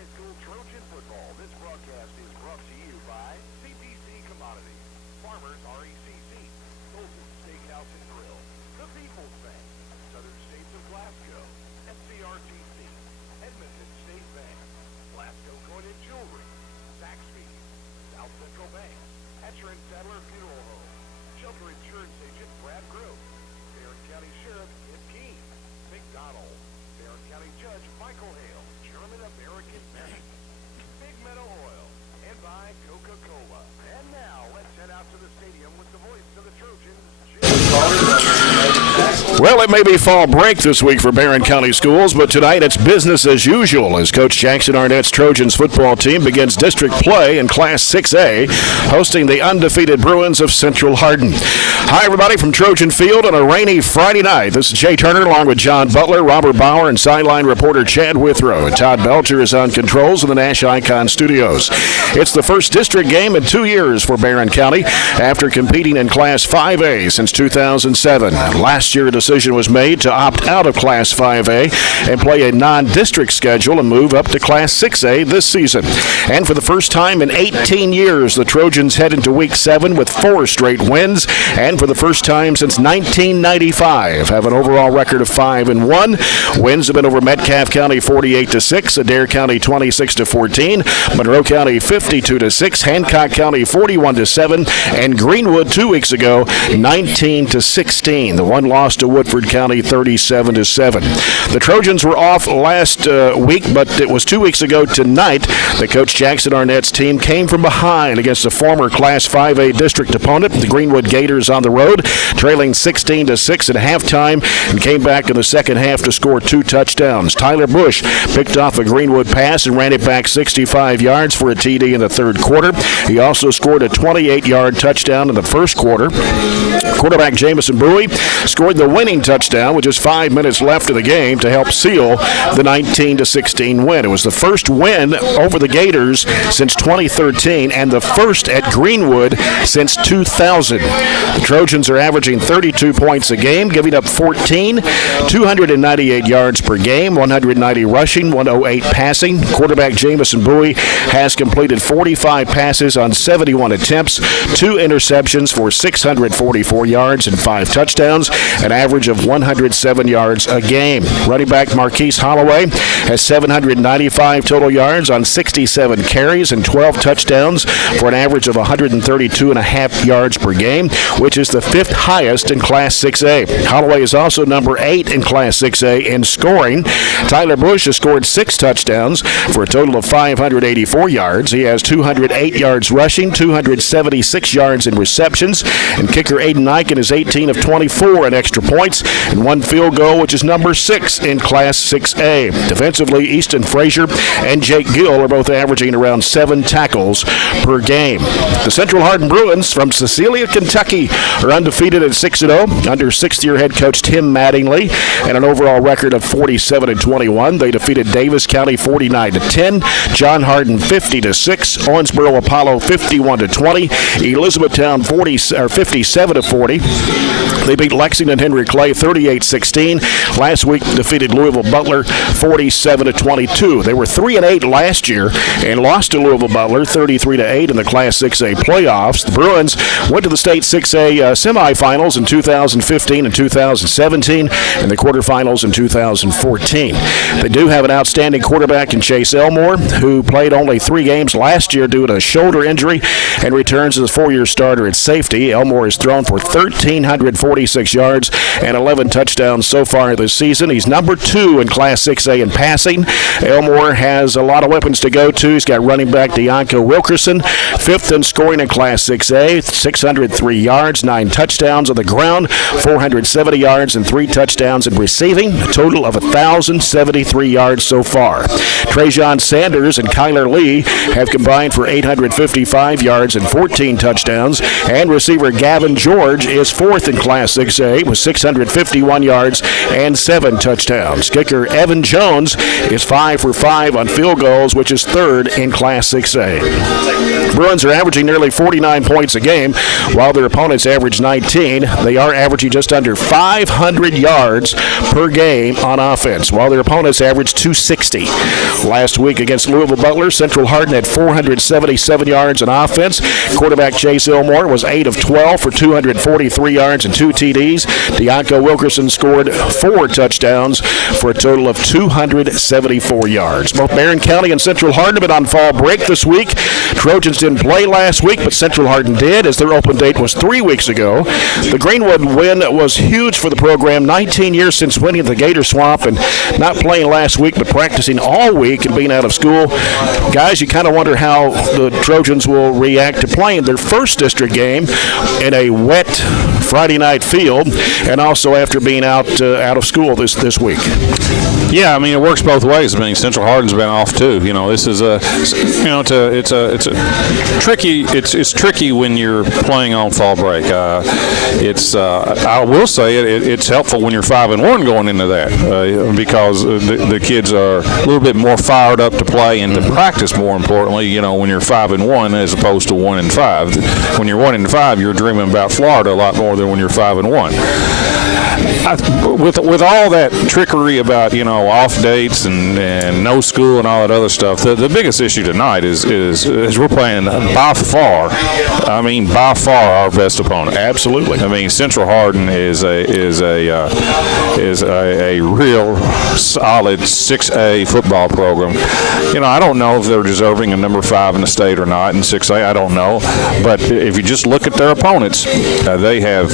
high school Trojan football. This broadcast is brought to you by CPC Commodities, Farmers RECC, Golden Steakhouse and Grill, The People's Bank, Southern States of Glasgow, FCRTC, Edmonton State Bank, Glasgow Coin and Jewelry, Zaxby's, South Central Bank, Hatcher and Sadler Funeral Home, Shelter Insurance Agent Brad Gross, Barren County Sheriff Tim Keene, McDonald, Barren County Judge Michael Hale, German American Bank, Big Meadow Oil, and by Coca-Cola. And now, let's head out to the stadium with the voice of the Trojans, Well, it may be fall break this week for Barren County schools, but tonight it's business as usual as Coach Jackson Arnett's Trojans football team begins district play in Class 6A, hosting the undefeated Bruins of Central Hardin. Hi, everybody, from Trojan Field on a rainy Friday night. This is Jay Turner along with John Butler, Robert Bauer, and sideline reporter Chad Withrow. And Todd Belcher is on controls in the Nash Icon Studios. It's the first district game in 2 years for Barren County after competing in Class 5A since 2007. Last year, a decision was made to opt out of Class 5A and play a non-district schedule and move up to Class 6A this season. And for the first time in 18 years, the Trojans head into Week 7 with 4 straight wins, and for the first time since 1995, have an overall record of 5-1. Wins have been over Metcalfe County 48-6, Adair County 26-14, Monroe County 52-6, Hancock County 41-7, and Greenwood 2 weeks ago 19-16. The one loss to Woodford County 37-7. The Trojans were off last week, but it was 2 weeks ago tonight that Coach Jackson Arnett's team came from behind against a former Class 5A district opponent, the Greenwood Gators, on the road, trailing 16-6 at halftime, and came back in the second half to score 2 touchdowns. Tyler Bush picked off a Greenwood pass and ran it back 65 yards for a TD in the third quarter. He also scored a 28-yard touchdown in the first quarter. Quarterback Jamison Bowie scored the winning touchdown with just 5 minutes left of the game to help seal the 19-16 win. It was the first win over the Gators since 2013 and the first at Greenwood since 2000. The Trojans are averaging 32 points a game, giving up 14, 298 yards per game, 190 rushing, 108 passing. Quarterback Jamison Bowie has completed 45 passes on 71 attempts, 2 interceptions for 644 yards and 5 touchdowns, an average of 107 yards a game. Running back Marquise Holloway has 795 total yards on 67 carries and 12 touchdowns for an average of 132.5 yards per game, which is the 5th highest in Class 6A. Holloway is also number 8 in Class 6A in scoring. Tyler Bush has scored 6 touchdowns for a total of 584 yards. He has 208 yards rushing, 276 yards in receptions, and kicker Aiden Eichen is 18 of 24 in extra points and 1 field goal, which is number 6 in Class 6A. Defensively, Easton Frazier and Jake Gill are both averaging around 7 tackles per game. The Central Hardin Bruins from Cecilia, Kentucky are undefeated at 6-0 under 6th-year head coach Tim Mattingly and an overall record of 47-21. They defeated Davis County 49-10, John Hardin 50-6, Owensboro Apollo 51-20, Elizabethtown 57-40. They beat Lexington Henry Clay 38-16. Last week defeated Louisville Butler 47-22. They were 3-8 last year and lost to Louisville Butler 33-8 in the Class 6A playoffs. The Bruins went to the state 6A semifinals in 2015 and 2017 and the quarterfinals in 2014. They do have an outstanding quarterback in Chase Elmore, who played only 3 games last year due to a shoulder injury and returns as a 4-year starter at safety. Elmore has thrown for 1,346 yards and 11 touchdowns so far this season. He's number 2 in Class 6A in passing. Elmore has a lot of weapons to go to. He's got running back Deonko Wilkerson, 5th in scoring in Class 6A, 603 yards, 9 touchdowns on the ground, 470 yards, and 3 touchdowns in receiving, a total of 1,073 yards so far. Trajan Sanders and Kyler Lee have combined for 855 yards and 14 touchdowns, and receiver Gavin George is 4th in Class 6A with 651 yards and 7 touchdowns. Kicker Evan Jones is 5 for 5 on field goals, which is 3rd in Class 6A. Bruins are averaging nearly 49 points a game, while their opponents average 19. They are averaging just under 500 yards per game on offense, while their opponents average 260. Last week against Louisville Butler, Central Hardin had 477 yards on offense. Quarterback Chase Elmore was 8 of 12 for 243 yards and 2 TDs. Deonko Wilkerson scored 4 touchdowns for a total of 274 yards. Both Barren County and Central Hardin have been on fall break this week. Trojans didn't play last week, but Central Hardin did, as their open date was 3 weeks ago. The Greenwood win was huge for the program. 19 years since winning the Gator Swamp, and not playing last week, but practicing all week and being out of school. Guys, you kind of wonder how the Trojans will react to playing their first district game in a wet Friday night field, and also after being out of school this week. Yeah, I mean, it works both ways. I mean, Central Hardin's been off too. You know, this is it's a tricky. It's tricky when you're playing on fall break. I will say it's helpful when you're 5-1 going into that because the kids are a little bit more fired up to play and to practice. More importantly, you know, when you're 5-1 as opposed to 1-5. When you're 1-5, you're dreaming about Florida a lot more than when you're 5-1. With all that trickery about, you know, off dates and no school and all that other stuff, the biggest issue tonight is we're playing by far our best opponent. Absolutely. I mean, Central Hardin is a real solid 6A football program. You know, I don't know if they're deserving a number 5 in the state or not in 6A. I don't know, but if you just look at their opponents, they have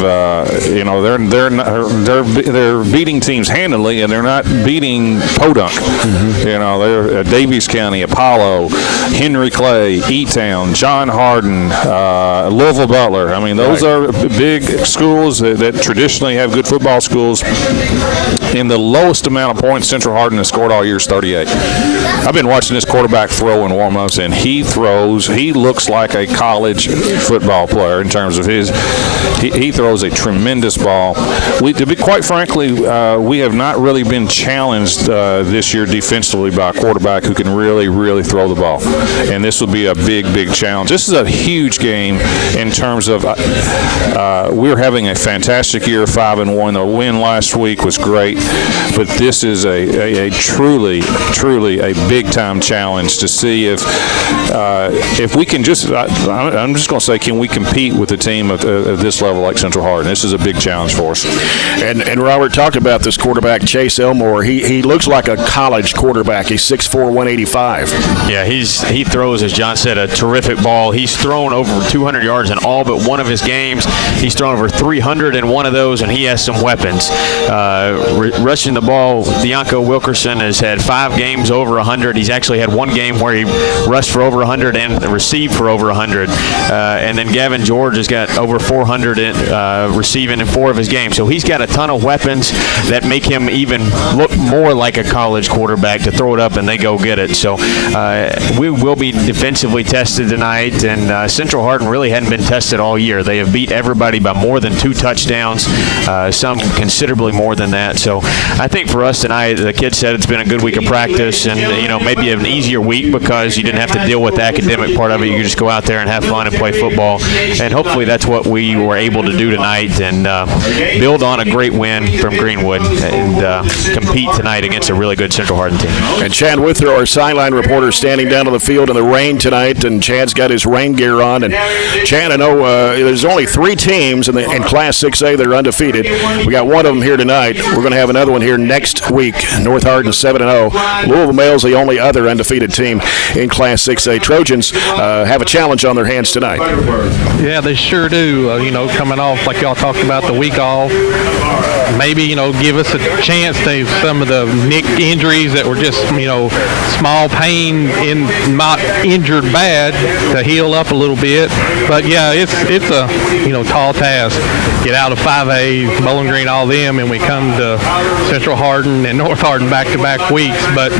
they're beating teams handily, and they're not beating Podunk. Mm-hmm. You know, they're Davies County, Apollo, Henry Clay, E-Town, John Hardin, Louisville Butler. I mean, those are big schools that traditionally have good football schools. And the lowest amount of points Central Hardin has scored all year is 38. I've been watching this quarterback throw in warm-ups, and he looks like a college football player in terms of he throws a tremendous ball. To be quite frankly, we have not really been challenged this year defensively by a quarterback who can really, really throw the ball. And this will be a big, big challenge. This is a huge game in terms of we're having a fantastic year, 5-1. The win last week was great, but this is a truly, truly a big-time challenge to see if we can just. I'm just going to say, can we compete with a team of this level like Central Hardin? This is a big challenge for us. And Robert talked about this quarterback, Chase Elmore. He looks like a college quarterback. He's 6'4", 185. Yeah, he throws, as John said, a terrific ball. He's thrown over 200 yards in all but one of his games. He's thrown over 300 in one of those, and he has some weapons. Rushing the ball, Deonko Wilkerson has had 5 games over 100. He's actually had 1 game where he rushed for over 100 and received for over 100. And then Gavin George has got over 400 receiving in 4 of his games. So he's got a ton of weapons that make him even look more like a college quarterback to throw it up and they go get it. So we will be defensively tested tonight, and Central Hardin really hadn't been tested all year. They have beat everybody by more than 2 touchdowns, some considerably more than that. So I think for us tonight, the kids said it's been a good week of practice, and maybe an easier week because you didn't have to deal with the academic part of it. You could just go out there and have fun and play football, and hopefully that's what we were able to do tonight and build on a great win from Greenwood and compete tonight against a really good Central Hardin team. And Chad Withrow, our sideline reporter, standing down on the field in the rain tonight, and Chad's got his rain gear on. And Chad, I know there's only 3 teams in Class 6A that are undefeated. We got one of them here tonight. We're going to have another one here next week. North Hardin 7-0. Louisville Male's the only other undefeated team in Class 6A. Trojans have a challenge on their hands tonight. Yeah, they sure do. Coming off, like y'all talked about, the week off. Maybe, give us a chance to some of the nick injuries that were just, small pain and not injured bad to heal up a little bit. But, yeah, it's a, tall task. Get out of 5A, Bowling Green, all them, and we come to Central Hardin and North Hardin back-to-back weeks. But,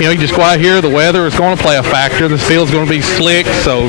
you just go out here. The weather is going to play a factor. The field's going to be slick. So,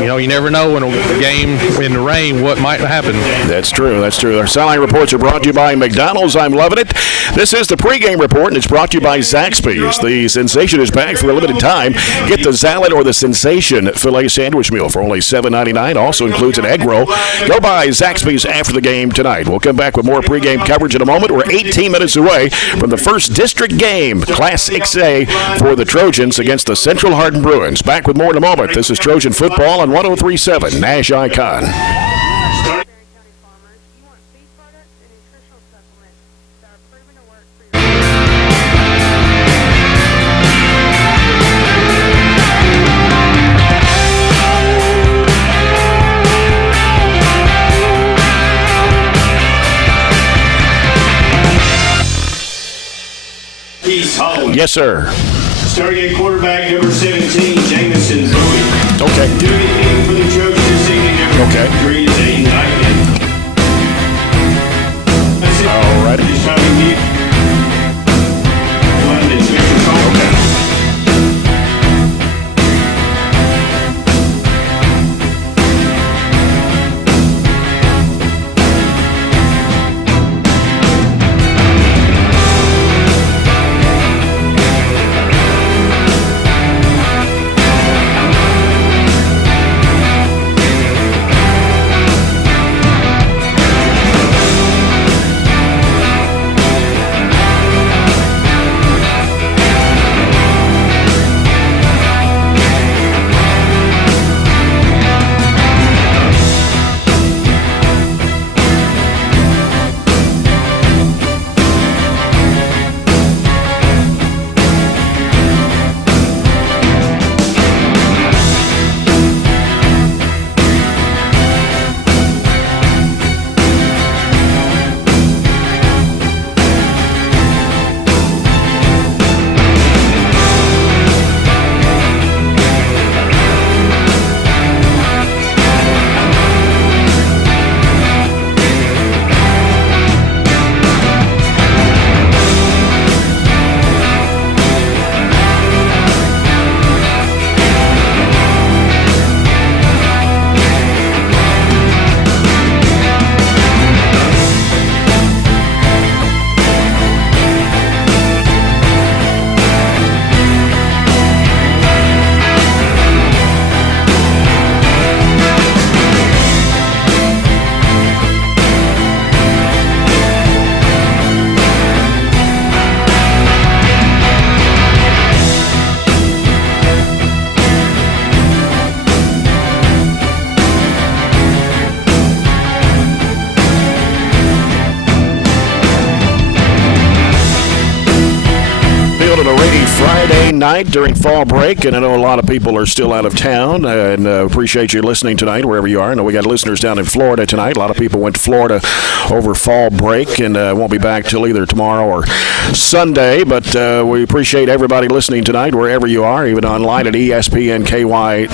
you never know in a game in the rain what might happen. That's true. Our sideline reports are brought to you by by McDonald's. I'm loving it. This is the Pregame Report, and it's brought to you by Zaxby's. The Sensation is back for a limited time. Get the Salad or the Sensation Filet Sandwich Meal for only $7.99. Also includes an egg roll. Go by Zaxby's after the game tonight. We'll come back with more pregame coverage in a moment. We're 18 minutes away from the first district game, Class 6A, for the Trojans against the Central Hardin Bruins. Back with more in a moment. This is Trojan Football on 103.7 Nash Icon. Yes, sir. Starting at quarterback, number 17, Jamison Bowie. Okay. Do anything for the Trojans this evening, number 3 is Aiden Dykeman. That's it. All right. This time we need one that's Mr. Cole. Okay. Friday night during fall break, and I know a lot of people are still out of town, and appreciate you listening tonight wherever you are. I know we got listeners down in Florida tonight. A lot of people went to Florida over fall break and won't be back till either tomorrow or Sunday, but we appreciate everybody listening tonight wherever you are, even online at espnky.com.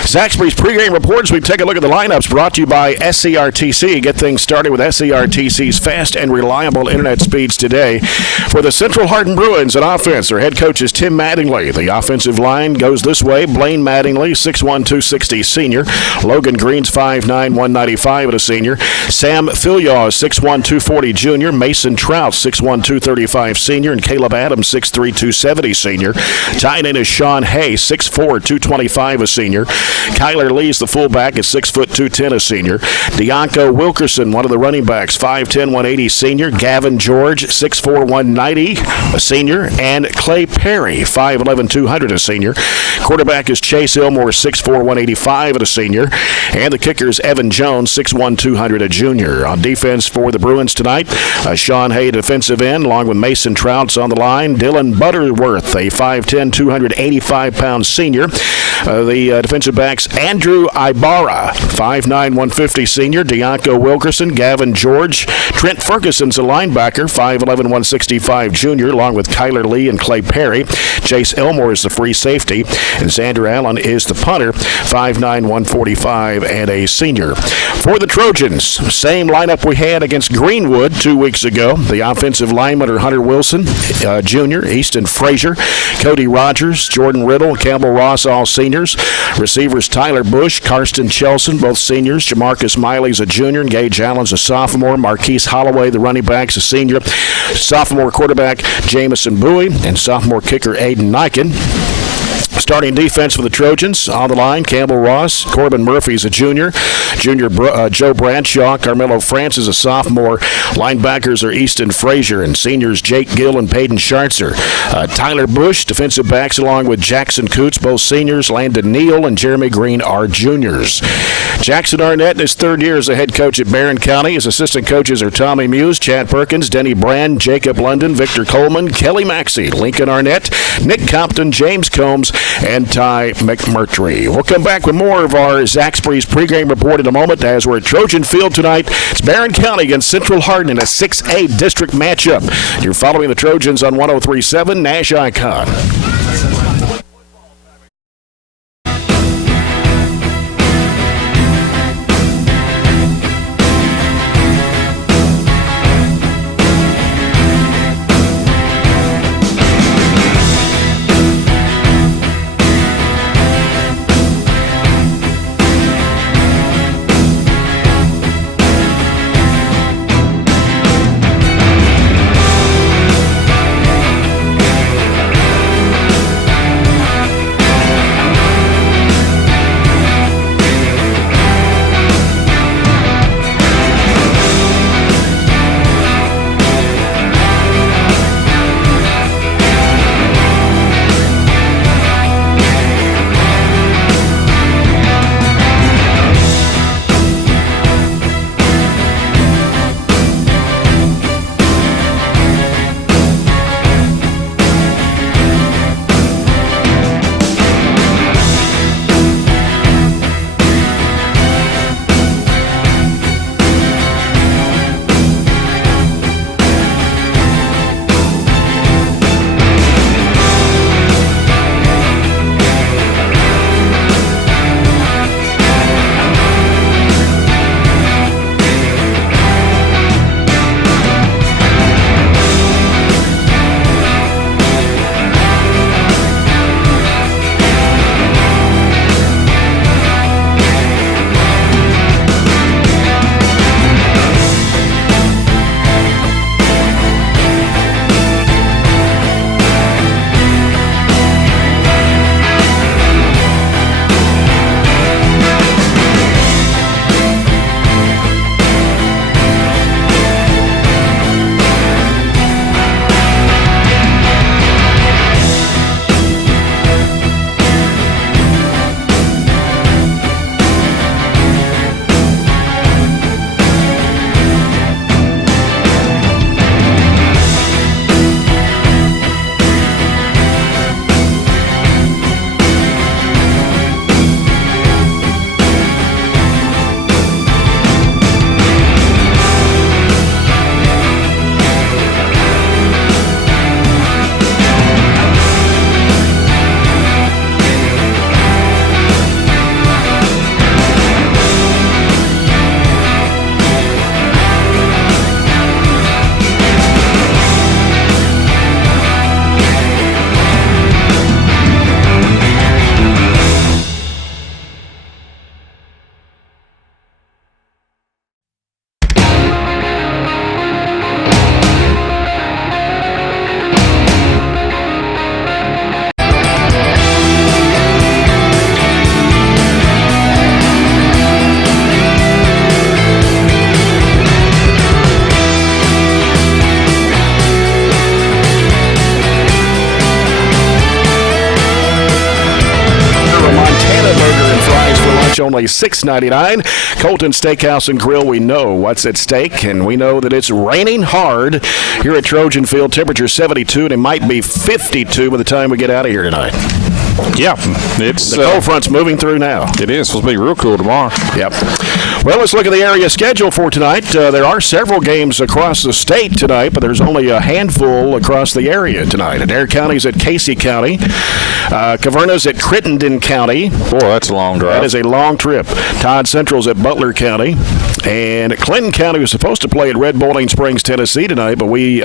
Zaxby's pregame reports. We take a look at the lineups brought to you by SCRTC. Get things started with SCRTC's fast and reliable internet speeds today. For the Central Hardin Bruins on offense, their head coach is Tim Mattingly. The offensive line goes this way. Blaine Mattingly, 6'1", 260 senior. Logan Green's 5'9", 195 at a senior. Sam Filiaw is 6'1", 240 junior. Mason Trout, 6'1", 235 senior. And Caleb Adams, 6'3", 270 senior. Tight end is Sean Hay, 6'4", 225 a senior. Kyler Lee's the fullback at 6', 210 a senior. Deonko Wilkerson, one of the running backs, 5'10", 180 senior. Gavin George, 6'4", 190 a senior. And Clay Perry, 5'11", 200 a senior. Quarterback is Chase Ilmore, 6'4", 185 at a senior. And the kicker is Evan Jones, 6'1", 200 a junior. On defense for the Bruins tonight, Sean Hay, defensive end, along with Mason Trout's on the line. Dylan Butterworth, a 5'10", 285-pound senior. The defensive backs, Andrew Ibarra, 5'9", 150 senior. Deonko Wilkerson, Gavin George. Trent Ferguson's a linebacker, 5'11", 165 junior, along with Kyler Lee and Clay Perry. Perry. Chase Elmore is the free safety, and Xander Allen is the punter, 5'9", 145, and a senior. For the Trojans, same lineup we had against Greenwood 2 weeks ago. The offensive linemen are Hunter Wilson, Jr., Easton Frazier, Cody Rogers, Jordan Riddle, Campbell Ross, all seniors. Receivers Tyler Bush, Karsten Chelson, both seniors. Jamarcus Miley's a junior, and Gage Allen's a sophomore. Marquise Holloway, the running back's a senior. Sophomore quarterback Jamison Bowie, and sophomore kicker Aiden Niken. Starting defense for the Trojans on the line, Campbell Ross, Corbin Murphy's a junior. Joe Bradshaw, Carmelo Francis a sophomore. Linebackers are Easton Frazier, and seniors Jake Gill and Peyton Schartzer. Tyler Bush, defensive backs, along with Jackson Coots, both seniors. Landon Neal and Jeremy Green are juniors. Jackson Arnett in his third year as a head coach at Barren County. His assistant coaches are Tommy Muse, Chad Perkins, Denny Brand, Jacob London, Victor Coleman, Kelly Maxey, Lincoln Arnett, Nick Compton, James Combs, and Ty McMurtry. We'll come back with more of our Zaxby's pregame report in a moment as we're at Trojan Field tonight. It's Barren County against Central Hardin in a 6A district matchup. You're following the Trojans on 103.7 Nash Icon. Only $6.99. Colton Steakhouse and Grill, we know what's at stake, and we know that it's raining hard here at Trojan Field. Temperature 72, and it might be 52 by the time we get out of here tonight. Yeah, it's The cold front's moving through now. it is supposed to be real cool tomorrow. Yep. Well, let's look at the area schedule for tonight. There are several games across the state tonight, but there's only a handful across the area tonight. Adair County's at Casey County. Caverna's at Crittenden County. Boy, that's a long drive. That is a long trip. Todd Central's at Butler County. And Clinton County was supposed to play at Red Bowling Springs, Tennessee tonight, but we've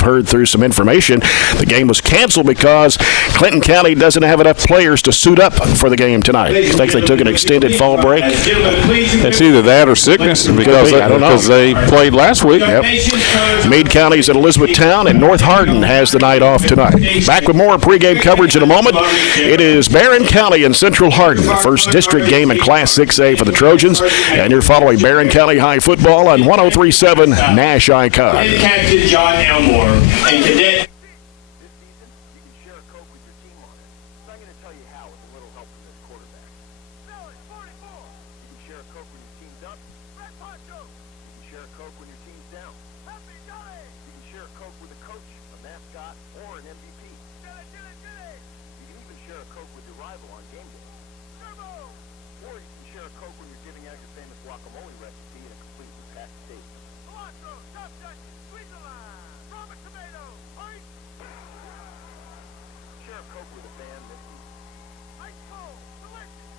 heard through some information, the game was canceled because Clinton County doesn't have enough players to suit up for the game tonight. I think they took an extended fall break. It's either that or sickness because I don't know. they played last week. Yep. Meade County's at Elizabethtown, and North Hardin has the night off tonight. Back with more pregame coverage in a moment. It is Barren County and Central Hardin, first district game in Class 6A for the Trojans, and you're following Barren County High Football on 103.7 Nash Icon. And Captain John Elmore and Cadet. This season, you can share a Coke with your team on it. So I'm going to tell you how with a little help from this quarterback. Billy, 44. You can share a Coke when your team's up. Red Poncho. You can share a Coke when your team's down. Happy Johnny. You can share a Coke with a coach, a mascot, or an MVP. You can even share a Coke with your rival on game day. Turbo. Or you can share a Coke when you're giving out your famous guacamole recipe in a completely packed state. Cilantro, top jacket, squeeze the line. Robert tomato, oink. Share a Coke with a fan this season. Ice cold, delicious.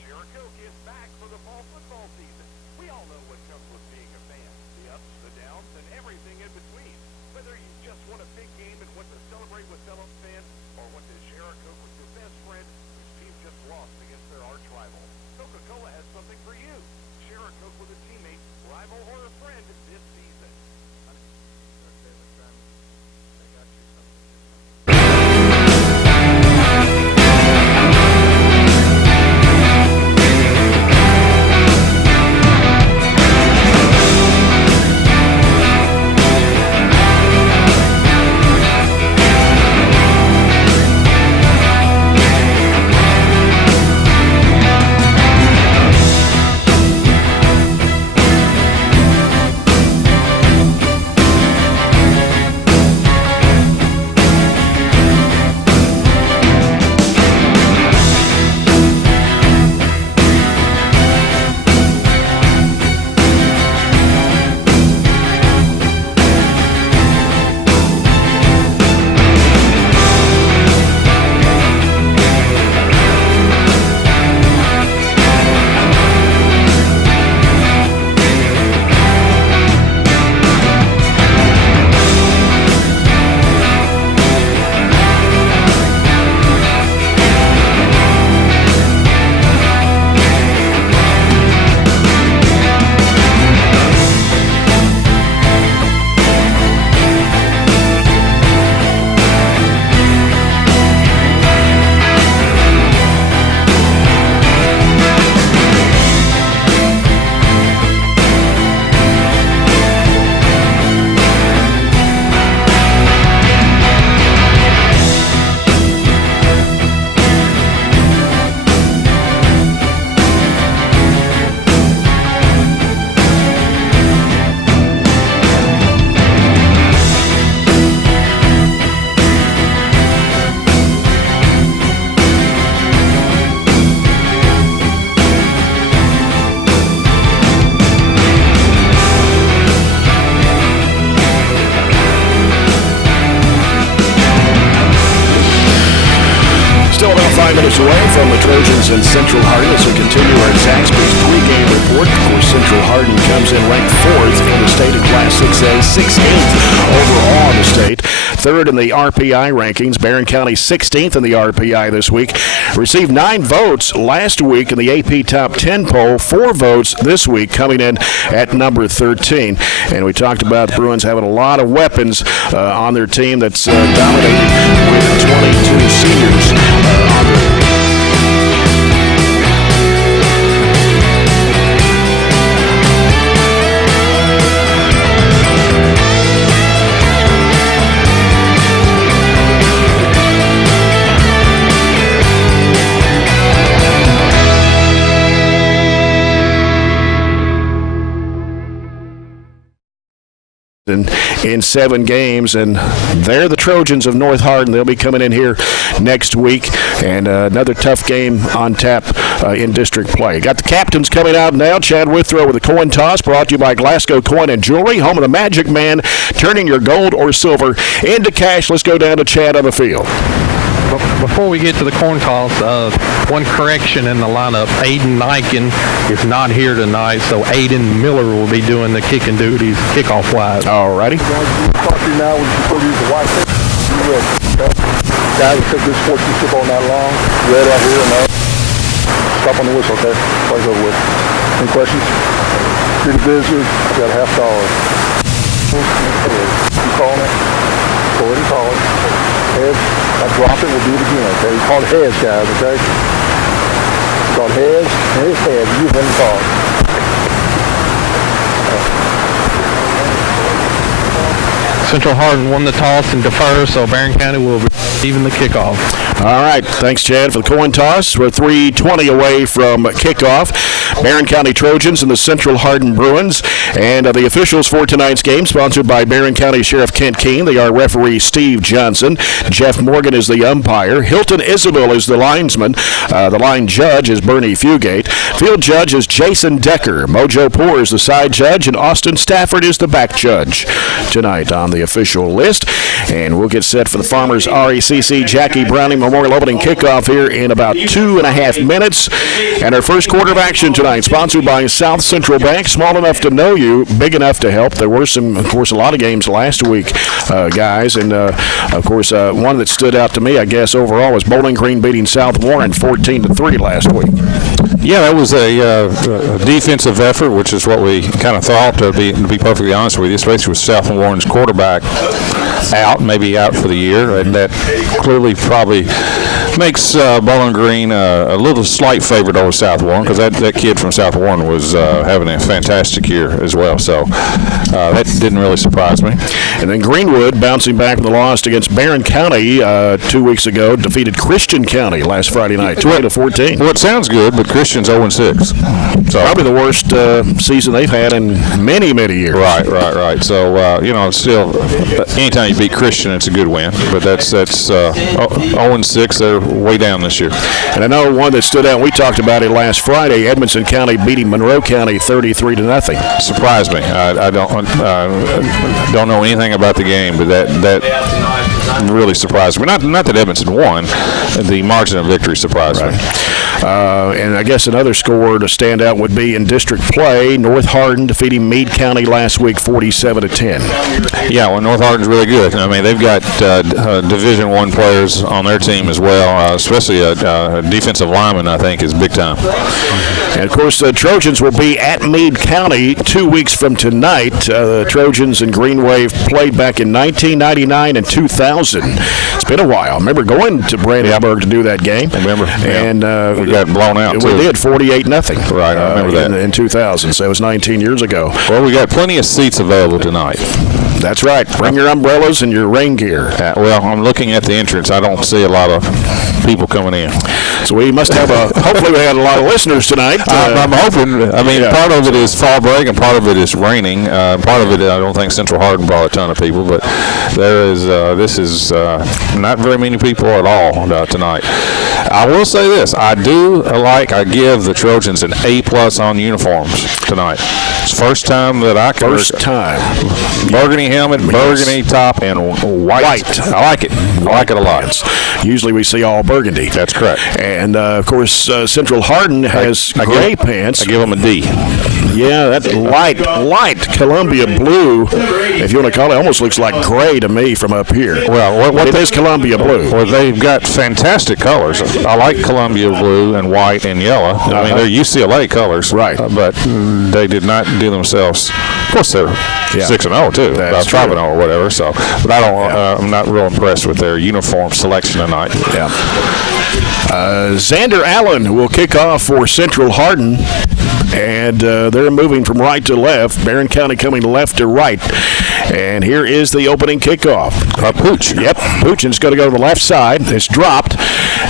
Share a Coke is back for the fall football season. We all know what comes with being a fan. The ups, the downs, and everything in between. Whether you just want a big game and want to celebrate with fellow fans, or want to share a Coke with your best friend whose team just lost against their arch rival, Coca-Cola has something for you. Share a Coke with a teammate, rival, or a friend this season. Our favorite time, I got you something. minutes away from the Trojans and Central Hardin as we continue our Zaxby's pregame report. Of course, Central Hardin comes in ranked 4th in the state in Class 6A, 16th overall in the state, 3rd in the RPI rankings. Barren County 16th in the RPI this week. Received 9 votes last week in the AP Top 10 poll, 4 votes this week, coming in at number 13. And we talked about the Bruins having a lot of weapons on their team that's dominated with 22 seniors on their in 7 games, and they're the Trojans of North Hardin. They'll be coming in here next week, and another tough game on tap in district play. Got the captains coming out now. Chad Withrow with a coin toss, brought to you by Glasgow Coin and Jewelry, home of the Magic Man, turning your gold or silver into cash. Let's go down to Chad on the field. Before we get to the coin toss, one correction in the lineup. Aiden Niken is not here tonight, so Aiden Miller will be doing the kicking duties kickoff-wise. All righty. Talk to you now when you still use the white tape. You will. Guys, because this sports is football not long. Red right here and up. Stop on the whistle, okay? Plays over with. Any questions? City visitors, got $50. You calling it? Go ahead and call it. Heads. I drop it, we'll do it again, okay? You call it heads, guys, okay? It's called heads, and it's heads. You then call. Central Hardin won the toss and defer, so Barren County will be receiving the kickoff. All right. Thanks, Chad, for the coin toss. We're 3:20 away from kickoff. Barren County Trojans and the Central Hardin Bruins. And the officials for tonight's game, sponsored by Barren County Sheriff Kent Keene. They are referee Steve Johnson. Jeff Morgan is the umpire. Hilton Isabel is the linesman. The line judge is Bernie Fugate. Field judge is Jason Decker. Mojo Poor is the side judge, and Austin Stafford is the back judge tonight on the official list. And we'll get set for the Farmers RECC Jackie Browning Memorial opening kickoff here in about 2.5 minutes. And our first quarter of action tonight, sponsored by South Central Bank. Small enough to know you, big enough to help. There were some, of course, a lot of games last week, guys. And, of course, one that stood out to me, I guess, overall was Bowling Green beating South Warren 14-3 last week. Yeah, that was a defensive effort, which is what we kind of thought, to be perfectly honest with you, especially with South Warren's quarterback maybe out for the year, and that clearly probably makes Bowling Green a little slight favorite over South Warren, because that kid from South Warren was having a fantastic year as well. So that didn't really surprise me. And then Greenwood, bouncing back from the loss against Barren County 2 weeks ago, defeated Christian County last Friday night, 20-14. Well, it sounds good, but Christian's 0-6. So probably the worst season they've had in many, many years. Right. So still, anytime you beat Christian, it's a good win. But that's 0-6. They're way down this year. And I know one that stood out, we talked about it last Friday, Edmonson County beating Monroe County 33-0. Surprised me. I don't know anything about the game, but that really surprised me. Not that Edmonton won, the margin of victory surprised me. And I guess another score to stand out would be in district play, North Hardin defeating Meade County last week 47-10. Yeah, well, North Hardin's really good. I mean, they've got Division I players on their team as well, especially a defensive lineman, I think, is big time. And, of course, the Trojans will be at Meade County 2 weeks from tonight. The Trojans and Green Wave played back in 1999 and 2000. It's been a while. I remember going to Brandenburg to do that game. I remember. And we got blown out, too. We did, 48-0. Right, I remember that. In 2000, so it was 19 years ago. Well, we got plenty of seats available tonight. That's right. Bring your umbrellas and your rain gear. Well, I'm looking at the entrance. I don't see a lot of people coming in. So we must have hopefully we had a lot of listeners tonight. I'm hoping. I mean, part of it is fall break and part of it is raining. Part of it, I don't think Central Hardin brought a ton of people, but this is not very many people at all tonight. I will say this. I give the Trojans an A+ on uniforms tonight. It's the first time that I can. First time. Burgundy helmet, burgundy top, and white. I like it. I like it a lot. Usually we see all burgundy. That's correct. And, of course, Central Hardin has gray pants. I give them a D. Yeah, that light Columbia blue, if you want to call it, almost looks like gray to me from up here. Well, it is Columbia blue. Well, they've got fantastic colors. I like Columbia blue and white and yellow. I mean, they're UCLA colors. Right. But they did not do themselves. Of course, they're 6-0 too. That's 5-0 or whatever. So, but I'm not real impressed with their uniform selection tonight. Yeah. Xander Allen will kick off for Central Hardin. And they're moving from right to left. Barren County coming left to right. And here is the opening kickoff. Pooch. Yep. Poochin's going to go to the left side. It's dropped.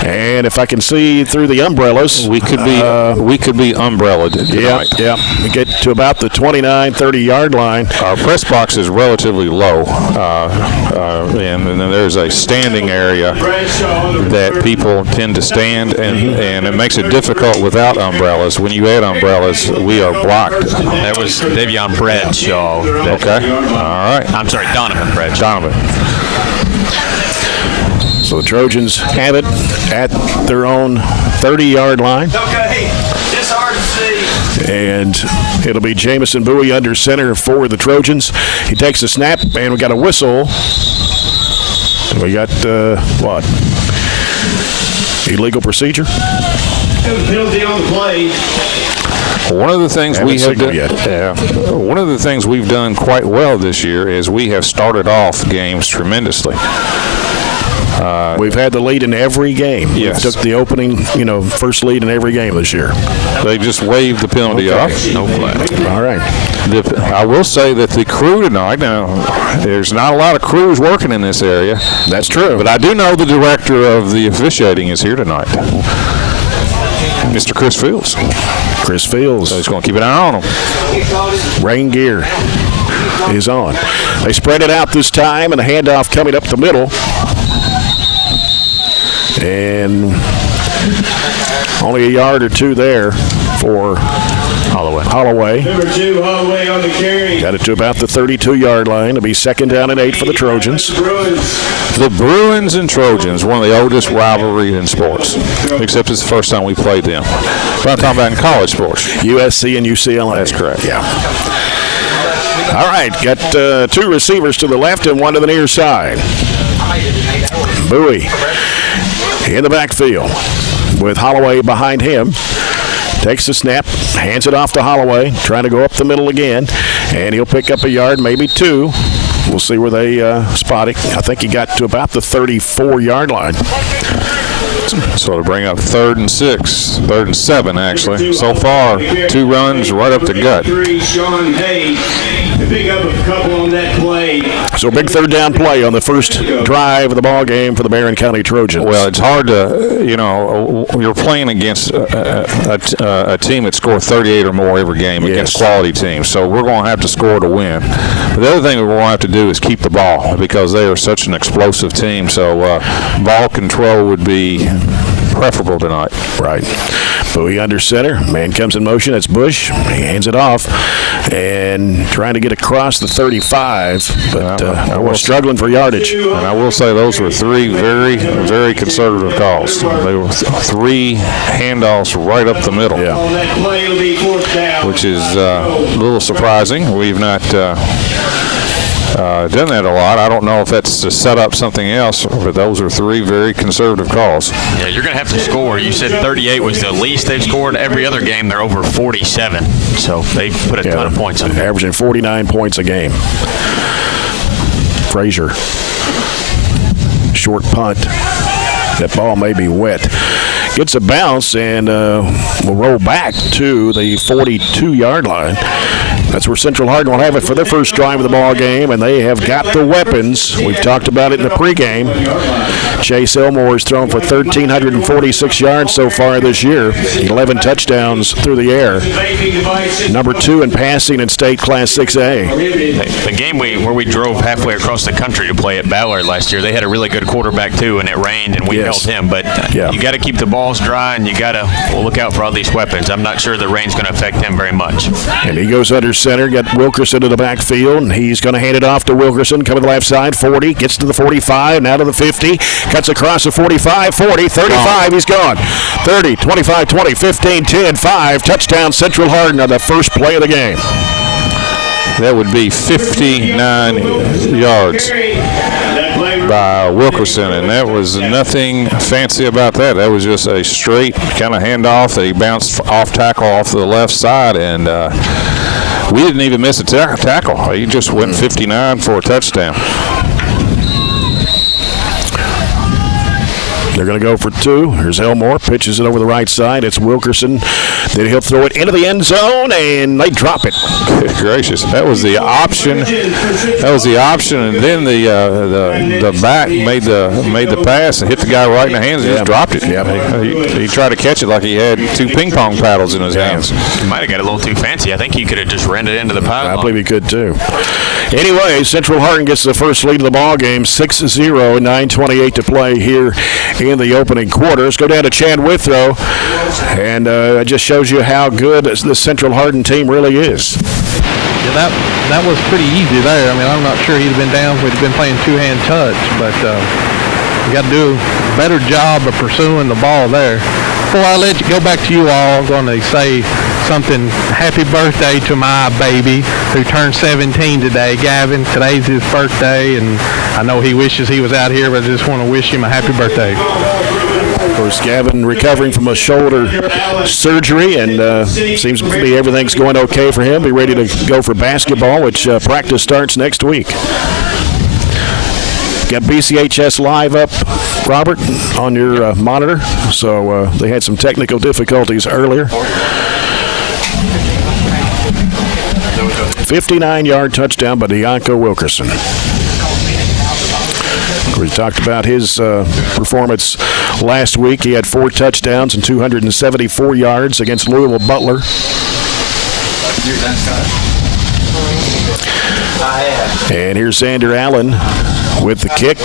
And if I can see through the umbrellas, we could be umbrellaed tonight. Yeah. We get to about the 29, 30-yard line. Our press box is relatively low, and then there's a standing area that people tend to stand, and it makes it difficult without umbrellas. When you add umbrellas, we are blocked. That was Davion Bradshaw. Okay. All right. I'm sorry, Donovan Bradshaw. So the Trojans have it at their own 30-yard line. Okay, it's hard to see. And it'll be Jamison Bowie under center for the Trojans. He takes a snap, and we got a whistle. We got, what? Illegal procedure? Penalty on the play. One of the things one of the things we've done quite well this year is we have started off games tremendously. We've had the lead in every game. Yes. We took the opening, first lead in every game this year. They just waived the penalty off. No flag. All right. I will say that the crew tonight, now, there's not a lot of crews working in this area. That's true. But I do know the director of the officiating is here tonight. Mr. Chris Fields. Chris Fields. So he's going to keep an eye on him. Rain gear is on. They spread it out this time, and the handoff coming up the middle. And only a yard or two there for Holloway. Number 2, Holloway on the carry. Got it to about the 32-yard line. It'll be 2nd down and 8 for the Trojans. The Bruins and Trojans, one of the oldest rivalries in sports, except it's the first time we played them. But I'm talking about in college sports. USC and UCLA. That's correct. Yeah. All right, got 2 receivers to the left and 1 to the near side. Bowie in the backfield with Holloway behind him. Takes the snap, hands it off to Holloway, trying to go up the middle again, and he'll pick up a yard, maybe 2. We'll see where they spot it. I think he got to about the 34-yard line. So to bring up 3rd and 6, 3rd and 7 actually. So far, 2 runs right up the gut. Sean Hayes to pick up a couple on that play. So big 3rd down play on the first drive of the ball game for the Barren County Trojans. Well, it's hard to, you're playing against a team that scores 38 or more every game against quality teams. So we're going to have to score to win. But the other thing we're going to have to do is keep the ball because they are such an explosive team. So ball control would be preferable tonight. Right. Bowie under center. Man comes in motion. It's Bush. He hands it off and trying to get across the 35, but we're struggling for yardage. And I will say those were 3 very, very conservative calls. They were 3 handoffs right up the middle, which is a little surprising. We've not done that a lot. I don't know if that's to set up something else, but those are 3 very conservative calls. Yeah, you're going to have to score. You said 38 was the least they've scored. Every other game, they're over 47. So they put a ton of points on. Averaging 49 points a game. Frazier. Short punt. That ball may be wet. Gets a bounce and will roll back to the 42-yard line. That's where Central Hardin will have it for their first drive of the ball game, and they have got the weapons. We've talked about it in the pregame. Chase Elmore has thrown for 1,346 yards so far this year, 11 touchdowns through the air. Number 2 in passing in state Class 6A. The game where we drove halfway across the country to play at Ballard last year, they had a really good quarterback too, and it rained, and we held him. But you got to keep the balls dry, and you got to look out for all these weapons. I'm not sure the rain's going to affect him very much. And he goes under center, got Wilkerson to the backfield, and he's going to hand it off to Wilkerson, coming to the left side, 40, gets to the 45, now to the 50, cuts across the 45, 40, 35, he's gone. 30, 25, 20, 15, 10, 5, touchdown Central Hardin on the first play of the game. That would be 59 yards by Wilkerson, and that was nothing fancy about that. That was just a straight kind of handoff that he bounced off tackle off to the left side, and we didn't even miss a tackle. He just went 59 for a touchdown. They're going to go for 2. Here's Elmore, pitches it over the right side. It's Wilkerson. Then he'll throw it into the end zone, and they drop it. Good gracious. That was the option. And then the back made the pass and hit the guy right in the hands and just dropped it. Yeah. He tried to catch it like he had 2 ping pong paddles in his hands. He might have got a little too fancy. I think he could have just ran it into the pylon. I believe he could too. Anyway, Central Hardin gets the first lead of the ball game, 6-0, 9:28 to play here in the opening quarter. Let's go down to Chad Withrow, and it just shows you how good the Central Hardin team really is. Yeah, that was pretty easy there. I mean, I'm not sure he'd have been down if we'd been playing two-hand touch, but you got to do a better job of pursuing the ball there. Before I let you go back to you all, I'm going to say something. Happy birthday to my baby who turned 17 today, Gavin. Today's his birthday, and I know he wishes he was out here, but I just want to wish him a happy birthday. Of course, Gavin recovering from a shoulder surgery, and seems to be everything's going okay for him. Be ready to go for basketball, which practice starts next week. Got BCHS Live up, Robert, on your monitor. So they had some technical difficulties earlier. 59-yard touchdown by Deonko Wilkerson. We talked about his performance last week. He had 4 touchdowns and 274 yards against Louisville Butler. And here's Xander Allen with the kick.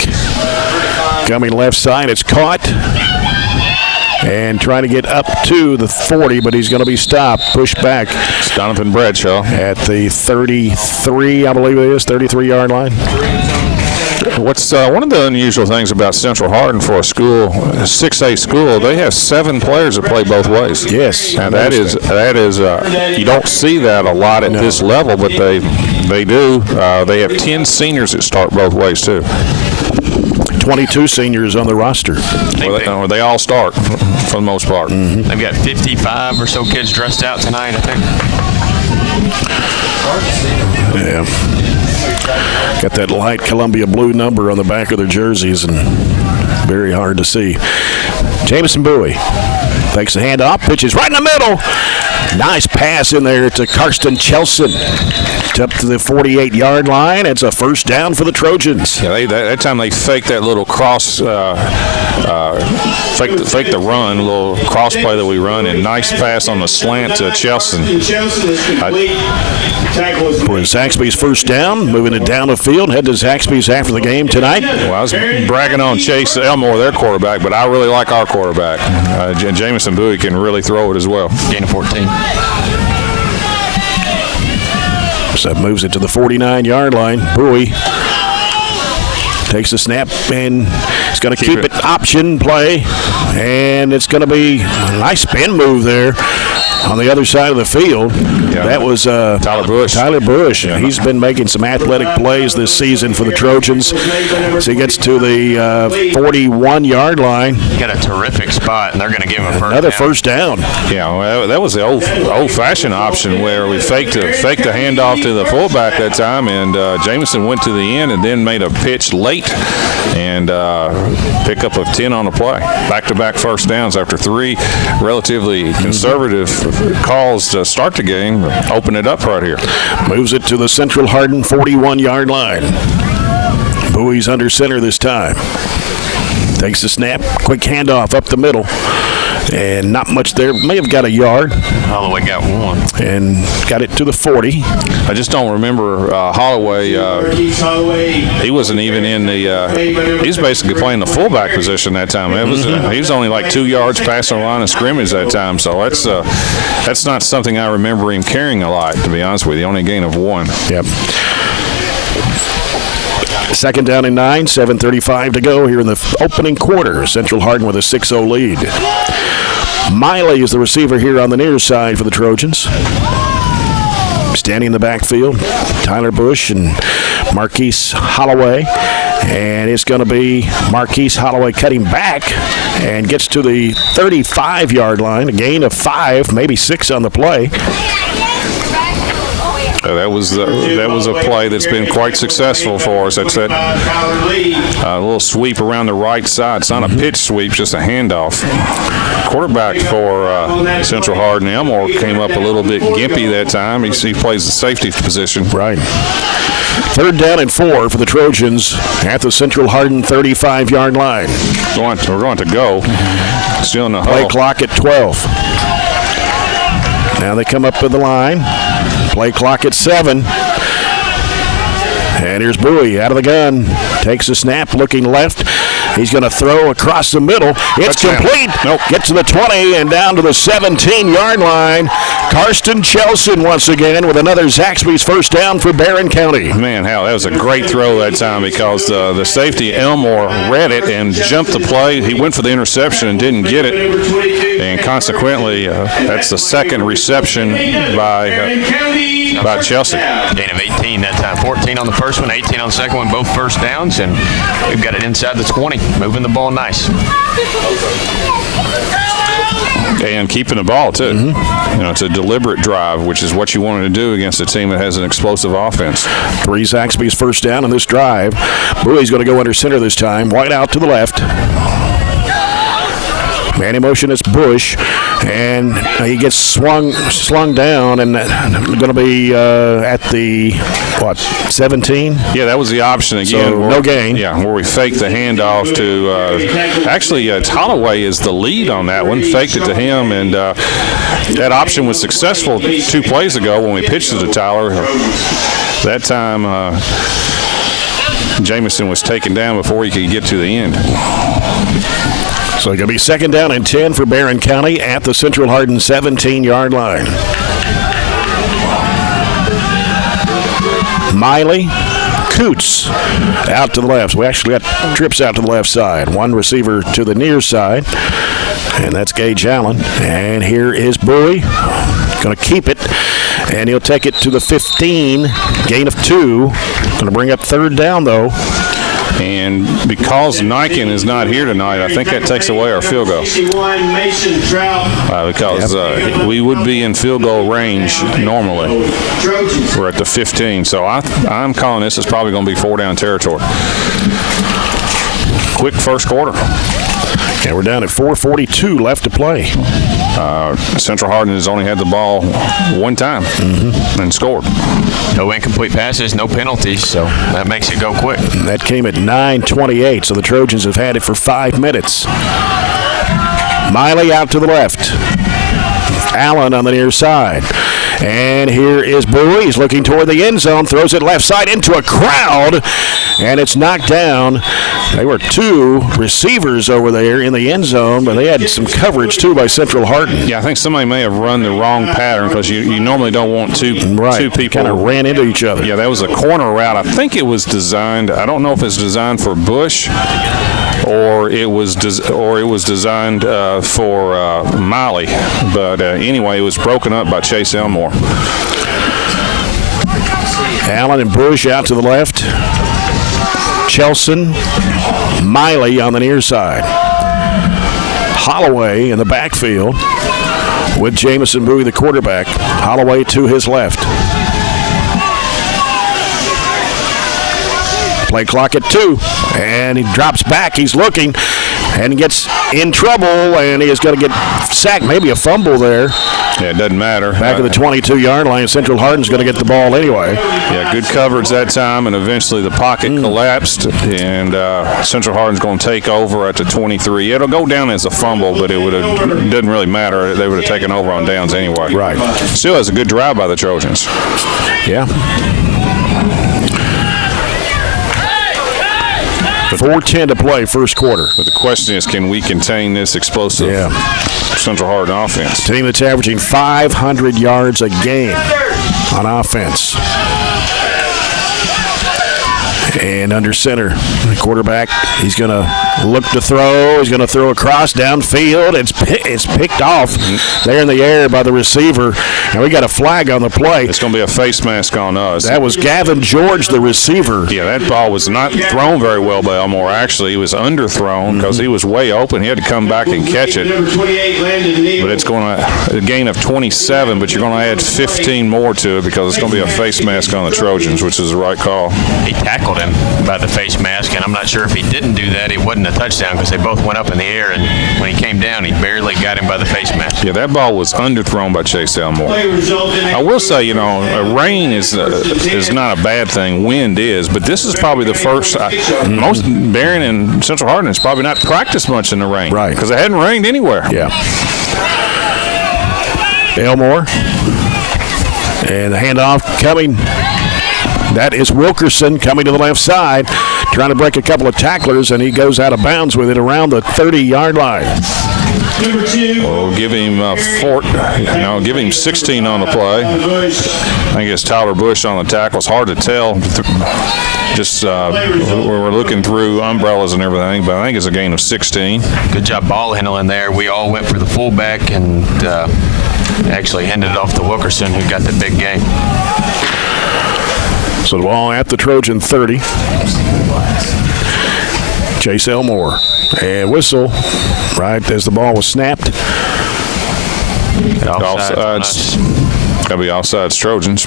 Coming left side, it's caught. And trying to get up to the 40, but he's going to be stopped, pushed back. It's Donovan Bradshaw. At the 33, I believe it is, 33-yard line. What's one of the unusual things about Central Hardin for a school, a 6A school, they have 7 players that play both ways. Yes. And that is you don't see that a lot at this level, but they do. They have 10 seniors that start both ways too. 22 seniors on the roster. They all start for the most part. Mm-hmm. They've got 55 or so kids dressed out tonight, I think. Yeah. Got that light Columbia blue number on the back of their jerseys, and very hard to see. Jamison Bowie takes the handoff, pitches right in the middle. Nice pass in there to Karsten Chelson. Up to the 48-yard line. It's a first down for the Trojans. Yeah, that time they faked that little cross, fake the run, little cross play that we run, and nice pass on the slant to Chelson. For Zaxby's first down, moving it down the field. Head to Zaxby's after the game tonight. Well, I was bragging on Chase Elmore, their quarterback, but I really like our quarterback. Jamison Bowie can really throw it as well. Gain of 14. So that moves it to the 49-yard line. Bowie takes the snap, and he's going to keep it option play. And it's going to be a nice spin move there on the other side of the field. Yeah. That was Tyler Bush. Yeah. He's been making some athletic plays this season for the Trojans. So he gets to the 41-yard line. He got a terrific spot, and they're going to give him another first down. Yeah, well, that was the old-fashioned option where we faked the handoff to the fullback that time, and Jamison went to the end and then made a pitch late and pick up of 10 on the play. Back-to-back first downs after 3 relatively conservative calls to start the game. Open it up right here. Moves it to the Central Hardin 41-yard line. Bowie's under center this time. Takes the snap. Quick handoff up the middle. And not much there. May have got a yard. Holloway got 1. And got it to the 40. I just don't remember Holloway. He wasn't even in the he's basically playing the fullback position that time. He was only like 2 yards past the line of scrimmage that time. So that's not something I remember him carrying a lot, to be honest with you. Only a gain of 1. Yep. Second down and 9, 7:35 to go here in the opening quarter. Central Hardin with a 6-0 lead. Miley is the receiver here on the near side for the Trojans. Standing in the backfield, Tyler Bush and Marquise Holloway. And it's going to be Marquise Holloway cutting back and gets to the 35-yard line. A gain of 5, maybe 6 on the play. That was a play that's been quite successful for us. That's that little sweep around the right side. It's not a pitch sweep, just a handoff. Quarterback for Central Hardin Elmore came up a little bit gimpy that time. He plays the safety position. Right. 3rd down and 4 for the Trojans at the Central Hardin 35-yard line. We're going to go. Still in the Play huddle. clock at 12. Now they come up to the line. Play clock at 7. And here's Bowie out of the gun. Takes a snap, looking left. He's going to throw across the middle. It's complete. Nope. Gets to the 20 and down to the 17-yard line. Karsten Chelson once again with another Zaxby's first down for Barren County. Man, Hal, that was a great throw that time because the safety, Elmore, read it and jumped the play. He went for the interception and didn't get it. And consequently, that's the second reception by Chelsea. Gain of 18 that time. 14 on the first one, 18 on the second one, both first downs, and we've got it inside the 20. Moving the ball nice. And keeping the ball, too. You know, it's a deliberate drive, which is what you wanted to do against a team that has an explosive offense. 3 Zaxby's first down on this drive. Bowie's going to go under center this time. Wide out to the left. Man in motion is Bush, and he gets slung down, and going to be at the, 17? Yeah, that was the option again. So no gain. Yeah, where we faked the handoff to, actually, Holloway is the lead on that one. Faked it to him, and that option was successful 2 plays ago when we pitched it to Tyler. That time, Jamison was taken down before he could get to the end. So it's going to be 2nd down and 10 for Barren County at the Central Hardin 17-yard line. Miley, Coots out to the left. We actually got trips out to the left side. One receiver to the near side, and that's Gage Allen. And here is Bowie. Going to keep it, and he'll take it to the 15. Gain of 2. Going to bring up 3rd down, though. And because Niken is not here tonight, I think that takes away our field goal. Because we would be in field goal range normally. We're at the 15, so I'm calling this is probably going to be 4-down territory. Quick first quarter. And we're down at 4:42 left to play. Central Hardin has only had the ball 1 time and scored. No incomplete passes, no penalties, so that makes it go quick. And that came at 9:28, so the Trojans have had it for 5 minutes. Miley out to the left. Allen on the near side. And here is Bowie. He's looking toward the end zone, throws it left side into a crowd, and it's knocked down. There were 2 receivers over there in the end zone, but they had some coverage, too, by Central Hardin. Yeah, I think somebody may have run the wrong pattern because you normally don't want two people. Kind of ran into each other. Yeah, that was a corner route. I think it was designed. I don't know if it's designed for Bush or it was designed for Miley. But anyway, it was broken up by Chase Elmore. Allen and Bush out to the left. Chelson, Miley on the near side. Holloway in the backfield with Jamison Bowie, the quarterback. Holloway to his left. Play clock at 2, and he drops back. He's looking and gets in trouble, and he is going to get sacked. Maybe a fumble there. Yeah, it doesn't matter. Back at the 22-yard line, Central Hardin's going to get the ball anyway. Yeah, good coverage that time, and eventually the pocket collapsed, and Central Hardin's going to take over at the 23. It'll go down as a fumble, but it doesn't really matter. They would have taken over on downs anyway. Right. Still has a good drive by the Trojans. Yeah. 4:10 to play, first quarter. But the question is, can we contain this explosive Central Hardin offense? Team that's averaging 500 yards a game on offense. And under center, the quarterback, he's going to look to throw. He's going to throw across downfield. It's picked off there in the air by the receiver. And we got a flag on the play. It's going to be a face mask on us. That was Gavin George, the receiver. Yeah, that ball was not thrown very well by Elmore. Actually, he was underthrown because he was way open. He had to come back and catch it. But it's going to a gain of 27, but you're going to add 15 more to it because it's going to be a face mask on the Trojans, which is the right call. He tackled him by the face mask, and I'm not sure if he didn't do that, it wasn't a touchdown because they both went up in the air, and when he came down, he barely got him by the face mask. Yeah, that ball was underthrown by Chase Elmore. I will say, rain is not a bad thing. Wind is, but this is probably the first. Most Barren and Central Hardin has probably not practiced much in the rain, right? Because it hadn't rained anywhere. Yeah. Elmore, and the handoff coming. That is Wilkerson coming to the left side, trying to break a couple of tacklers, and he goes out of bounds with it around the 30-yard line. We'll give him give him 16 on the play. I think it's Tyler Bush on the tackle. It's hard to tell. Just we're looking through umbrellas and everything, but I think it's a gain of 16. Good job ball handling there. We all went for the fullback and actually handed it off to Wilkerson, who got the big gain. So the ball at the Trojan 30. Chase Elmore. And whistle right as the ball was snapped. Offsides. Got to be offsides Trojans.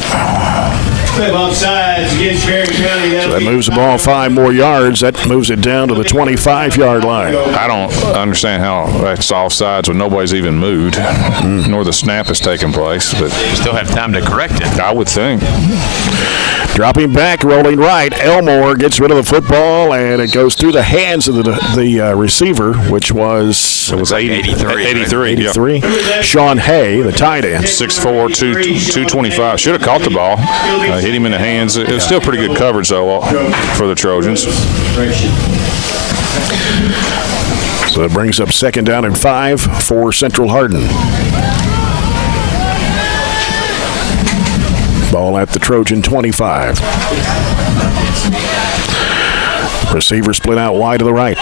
Offsides against Barren County. So that moves the ball 5 more yards. That moves it down to the 25-yard line. I don't understand how that's offsides when nobody's even moved, nor the snap has taken place. But you still have time to correct it. I would think. Dropping back, rolling right. Elmore gets rid of the football, and it goes through the hands of the receiver, which was 83. Yeah. Sean Hay, the tight end. 6'4", 225. Should have caught the ball. Hit him in the hands. It was still pretty good coverage, though, for the Trojans. So it brings up 2nd down and 5 for Central Hardin. Ball at the Trojan 25. Receiver split out wide to the right.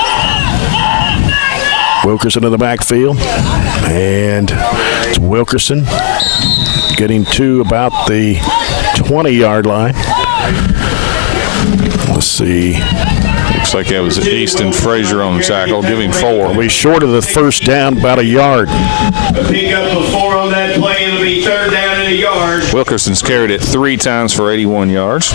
Wilkerson in the backfield. And it's Wilkerson getting to about the 20-yard line. Let's see. Looks like that was Easton Frazier on the tackle. Give him 4. We short of the first down about a yard. A pick up of 4 on that play. It'll be 3rd down and a yard. Wilkerson's carried it 3 times for 81 yards.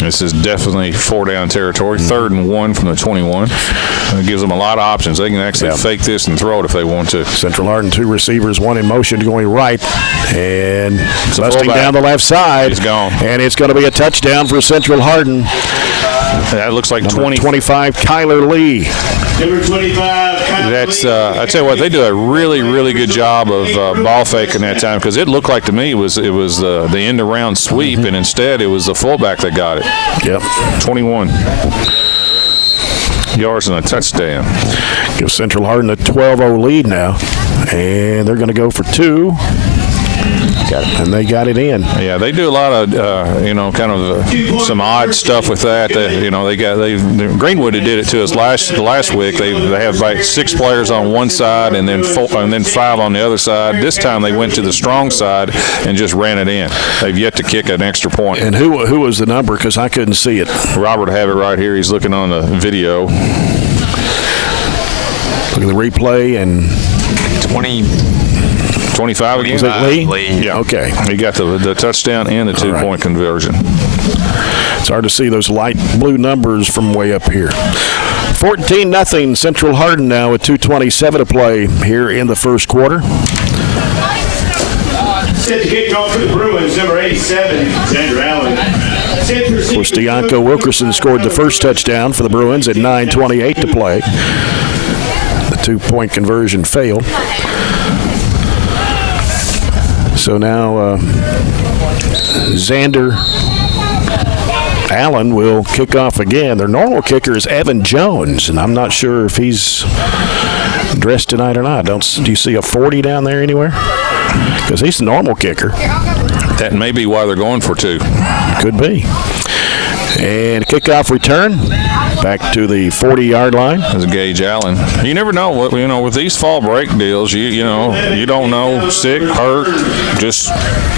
This is definitely 4-down territory. 3rd and 1 from the 21. It gives them a lot of options. They can actually fake this and throw it if they want to. Central Hardin, 2 receivers, 1 in motion going right. And busting down the left side. He's gone. And it's going to be a touchdown for Central Hardin. That looks like 25, Kyler Lee. Number 25, That's I tell you what, they do a really, really good job of ball faking that time, because it looked like to me it was the end around sweep, and instead it was the fullback that got it. Yep. 21 yards and a touchdown. Gives Central Hardin a 12-0 lead now, and they're going to go for 2. And they got it in. Yeah, they do a lot of, some odd stuff with that. Greenwood did it to us last week. They have like 6 players on one side and then 5 on the other side. This time they went to the strong side and just ran it in. They've yet to kick an extra point. And who was the number? Because I couldn't see it. Robert have it right here. He's looking on the video. Look at the replay and 25 again? Was it Lee? Yeah. Okay. He got the touchdown and the 2-point conversion. It's hard to see those light blue numbers from way up here. 14-0 Central Hardin now with 2:27 to play here in the first quarter. Set to kick off for the Bruins, number 87, Xander Allen. Of course, Deonko Wilkerson scored the first touchdown for the Bruins at 9:28 to play. The 2-point conversion failed. So now Xander Allen will kick off again. Their normal kicker is Evan Jones, and I'm not sure if he's dressed tonight or not. Do you see a 40 down there anywhere? Because he's the normal kicker. That may be why they're going for 2. Could be. And kickoff return back to the 40-yard line. As Gage Allen. You never know what with these fall break deals. You don't know, sick, hurt, just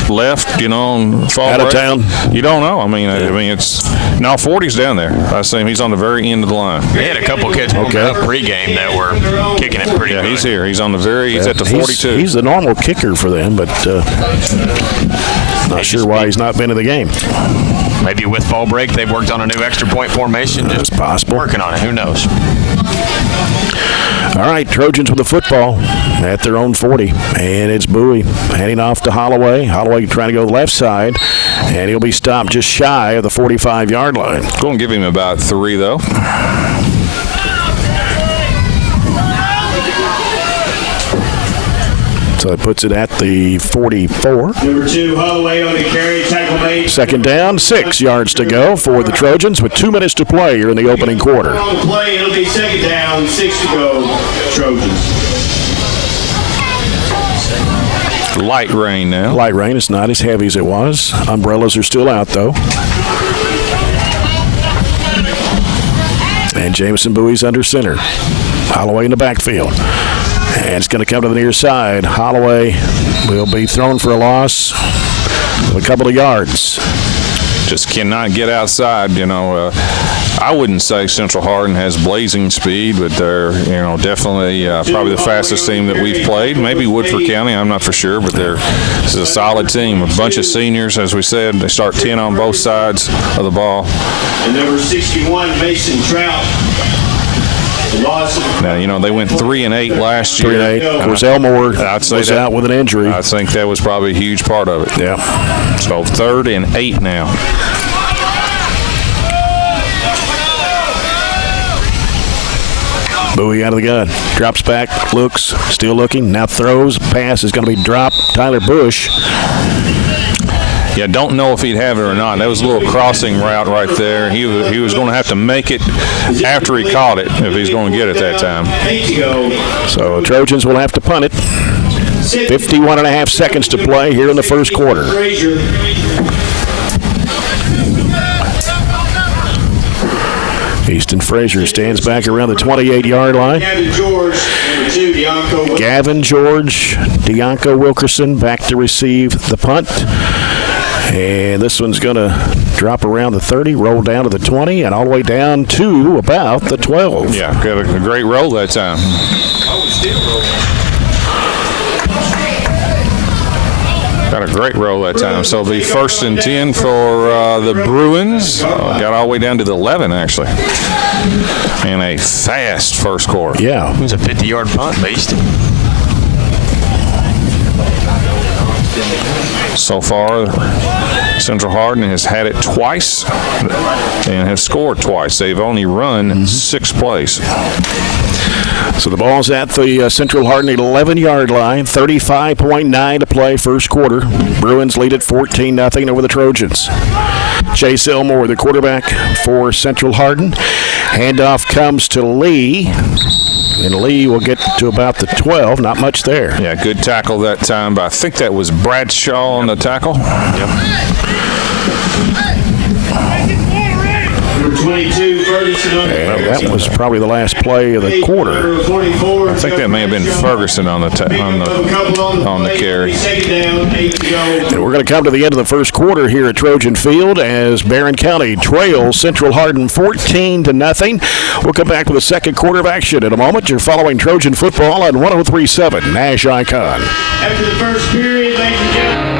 left. On fall out break. Of town. You don't know. I mean it's now 40's down there. I see him. He's on the very end of the line. They had a couple kids up pregame that were kicking it pretty good. He's here. He's on the he's at the 42. He's the normal kicker for them, but not sure why he's not been in the game. Maybe with fall break, they've worked on a new extra point formation. It's possible. Working on it. Who knows? All right, Trojans with the football at their own 40. And it's Bowie heading off to Holloway. Holloway trying to go left side, and he'll be stopped just shy of the 45-yard line. Going to give him about 3, though. So it puts it at the 44. Number 2, Holloway on the carry, tackle made. Second down, 6 yards to go for the Trojans with 2 minutes to play here in the opening quarter. On the play, it'll be second down, 6 to go, Trojans. Light rain now. Light rain. It's not as heavy as it was. Umbrellas are still out, though. And Jamison Bowie's under center. Holloway in the backfield. And it's going to come to the near side. Holloway will be thrown for a loss of a couple of yards. Just cannot get outside. I wouldn't say Central Hardin has blazing speed, but they're definitely probably the fastest team that we've played. Maybe Woodford County, I'm not for sure, but this is a solid team. A bunch of seniors, as we said. They start 10 on both sides of the ball. And number 61, Mason Trout. Now, they went 3-8 last year. 3-8. Of course, Elmore was out with an injury. I think that was probably a huge part of it. Yeah. So 3rd and 8 now. Bowie out of the gun. Drops back, looks, still looking, now throws. Pass is going to be dropped. Tyler Bush. Yeah, don't know if he'd have it or not. That was a little crossing route right there. He was going to have to make it after he caught it if he's going to get it that time. So Trojans will have to punt it. 51 and a half seconds to play here in the first quarter. Easton Frazier stands back around the 28-yard line. Gavin George, Deonko Wilkerson back to receive the punt. And this one's going to drop around the 30, roll down to the 20, and all the way down to about the 12. Yeah, got a great roll that time. Got a great roll that time. So it'll be 1st and 10 for the Bruins. Got all the way down to the 11, actually. And a fast first quarter. Yeah. It was a 50-yard punt, based. So far, Central Hardin has had it twice and has scored twice. They've only run 6 plays. So the ball's at the Central Hardin 11-yard line. 35.9 to play first quarter. Bruins lead at 14-0 over the Trojans. Chase Elmore, the quarterback for Central Hardin. Handoff comes to Lee. And Lee will get to about the 12. Not much there. Yeah, good tackle that time, but I think that was Bradshaw on the tackle. Yep. Number 22, Ferguson on the And that was probably the last play of the quarter. I think that may have been Ferguson on the carry. And we're going to come to the end of the first quarter here at Trojan Field as Barren County trails Central Hardin 14-0. We'll come back with the second quarter of action in a moment. You're following Trojan football on 103.7 Nash Icon. After the first period, ladies and gentlemen.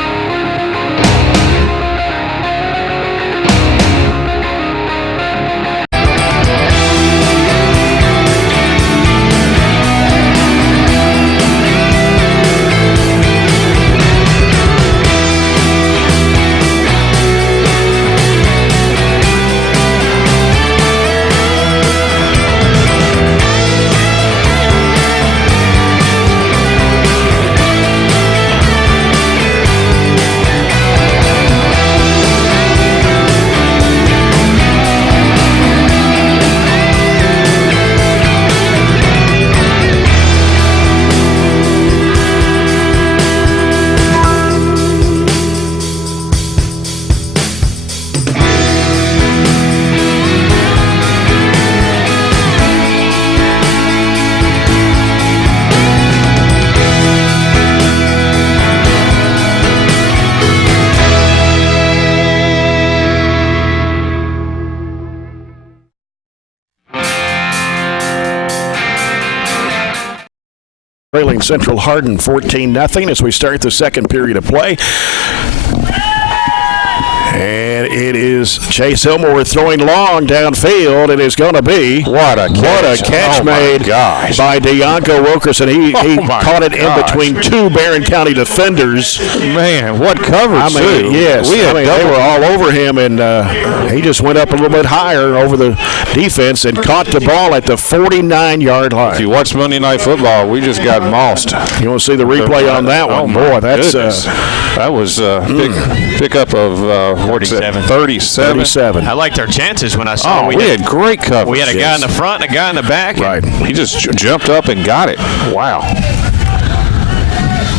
trailing Central Hardin 14-0 as we start the second period of play. And it is Chase Elmore throwing long downfield. It is going to be what a catch made by Deonko Wilkerson. He caught it in between two Barren County defenders. Man, what coverage! Too. Yes, they were all over him, and he just went up a little bit higher over the defense and caught the ball at the 49-yard line. If you watch Monday Night Football, we just got mossed. You want to see the replay on that one? Boy, that's that was a big pickup of 37. I liked our chances when I saw we had great coverage. We had a guy in the front and a guy in the back. Right. He just jumped up and got it. Wow.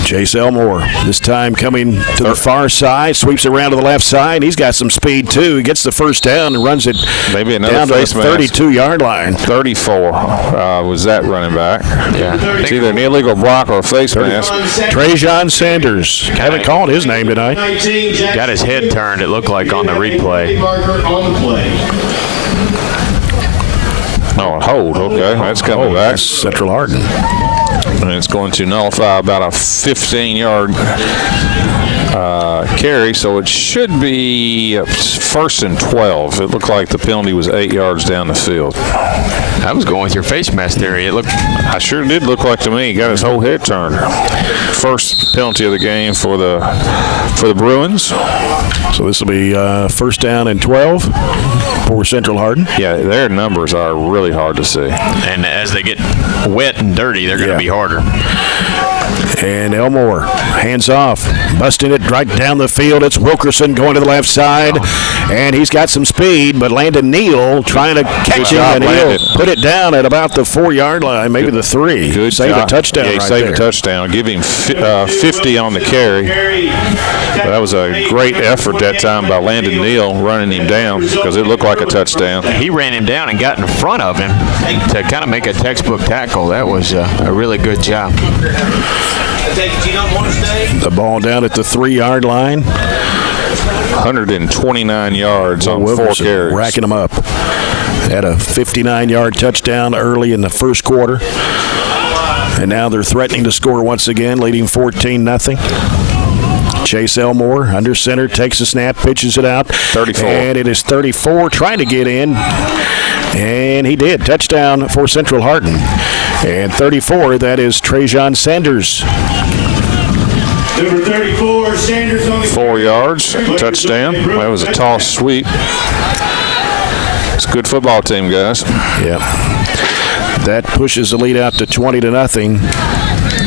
Chase Elmore this time coming to the far side, sweeps around to the left side. He's got some speed too. He gets the first down and runs it maybe another down to the 32-yard line. 34 was that running back. Yeah. It's either an illegal block or a face mask. Trajan Sanders. Haven't called his name tonight. Got his head turned, it looked like, on the replay. Oh, a hold. Okay, that's coming back. That's Central Hardin. And it's going to nullify about a 15-yard carry, so it should be 1st and 12. It looked like the penalty was 8 yards down the field. I was going with your face mask theory. I sure did look like to me. He got his whole head turned. First penalty of the game for the Bruins. So this will be 1st down and 12 for Central Hardin. Yeah, their numbers are really hard to see. And as they get wet and dirty, they're going to be harder. And Elmore, hands off, busting it right down the field. It's Wilkerson going to the left side, and he's got some speed, but Landon Neal trying to catch him, and he'll put it down at about the 4-yard line, maybe the 3. Good save job. A touchdown he right saved there. A touchdown. Give him 50 on the carry. But that was a great effort that time by Landon Neal running him down because it looked like a touchdown. He ran him down and got in front of him to kind of make a textbook tackle. That was a really good job. The ball down at the 3-yard line. 129 yards on 4 carries. Racking them up. Had a 59-yard touchdown early in the first quarter. And now they're threatening to score once again, leading 14-0. Chase Elmore, under center, takes a snap, pitches it out. 34. And it is 34, trying to get in. And he did. Touchdown for Central Hardin. And 34, that is Trajan Sanders. Number 34, Sanders on the 4 yards, touchdown. That was a toss sweep. It's a good football team, guys. Yeah. That pushes the lead out to 20-0.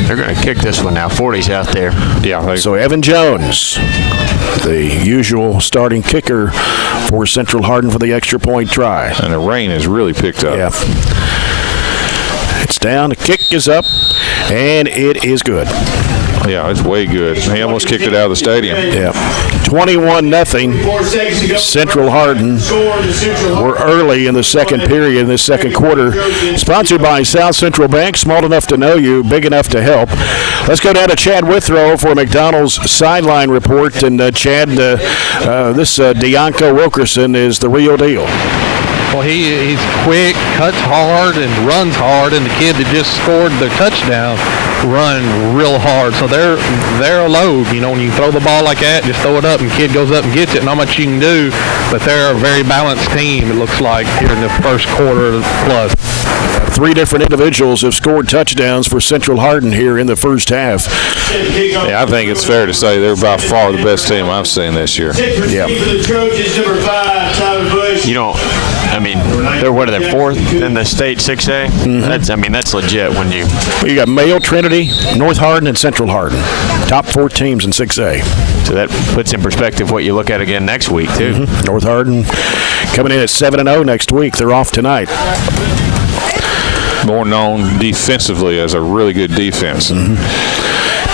They're going to kick this one now. 40's out there. Yeah. So Evan Jones, the usual starting kicker for Central Hardin for the extra point try. And the rain has really picked up. Yeah. It's down. The kick is up, and it is good. Yeah, it's way good. He almost kicked it out of the stadium. Yeah. 21-0. Central Hardin. We're early in the second period, in the second quarter. Sponsored by South Central Bank. Small enough to know you, big enough to help. Let's go down to Chad Withrow for McDonald's sideline report. And Chad, this Deonko Wilkerson is the real deal. Well, he's quick, cuts hard, and runs hard, and the kid that just scored the touchdown run real hard. So they're a load. You know, when you throw the ball like that, just throw it up, and the kid goes up and gets it. Not much you can do, but they're a very balanced team, it looks like, here in the first quarter plus. 3 different individuals have scored touchdowns for Central Hardin here in the first half. Yeah, I think it's fair to say they're by far the best team I've seen this year. Yeah. You know, I mean, they're 4th in the state 6A. Mm-hmm. That's legit when you. You got Mayo, Trinity, North Hardin, and Central Hardin. Top 4 teams in 6A. So that puts in perspective what you look at again next week too. Mm-hmm. North Hardin coming in at 7-0 next week. They're off tonight. More known defensively as a really good defense. Mm-hmm.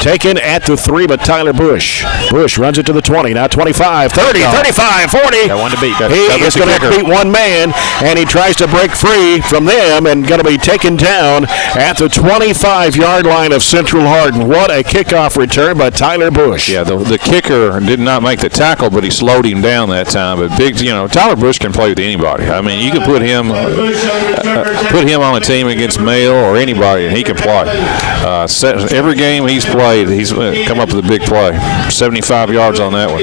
Taken at the 3, but Tyler Bush. Bush runs it to the 20, now 25, 30, 35, 40. Got one to beat. He is going to have to beat one man, and he tries to break free from them and going to be taken down at the 25-yard line of Central Hardin. What a kickoff return by Tyler Bush. Yeah, the kicker did not make the tackle, but he slowed him down that time. But Tyler Bush can play with anybody. I mean, you can put him on a team against Mail or anybody, and he can play. Every game he's played, he's come up with a big play. 75 yards on that one.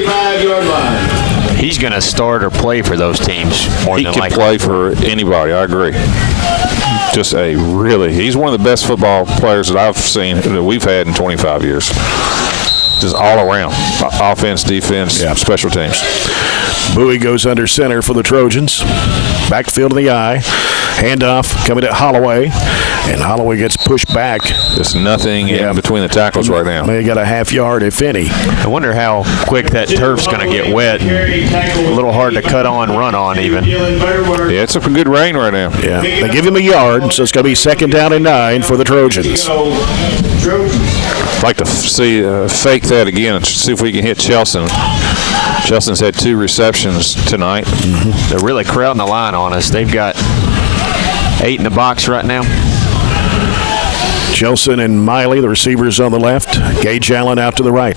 He's going to start or play for those teams more than likely. He can play for anybody. I agree. He's one of the best football players that I've seen, that we've had in 25 years. Just all around. Offense, defense, special teams. Bowie goes under center for the Trojans. Backfield in the eye. Handoff coming to Holloway. And Holloway gets pushed back. There's nothing in between the tackles right now. They got a half yard, if any. I wonder how quick that turf's going to get wet. A little hard to cut on, run on even. Yeah, it's a good rain right now. Yeah, they give him a yard, so it's going to be 2nd down and 9 for the Trojans. I'd like to see fake that again and see if we can hit Chelson. Chelson's had 2 receptions tonight. They're really crowding the line on us. They've got 8 in the box right now. Chelson and Miley, the receivers on the left. Gage Allen out to the right.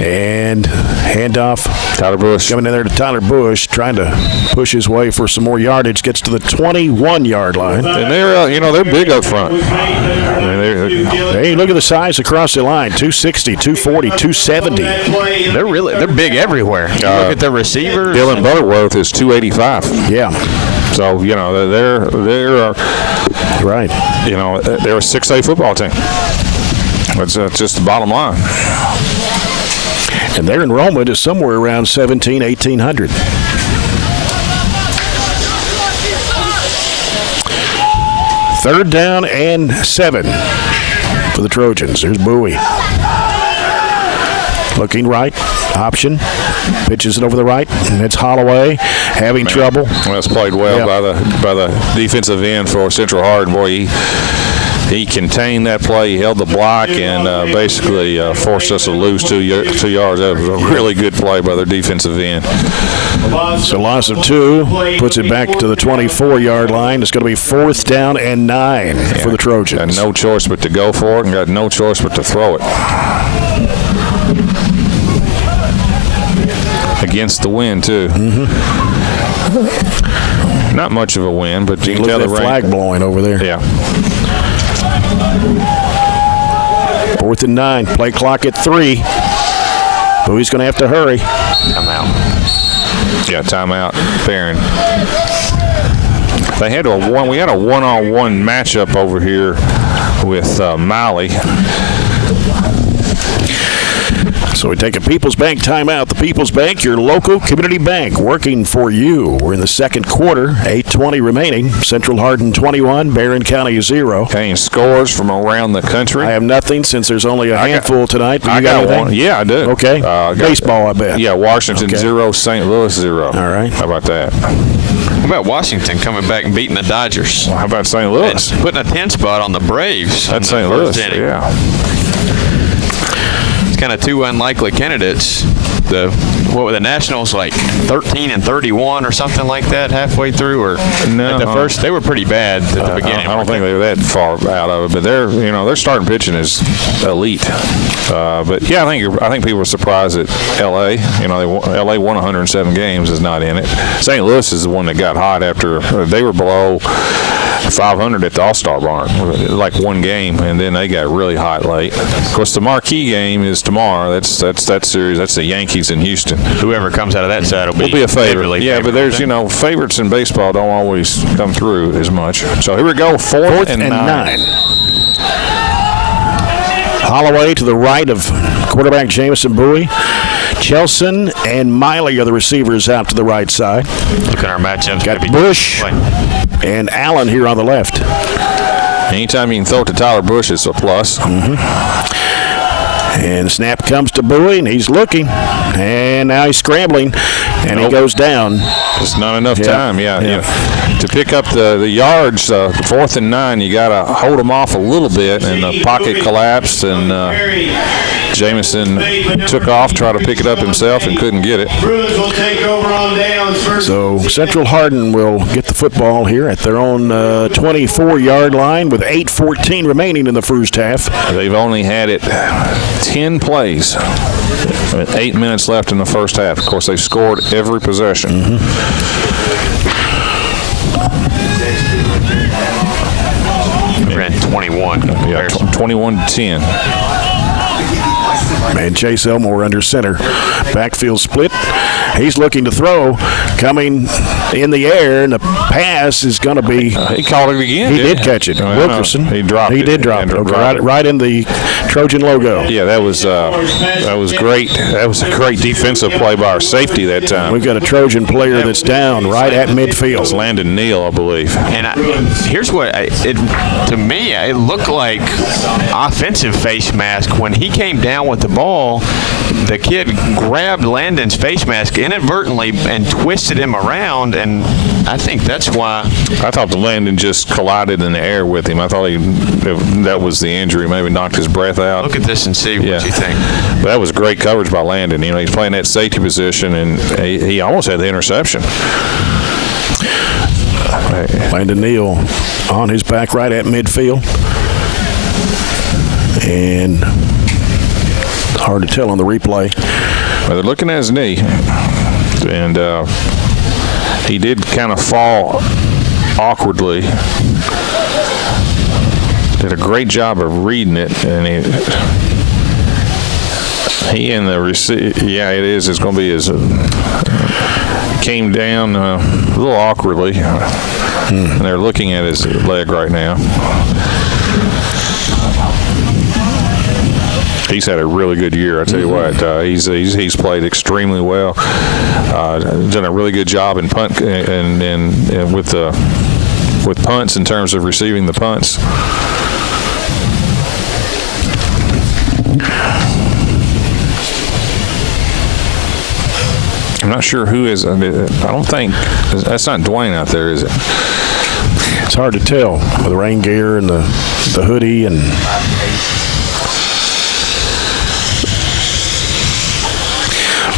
And handoff. Tyler Bush. Coming in there to Tyler Bush, trying to push his way for some more yardage. Gets to the 21-yard line. And they're big up front. Hey, look at the size across the line. 260, 240, 270. They're big everywhere. Look at the receivers. Dylan Butterworth is 285. Yeah. So, they're right. They're a 6A football team. That's just the bottom line. And their enrollment is somewhere around 1,800. Third down and 7 for the Trojans. There's Bowie. Looking right. Option. Pitches it over the right. And it's Holloway having trouble. Well, it's played well by the defensive end for Central Hardin. Boy, he contained that play. He held the block and basically forced us to lose 2 yards. That was a really good play by their defensive end. So loss of 2 puts it back to the 24-yard line. It's going to be 4th down and 9 for the Trojans. Got no choice but to go for it and got no choice but to throw it. Against the wind, too. Not much of a wind, but you can tell the flag blowing over there. Yeah. 4th and 9. Play clock at 3. Bowie's going to have to hurry. Timeout. Yeah, timeout. Barren. We had a one-on-one matchup over here with Miley. So we take a People's Bank timeout. The People's Bank, your local community bank, working for you. We're in the second quarter, 8:20 remaining. Central Hardin 21, Barren County 0. Any scores from around the country? I have nothing since there's only a handful tonight. I got one. Yeah, I do. Okay. Baseball, I bet. Yeah, Washington 0, St. Louis 0. All right. How about that? How about Washington coming back and beating the Dodgers? Well, how about St. Louis? And putting a 10 spot on the Braves. That's St. Louis. Yeah. Kind of 2 unlikely candidates. The Nationals, like 13 and 31 or something like that halfway through, or no, at the first they were pretty bad at the beginning. I don't think they were that far out of it, but their starting pitching is elite. But yeah, I think people were surprised that LA. LA won 107 games, is not in it. St. Louis is the one that got hot after they were below 500 at the All-Star barn, like one game, and then they got really hot late. Of course, the marquee game is tomorrow. That's that series. That's the Yankees in Houston. Whoever comes out of that side will be a favorite. Yeah, but there's favorites in baseball don't always come through as much. So here we go, 4th and 9. Holloway to the right of quarterback Jamison Bowie. Chelson and Miley are the receivers out to the right side. Look at our matchups. Got Bush and Allen here on the left. Anytime you can throw it to Tyler Bush, it's a plus. And snap comes to Bowie, and he's looking. And now he's scrambling, and he goes down. Just not enough time, to pick up the yards. 4th and 9, you got to hold them off a little bit, and the pocket collapsed, and Jamison took off, tried to pick it up himself, and couldn't get it. Bruins will take over on downs. So Central Hardin will get the football here at their own 24-yard line with 8:14 remaining in the first half. They've only had it 10 plays with 8 minutes left in the first half. Of course, they've scored every possession. Ran 21. 21-10. And Chase Elmore under center. Backfield split. He's looking to throw. Coming in the air, and the pass is going to be. He called it again. He did catch it. Wilkerson. He dropped it. He did drop it. Okay, right in the Trojan logo. Yeah, that was great. That was a great defensive play by our safety that time. We've got a Trojan player that's down right at midfield. It's Landon Neal, I believe. And here's what to me it looked like offensive face mask. When he came down with the ball, the kid grabbed Landon's face mask inadvertently and twisted him around, and I think that's why. I thought the Landon just collided in the air with him. I thought that was the injury, maybe knocked his breath out. Look at this and see what you think. But that was great coverage by Landon. You know, he's playing that safety position, and he almost had the interception. Landon Neal on his back right at midfield. And hard to tell on the replay. Well, they're looking at his knee, and he did kind of fall awkwardly. Did a great job of reading it, and he and the receiver. Yeah, it is. It's going to be his. Came down a little awkwardly, and they're looking at his leg right now. He's had a really good year, I tell you what. He's played extremely well. Done a really good job in punt and with punts in terms of receiving the punts. I'm not sure who is. I don't think that's not Dwayne out there, is it? It's hard to tell with the rain gear and the hoodie and.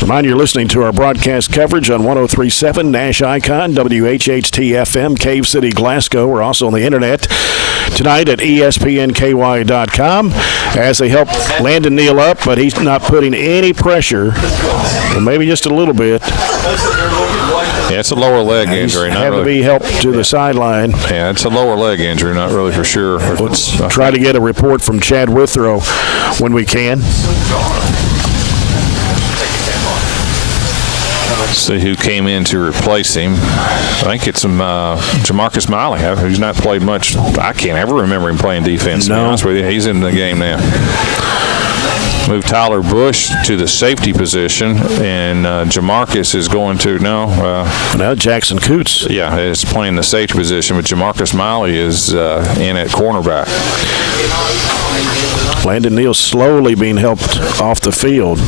Remind you, you're listening to our broadcast coverage on 103.7 Nash Icon, WHHT-FM, Cave City, Glasgow. We're also on the internet tonight at ESPNKY.com as they help Landon Neal up, but he's not putting any pressure, or maybe just a little bit. Yeah, it's a lower leg injury. Have to be helped to the sideline. Yeah, it's a lower leg injury, not really for sure. Let's try to get a report from Chad Withrow when we can. See who came in to replace him. I think it's Jamarcus Miley, who's not played much. I can't ever remember him playing defense, to be honest with you. He's in the game now. Move Tyler Bush to the safety position, and Jamarcus is going to now Jackson Coots. Yeah, is playing the safety position, but Jamarcus Miley is in at cornerback. Landon Neal slowly being helped off the field.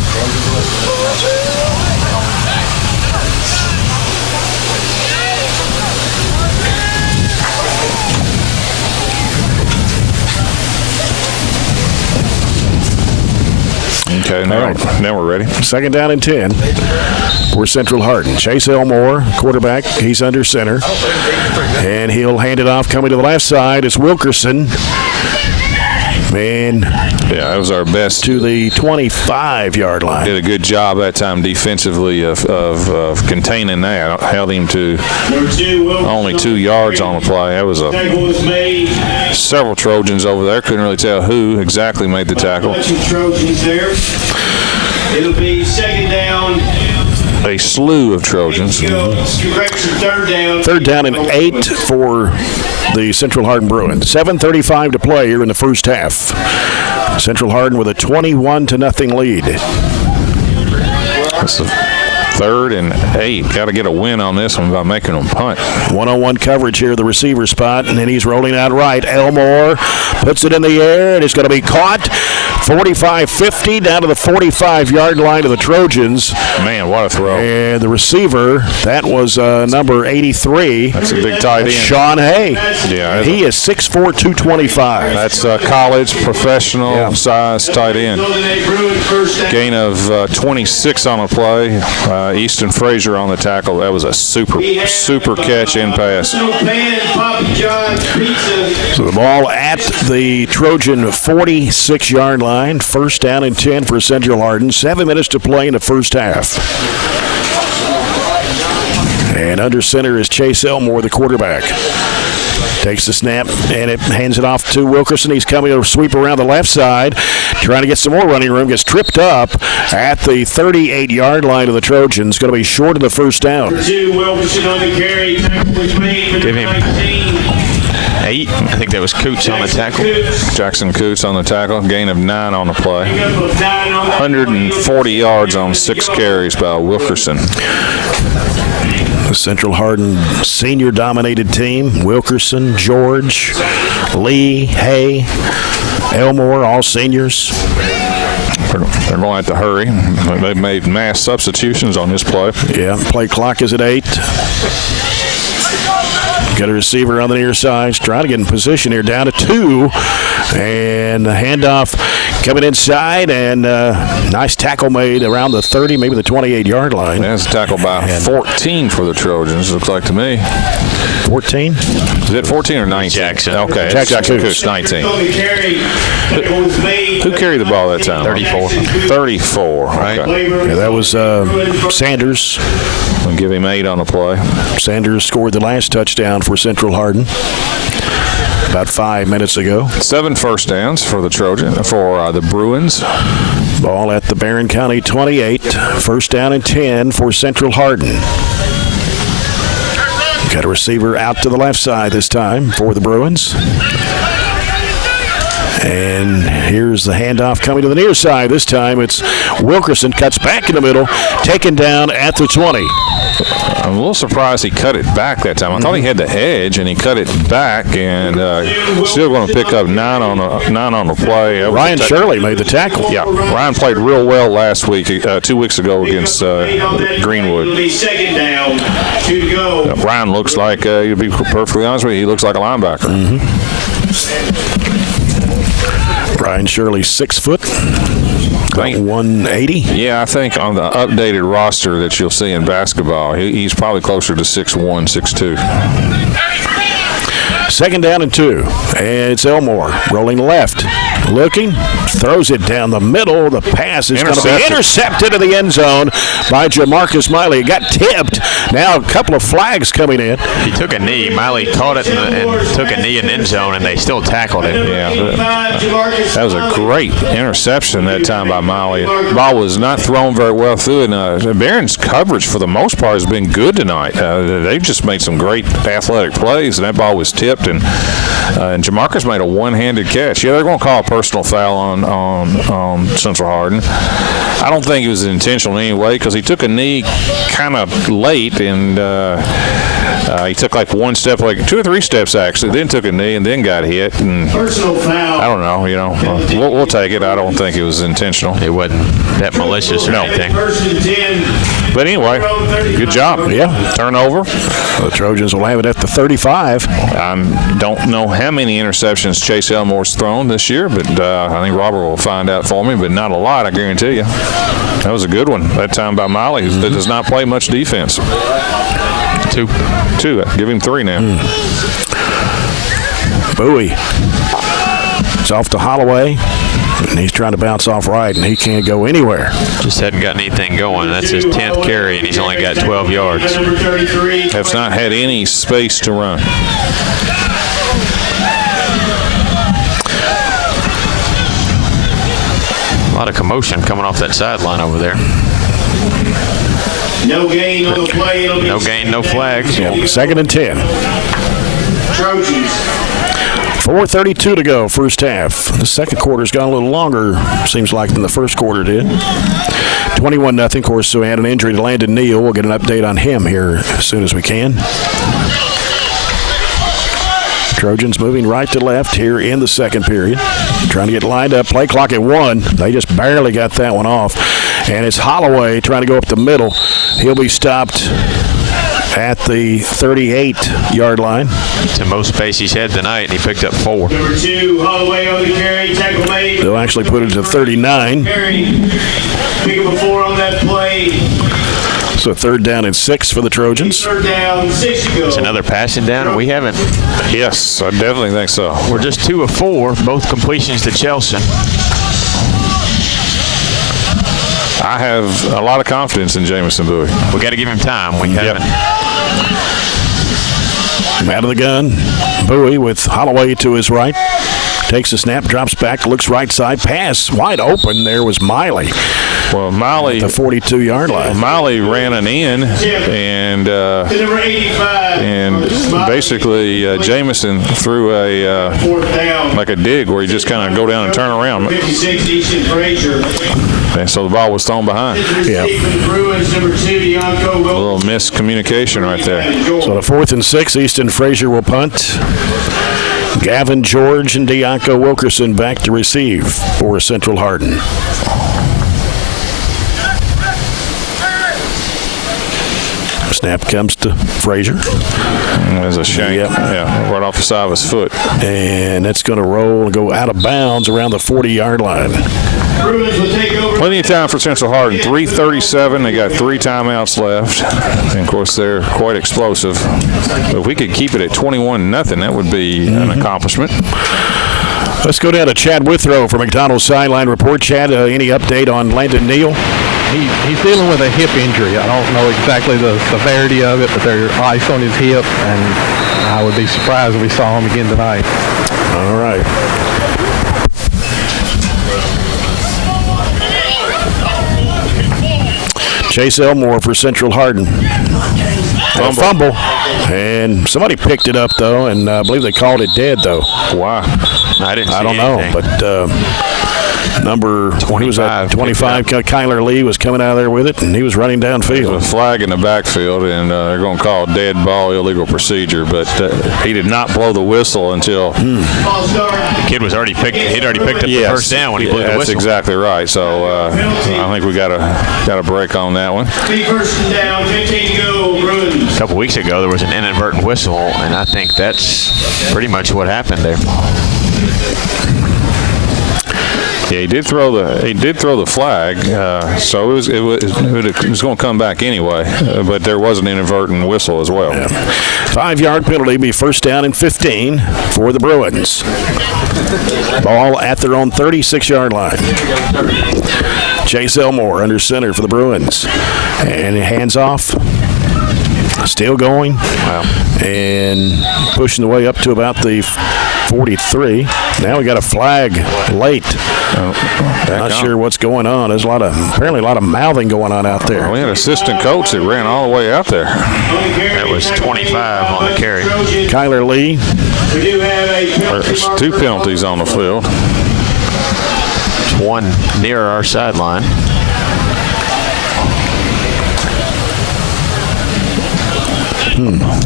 Okay, now we're ready. Second down and 10 for Central Hardin. Chase Elmore, quarterback. He's under center. And he'll hand it off coming to the left side. It's Wilkerson. Man. Yeah, that was our best. To the 25-yard line. Did a good job that time defensively of containing that. Held him to only 2 yards on the play. That was several Trojans over there. Couldn't really tell who exactly made the tackle. Trojans there. It'll be second down. A slew of Trojans. Third down and 8 for the Central Hardin Bruins. 7:35 to play here in the first half. Central Hardin with a 21-0 lead. That's the 3rd and 8. Got to get a win on this one by making them punt. One-on-one coverage here, the receiver spot, and then he's rolling out right. Elmore puts it in the air, and it's going to be caught. 45-50 down to the 45-yard line of the Trojans. Man, what a throw. And the receiver, that was number 83. That's a big tight end. Sean Hay. Yeah, he is 6'4", 225. That's a college professional size tight end. Gain of 26 on a play. Easton Frazier on the tackle. That was a super catch and pass. So the ball at the Trojan 46-yard line. 1st down and 10 for Central Hardin. 7 minutes to play in the first half. And under center is Chase Elmore, the quarterback. Takes the snap, and it hands it off to Wilkerson. He's coming to sweep around the left side, trying to get some more running room. Gets tripped up at the 38-yard line of the Trojans. Going to be short of the first down. Give him 8. I think that was Coots on the tackle. Jackson Coots on the tackle. Gain of 9 on the play. 140 yards on 6 carries by Wilkerson. The Central Hardin senior-dominated team. Wilkerson, George, Lee, Hay, Elmore, all seniors. They're going to have to hurry. They've made mass substitutions on this play. Yeah, play clock is at 8. Got a receiver on the near side. Trying to get in position here. Down to 2. And the handoff coming inside. And nice tackle made around the 30, maybe the 28-yard line. That's a tackle by 14 for the Trojans, looks like to me. 14? Is it 14 or 19? Jackson. Okay, Jackson Coots, 19. Who carried the ball that time? 34. 34. Right. Okay. Yeah, that was Sanders. We'll give him 8 on the play. Sanders scored the last touchdown for Central Hardin about 5 minutes ago. 7 first downs for the the Bruins. Ball at the Barren County 28. 1st down and 10 for Central Hardin. Got a receiver out to the left side this time for the Bruins. And here's the handoff coming to the near side. This time it's Wilkerson, cuts back in the middle, taken down at the 20. I'm a little surprised he cut it back that time. I thought he had the edge, and he cut it back, and still going to pick up 9 on the play. Ryan Shirley made the tackle. Yeah, Ryan played real well last week, 2 weeks ago against Greenwood. Ryan looks like, to be perfectly honest with you, he looks like a linebacker. Ryan Shirley, 6 foot, about 180. Yeah, I think on the updated roster that you'll see in basketball, he's probably closer to 6'1", 6'2". 2nd down and 2, and it's Elmore rolling left, looking, throws it down the middle. The pass is going to be intercepted in the end zone by Jamarcus Miley. It got tipped. Now a couple of flags coming in. He took a knee. Miley caught it and took a knee in the end zone, and they still tackled it. Yeah, that was a great interception that time by Miley. The ball was not thrown very well through it. Barron's coverage for the most part has been good tonight. They've just made some great athletic plays, and that ball was tipped, and Jamarcus made a one-handed catch. Yeah, they're going to call a personal foul on Central Hardin. I don't think it was intentional in any way because he took a knee kind of late, and he took like 1 step, like 2 or 3 steps actually, then took a knee and then got hit. And Personal foul. I don't know, we'll take it. I don't think it was intentional. It wasn't that malicious or anything. But anyway, good job. Yeah. Turnover. The Trojans will have it at the 35. I don't know how many interceptions Chase Elmore's thrown this year, but I think Robert will find out for me, but not a lot, I guarantee you. That was a good one that time by Miley, who does not play much defense. 2. Give him 3 now. Bowie. It's off to Holloway, and he's trying to bounce off right, and he can't go anywhere. Just hadn't gotten anything going. That's his 10th carry, and he's only got 12 yards. Has not had any space to run. A lot of commotion coming off that sideline over there. No gain on the play. No gain, no flags. Yeah, 2nd and 10. Trojans. 4:32 to go, first half. The second quarter's gone a little longer, seems like, than the first quarter did. 21-0. Of course, so we had an injury to Landon Neal. We'll get an update on him here as soon as we can. Trojans moving right to left here in the second period. Trying to get lined up. Play clock at 1. They just barely got that one off. And it's Holloway trying to go up the middle. He'll be stopped at the 38-yard line. It's the most space he's had tonight, and he picked up 4. Number 2, Holloway on the carry, tackle made. They'll actually put it to 39. Carry, pick up a 4 on that play. So 3rd down and 6 for the Trojans. 3rd down, 6 to go. It's another passing down, and we haven't. Yes, I definitely think so. We're just 2 of 4, both completions to Chelsea. I have a lot of confidence in Jamison Bowie. We got to give him time. We haven't. Out of the gun. Bowie with Holloway to his right. Takes a snap, drops back, looks right side. Pass wide open. There was Miley. Well, Miley, the 42-yard line. Miley ran an in, and number 85. Basically Jamison threw a 4th down. like a dig where you just kind of go down and turn around. 56, Easton Frazier. And so the ball was thrown behind. Yeah. Bruins, number 2, Deonco A little miscommunication right there. So the 4th and 6, Easton Frazier will punt. Gavin George and Deonco Wilkerson back to receive for Central Hardin. Snap comes to Frazier. There's a shank, right off the side of his foot. And that's going to roll and go out of bounds around the 40-yard line. Bruins will take over. Plenty of time for Central Hardin. 3:37. They got 3 timeouts left. And, of course, they're quite explosive. But if we could keep it at 21-0, that would be an accomplishment. Let's go down to Chad Withrow for McDonald's Sideline Report. Chad, any update on Landon Neal? He's dealing with a hip injury. I don't know exactly the severity of it, but there's ice on his hip, and I would be surprised if we saw him again tonight. All right. Chase Elmore for Central Hardin. Fumble. And somebody picked it up, though, and I believe they called it dead, though. Wow. I don't know, but number 25, Kyler Lee was coming out of there with it, and he was running downfield. There's a flag in the backfield, and they're going to call dead ball illegal procedure, but he did not blow the whistle until the kid was already picked. He'd already picked up the first down when he blew the whistle. That's exactly right. So I think we got a break on that one. 1st down, 15 to go, Bruins. A couple weeks ago, there was an inadvertent whistle, and I think that's pretty much what happened there. Yeah, he did throw the flag, so it was going to come back anyway. But there was an inadvertent whistle as well. Yeah. 5-yard penalty, be 1st down and 15 for the Bruins. Ball at their own 36-yard line. Chase Elmore under center for the Bruins, and hands off. Still going. Wow. And pushing the way up to about the 43. Now we got a flag late. Not sure what's going on. There's apparently a lot of mouthing going on out there. We had an assistant coach that ran all the way out there. That was 25 on the carry. Kyler Lee. There's 2 penalties on the field. There's one near our sideline.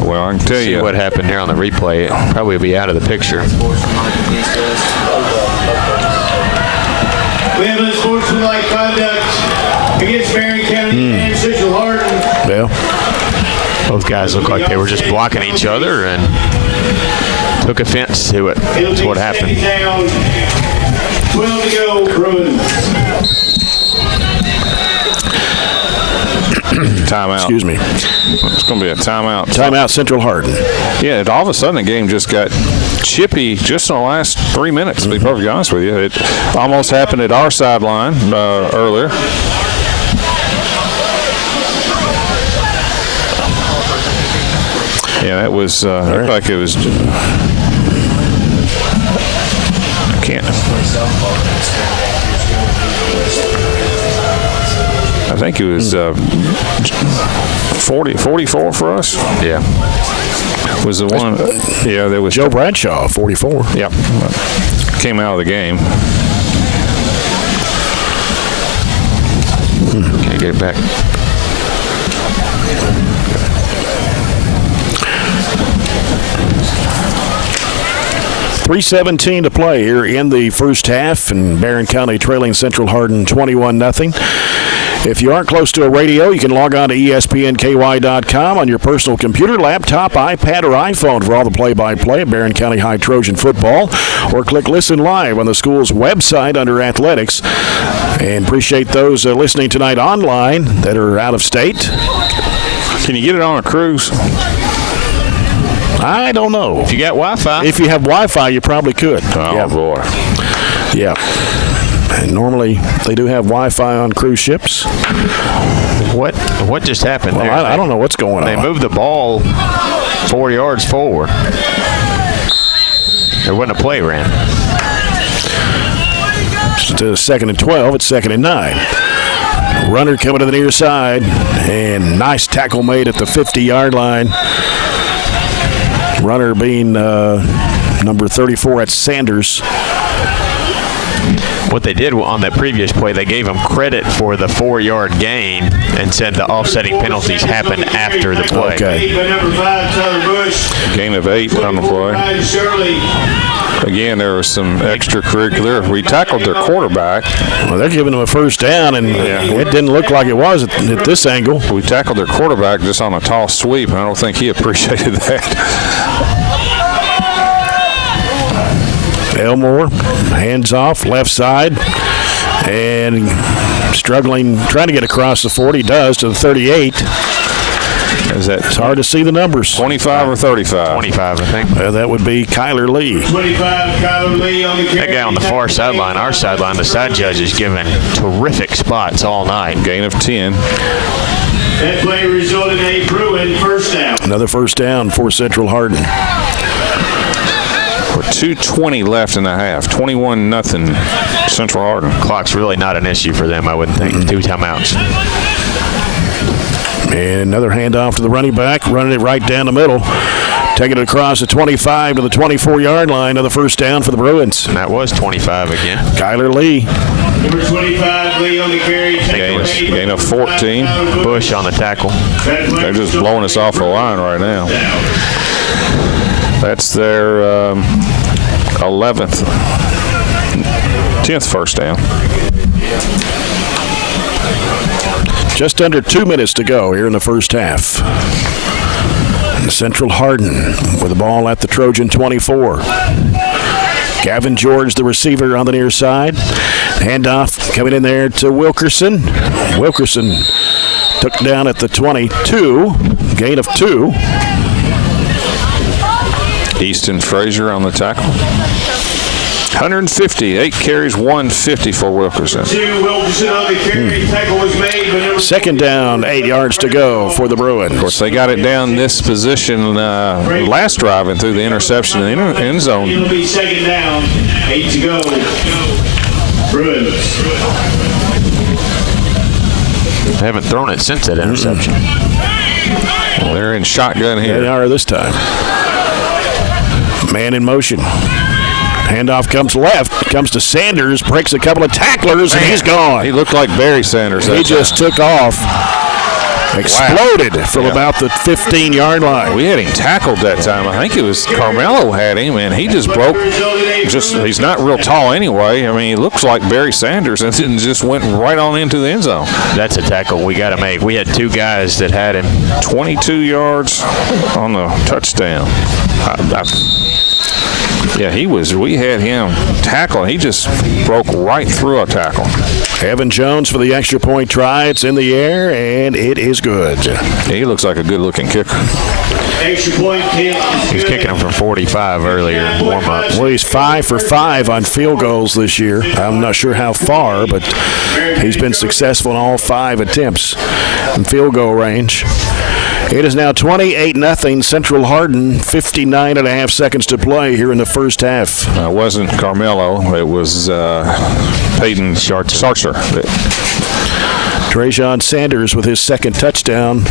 Well, I can tell you what happened there on the replay. It probably will be out of the picture. We have unsportsmanlike conduct against Barren County and Central Hardin. Yeah. Both guys look like they were just blocking each other and took offense to it. That's what happened. Down. 12 to go, Bruins. timeout. Excuse me. It's going to be a timeout. Timeout, Central Hardin. Yeah, all of a sudden the game just got chippy just in the last 3 minutes, to be perfectly honest with you. It almost happened at our sideline earlier. Yeah, that was looked like it was. I can't. I think it was 44 for us. Yeah. was the one. Yeah, there was Joe Bradshaw, 44. Yep. Came out of the game. Can't get it back. .317 to play here in the first half, and Barren County trailing Central Hardin 21-0. If you aren't close to a radio, you can log on to ESPNKY.com on your personal computer, laptop, iPad, or iPhone for all the play-by-play of Barren County High Trojan football, or click Listen Live on the school's website under Athletics. And appreciate those listening tonight online that are out of state. Can you get it on a cruise? I don't know. If you got Wi-Fi. If you have Wi-Fi, you probably could. Oh, yeah. boy. Yeah. And normally they do have Wi-Fi on cruise ships. What just happened there? I don't know what's going on. They moved the ball 4 yards forward. There wasn't a play ran. To 2nd and 12, it's 2nd and 9. Runner coming to the near side, and nice tackle made at the 50-yard line. Runner being number 34 at Sanders. What they did on that previous play, they gave him credit for the 4-yard gain and said the offsetting penalties happened after the play. Okay. Gain of 8 on the play. Again, there was some extracurricular. We tackled their quarterback. Well, they're giving him a first down, and it didn't look like it was at this angle. We tackled their quarterback just on a tall sweep, and I don't think he appreciated that. Elmore, hands off, left side, and struggling, trying to get across the 40, does to the 38. It's hard to see the numbers. 25 or 35? 25, I think. That would be Kyler Lee. 25, Kyler Lee on the carry. That guy on the far sideline, our sideline, the side judge is giving terrific spots all night. Gain of 10. That play resulted in a Bruin first down. Another first down for Central Hardin. 2:20 left in the half. 21-0 Central Hardin. Clock's really not an issue for them, I wouldn't think. 2 timeouts. And another handoff to the running back, running it right down the middle. Taking it across the 25 to the 24-yard line. Another first down for the Bruins. And that was 25 again. Kyler Lee. Number 25, Lee on the carry. Gain of 14. Bush on the tackle. They're just blowing us off the line right now. That's their 10th first down. Just under 2 minutes to go here in the first half. Central Hardin with the ball at the Trojan 24. Gavin George, the receiver, on the near side. Handoff coming in there to Wilkerson. Wilkerson took down at the 22. Gain of 2. Easton Frazier on the tackle. 150, 8 carries, 150 for Wilkerson. Wilkerson on the carry. Tackle was made. Second down, 8 yards to go for the Bruins. Of course, they got it down this position last drive and through the interception in the end zone. It'll be second down, 8 to go. Bruins. They haven't thrown it since that interception. Well, they're in shotgun here. They are this time. Man in motion. Handoff comes left, comes to Sanders, breaks a couple of tacklers, and he's gone. He looked like Barry Sanders. He just took off. Exploded from about the 15-yard line. We had him tackled that time. I think it was Carmelo had him, and he just broke. He's not real tall anyway. I mean, he looks like Barry Sanders, and just went right on into the end zone. That's a tackle we got to make. We had 2 guys that had him. 22 yards on the touchdown. Yeah, we had him tackled. He just broke right through a tackle. Evan Jones for the extra point try. It's in the air, and it is good. He looks like a good-looking kicker. Extra point kick. He was kicking him from 45 earlier in warm-up. Well, he's 5 for 5 on field goals this year. I'm not sure how far, but he's been successful in all 5 attempts in field goal range. It is now 28-0 Central Hardin, 59.5 seconds to play here in the first half. It wasn't Carmelo. It was Peyton Sarcher. Trajan Sanders with his second touchdown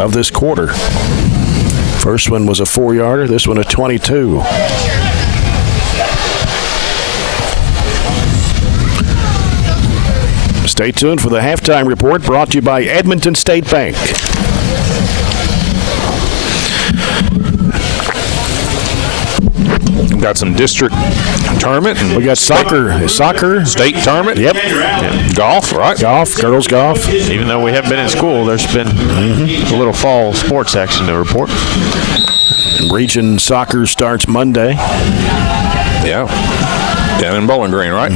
of this quarter. First one was a 4-yarder. This one a 22. Stay tuned for the halftime report brought to you by Edmonton State Bank. We've got some district tournament. And we got soccer. State tournament. Yep. Golf, right? Golf, girls golf. Even though we haven't been in school, there's been a little fall sports action to report. Region soccer starts Monday. Yeah. Down in Bowling Green, right?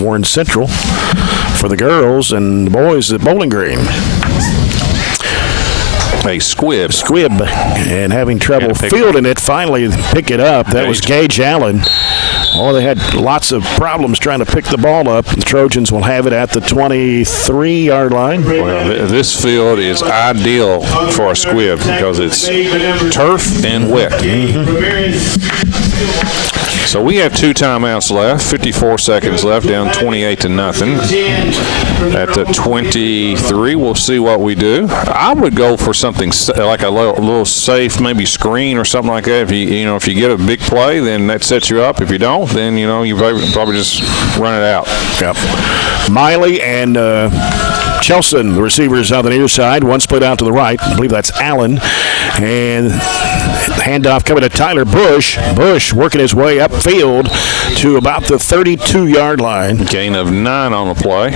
Warren Central for the girls and the boys at Bowling Green. A squib. And having trouble fielding it, finally pick it up. That was Gage Allen. Oh, they had lots of problems trying to pick the ball up. The Trojans will have it at the 23-yard line. Well, this field is ideal for a squib because it's turf and wet. So we have 2 timeouts left, 54 seconds left, down 28-0. At the 23, we'll see what we do. I would go for something like a little safe, maybe screen or something like that. If you get a big play, then that sets you up. If you don't, then you probably just run it out. Yep. Miley and Chelson, the receivers on the near side. One split out to the right. I believe that's Allen. And handoff coming to Tyler Bush. Bush working his way upfield to about the 32-yard line. Gain of 9 on the play.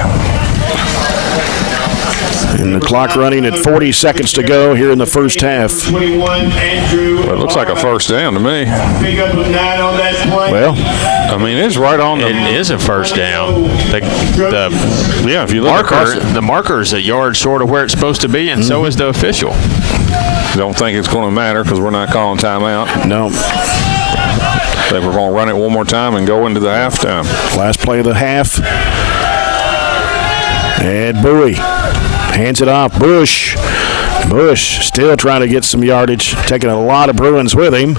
And the clock running at 40 seconds to go here in the first half. 21, Andrew. Well, it looks like a first down to me. Pick up a 9 on that play. Well, I mean, it's right on the. It is a first down. If you look the marker is a yard short of where it's supposed to be, and so is the official. Don't think it's going to matter because we're not calling timeout. No. I think we're going to run it one more time and go into the halftime. Last play of the half. And Bowie hands it off. Bush still trying to get some yardage, taking a lot of Bruins with him.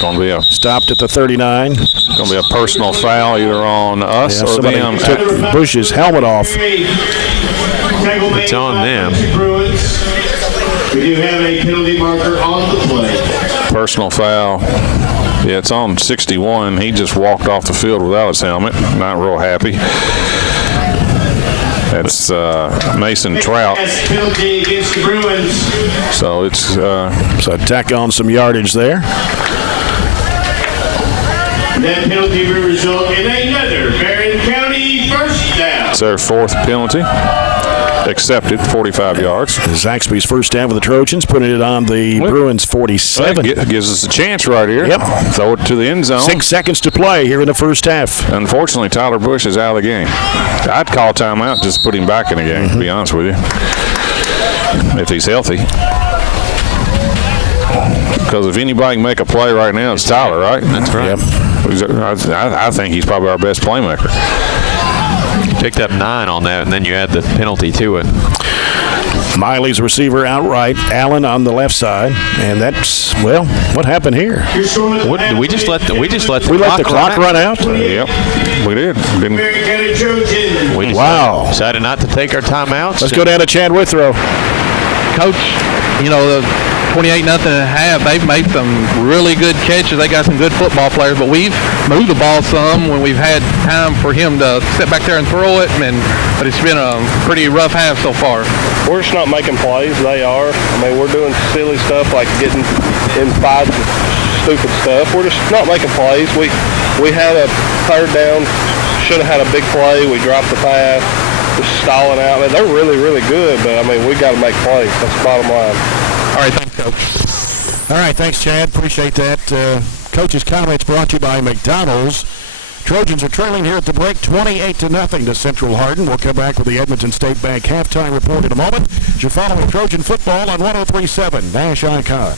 Going to be stopped at the 39. Going to be a personal foul either on us or them. Took Bush's helmet off. It's on them. We do have a penalty marker on the play. Personal foul. Yeah, it's on 61. He just walked off the field without his helmet. Not real happy. That's Mason Trout. Penalty against the Bruins. So it's so tack on some yardage there. That penalty will result in another Barren County first down. It's their 4th penalty. Accepted, 45 yards. Zaxby's first down for the Trojans, putting it on the Bruins 47. That gives us a chance right here. Yep. Throw it to the end zone. 6 seconds to play here in the first half. Unfortunately, Tyler Bush is out of the game. I'd call timeout, just put him back in the game, to be honest with you, if he's healthy. Because if anybody can make a play right now, it's Tyler, right? That's right. Yep. I think he's probably our best playmaker. Picked up 9 on that, and then you add the penalty to it. Miley's receiver outright. Allen on the left side, and that's what happened here? We just let the clock run out. Yep, we did. Barren County Trojans. We decided not to take our timeouts. Let's go down to Chad Withrow. Coach, the 28-0 at half, they've made some really good catches. They got some good football players, but we've moved the ball some when we've had time for him to sit back there and throw it, but it's been a pretty rough half so far. We're just not making plays. They are. I mean, we're doing silly stuff like getting in fights and stupid stuff. We're just not making plays. We had a third down, should have had a big play. We dropped the pass, just stalling out. I mean, they're really, really good, but, I mean, we got to make plays. That's the bottom line. All right, thanks, Coach. All right, thanks, Chad. Appreciate that. Coach's comments brought to you by McDonald's. Trojans are trailing here at the break 28-0 to Central Hardin. We'll come back with the Edmonton State Bank halftime report in a moment. You're following Trojan football on 103.7 Nash Icon.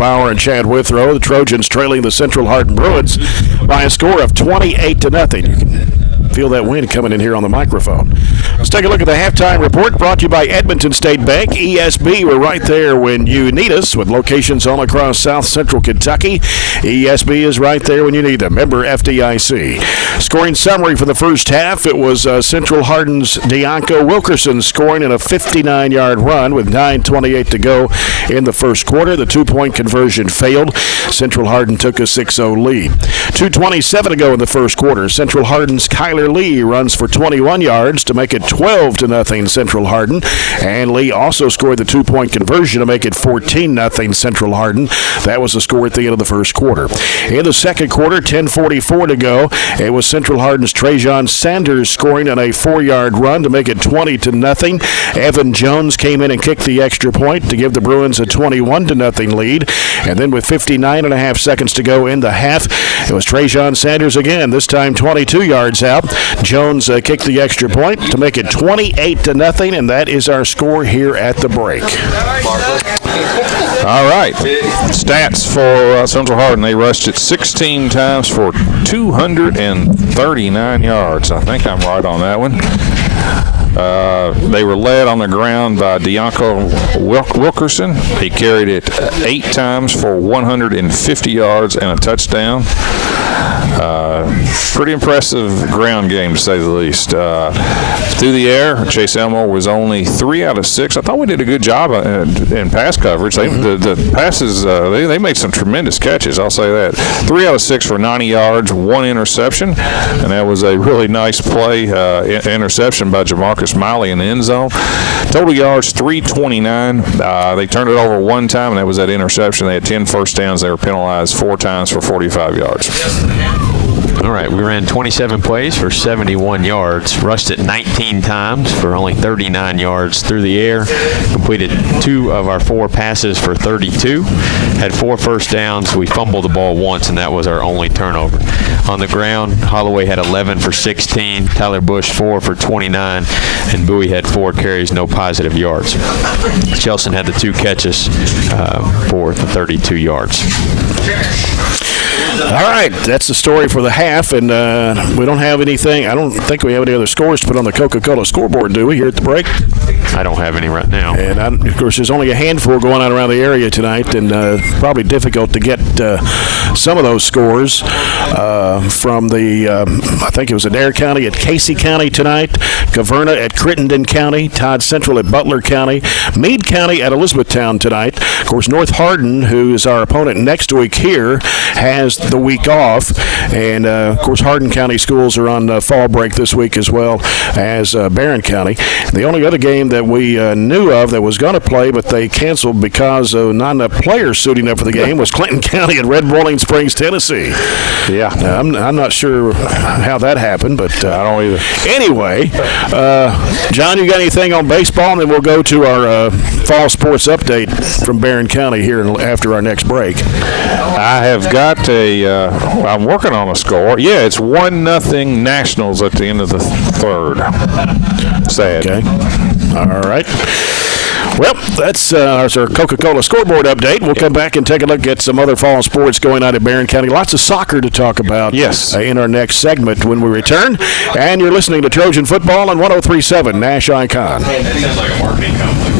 Bauer and Chad Withrow. The Trojans trailing the Central Hardin Bruins by a score of 28-0. You can feel that wind coming in here on the microphone. Let's take a look at the halftime report brought to you by Edmonton State Bank. ESB, we're right there when you need us with locations all across South Central Kentucky. ESB is right there when you need them. Member FDIC. Scoring summary for the first half, it was Central Hardin's Deonko Wilkerson scoring in a 59-yard run with 9:28 to go in the first quarter. The two-point conversion failed. Central Hardin took a 6-0 lead. 2:27 to go in the first quarter. Central Hardin's Kyler Lee runs for 21 yards to make it 12-0 Central Hardin. And Lee also scored the two-point conversion to make it 14-0 Central Hardin. That was the score at the end of the first quarter. In the second quarter, 10:44 to go, it was Central Hardin's Trajan Sanders scoring on a 4-yard run to make it 20-0. Evan Jones came in and kicked the extra point to give the Bruins a 21-0 lead. And then with 59.5 seconds to go in the half, it was Trajan Sanders again, this time 22 yards out. Jones kicked the extra point to make it 28-0, and that is our score here at the break. All right. Stats for Central Hardin. They rushed it 16 times for 239 yards. I think I'm right on that one. They were led on the ground by Deonko Wilkerson. He carried it 8 times for 150 yards and a touchdown. Pretty impressive ground game, to say the least. Through the air, Chase Elmore was only 3 out of 6. I thought we did a good job in pass coverage. The passes, they made some tremendous catches, I'll say that. 3 out of 6 for 90 yards, 1 interception, and that was a really nice play, interception by Jamarcus Miley in the end zone. Total yards, 329. They turned it over 1 time, and that was that interception. They had 10 first downs. They were penalized 4 times for 45 yards. All right, we ran 27 plays for 71 yards, rushed it 19 times for only 39 yards through the air, completed 2 of our 4 passes for 32, had 4 first downs. We fumbled the ball once, and that was our only turnover. On the ground, Holloway had 11 for 16, Tyler Bush 4 for 29, and Bowie had 4 carries, no positive yards. Chelson had the 2 catches for the 32 yards. All right, that's the story for the half, and we don't have anything. I don't think we have any other scores to put on the Coca-Cola scoreboard, do we, here at the break? I don't have any right now. And, of course, there's only a handful going on around the area tonight, and probably difficult to get some of those scores from the, I think it was Adair County at Casey County tonight, Caverna at Crittenden County, Todd Central at Butler County, Meade County at Elizabethtown tonight. Of course, North Hardin, who is our opponent next week here, has the week off, and of course Hardin County schools are on fall break this week as well as Barren County. The only other game that we knew of that was going to play but they canceled because of not enough players suiting up for the game was Clinton County and Red Rolling Springs, Tennessee. Yeah, I'm not sure how that happened, but I don't either. Anyway, John, you got anything on baseball? And then we'll go to our fall sports update from Barren County here after our next break. I have got I'm working on a score. Yeah, it's 1-0 Nationals at the end of the third. Sad. Okay. All right. Well, that's our Coca-Cola scoreboard update. We'll come back and take a look at some other fall sports going on in Barren County. Lots of soccer to talk about in our next segment when we return. And you're listening to Trojan Football on 103.7 Nash Icon. Sounds like a marketing company.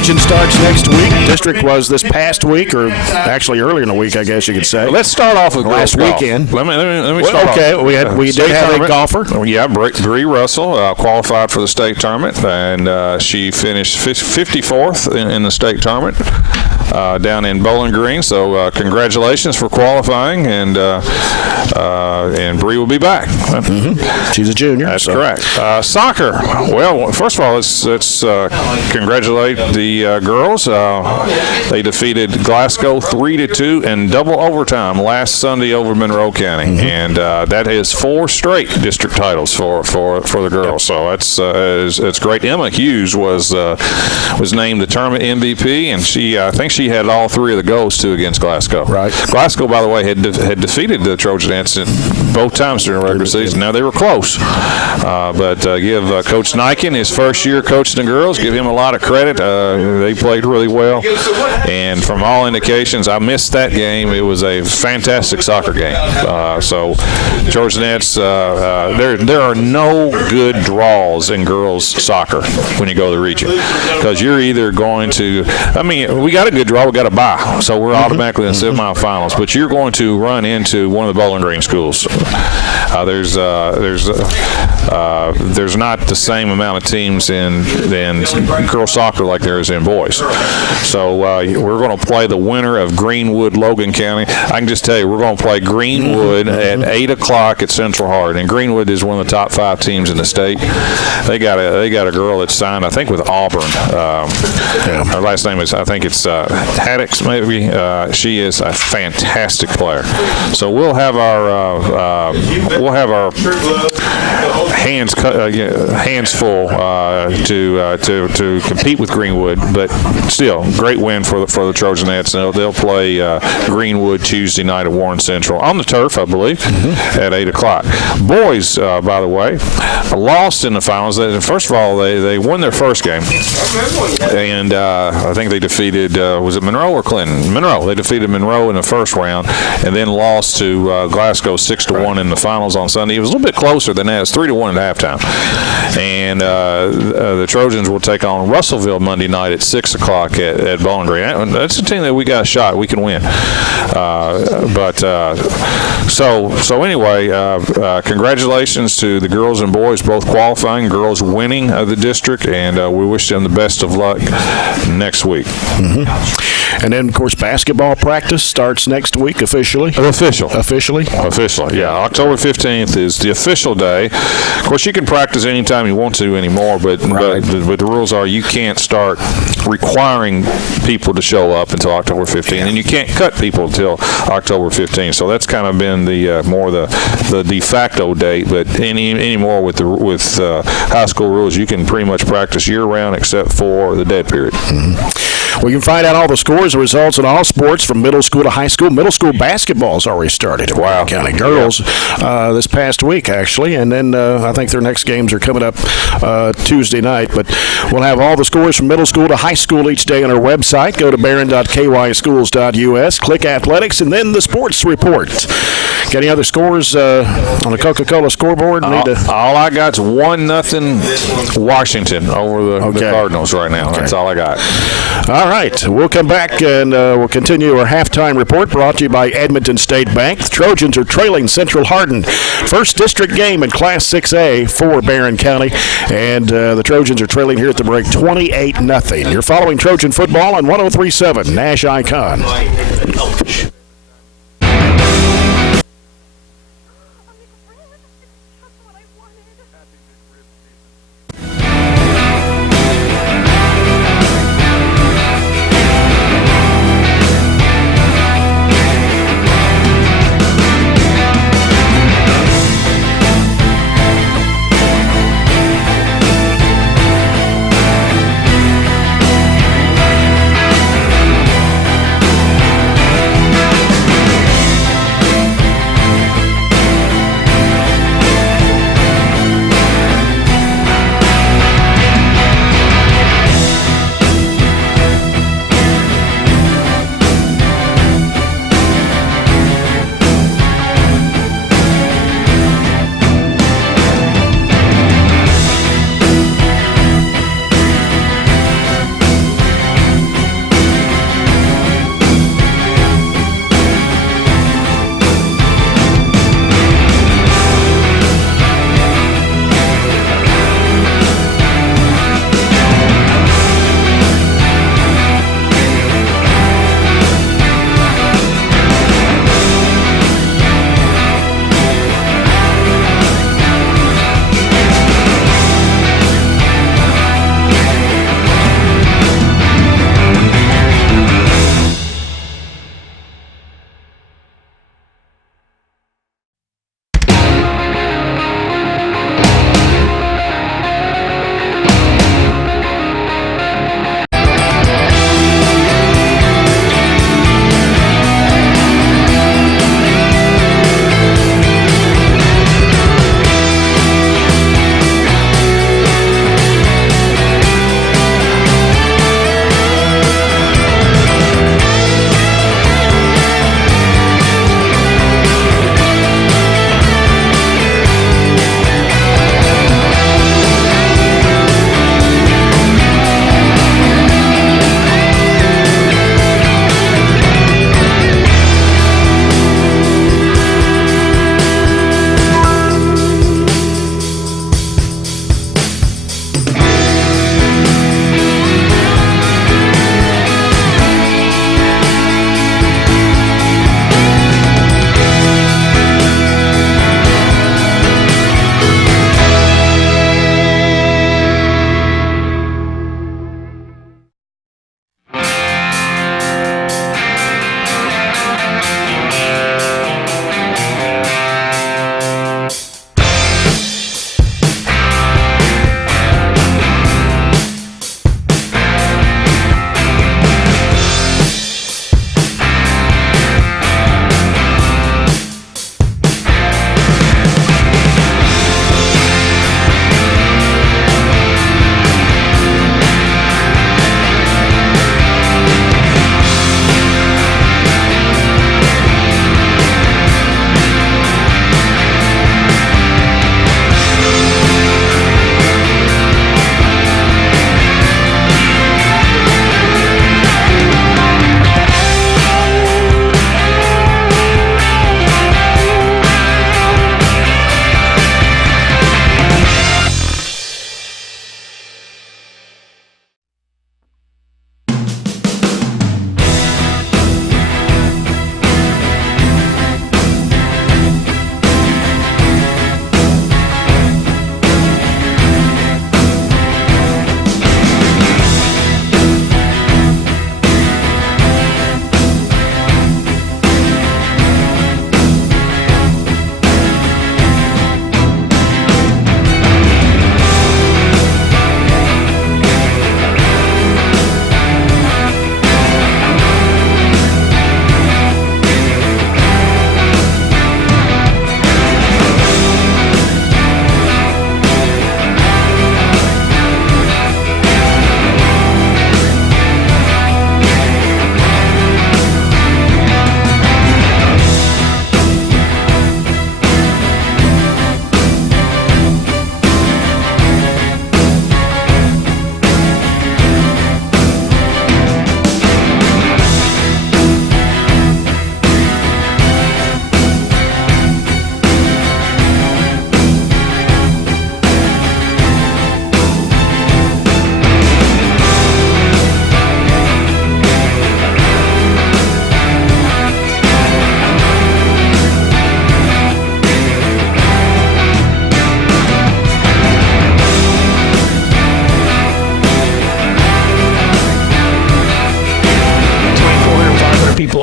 Region starts next week. District was this past week, or actually earlier in the week, I guess you could say. Let's start off with last golf. Weekend. Let me start off. Okay, we did have a golfer. Yeah, Bree Russell qualified for the state tournament, and she finished 54th in the state tournament down in Bowling Green. So congratulations for qualifying, and Bree will be back. Mm-hmm. She's a junior. That's correct. Soccer. Well, first of all, let's congratulate the girls. They defeated Glasgow 3-2 in double overtime last Sunday over Monroe County, and that is 4 straight district titles for the girls. So it's great. Emma Hughes was named the tournament MVP, and I think she had all 3 of the goals too against Glasgow. Right. Glasgow, by the way, had defeated the Trojans both times during the regular season. Now they were close, but give Coach Niken his first year coaching the girls. Give him a lot of credit. They played really well, and from all indications, I missed that game. It was a fantastic soccer game. So Trojanettes, there are no good draws in girls soccer when you go to the region, because you're either going to, we got a good draw, we got a bye, so we're automatically in the semifinals, but you're going to run into one of the Bowling Green schools. There's not the same amount of teams in girls soccer like there is in boys. So we're going to play the winner of Greenwood Logan County. I can just tell you, we're going to play Greenwood at 8 o'clock at Central Hardin, and Greenwood is one of the top 5 teams in the state. They got a girl that's signed, I think, with Auburn. Her last name is, I think it's Haddix, maybe. She is a fantastic player. So we'll have our hands full to compete with Greenwood, but still great win for the Trojanettes. They'll play Greenwood Tuesday night at Warren Central on the turf, I believe, at 8 o'clock. Boys, by the way, lost in the finals. First of all, they won their first game, and I think they defeated was it Monroe or Clinton? Monroe. They defeated Monroe in the first round, and then lost to Glasgow 6-1 in the finals on Sunday. It was a little bit closer than that. It's 3-1 at halftime. And the Trojans will take on Russellville Monday night at 6 o'clock at Bowling Green. That's a team that we got a shot. We can win. So anyway, congratulations to the girls and boys both qualifying, girls winning the district, and we wish them the best of luck next week. And then, of course, basketball practice starts next week officially. Officially, yeah. October 15th is the official day. Of course, you can practice anytime you want to anymore, but the rules are you can't start requiring people to show up until October 15th, and you can't cut people until October 15th. So that's kind of been the more the de facto date. But anymore with high school rules, you can pretty much practice year round except for the dead period. Well, you can find out all the scores and results in all sports from middle school to high school. Middle school basketball has already started at Barren County. Girls this past week, actually, and then I think their next games are coming up Tuesday night. But we'll have all the scores from middle school to high school each day on our website. Go to barren.kyschools.us, click athletics, and then the sports report. Got any other scores on the Coca-Cola scoreboard? All I got is 1-0 Washington over the Cardinals right now. That's all I got. All right. We'll come back and we'll continue our halftime report brought to you by Edmonton State Bank. The Trojans are trailing Central Hardin. First district game in Class 6A for Barren County. And the Trojans are trailing here at the break 28-0. You're following Trojan football on 103.7 Nash Icon.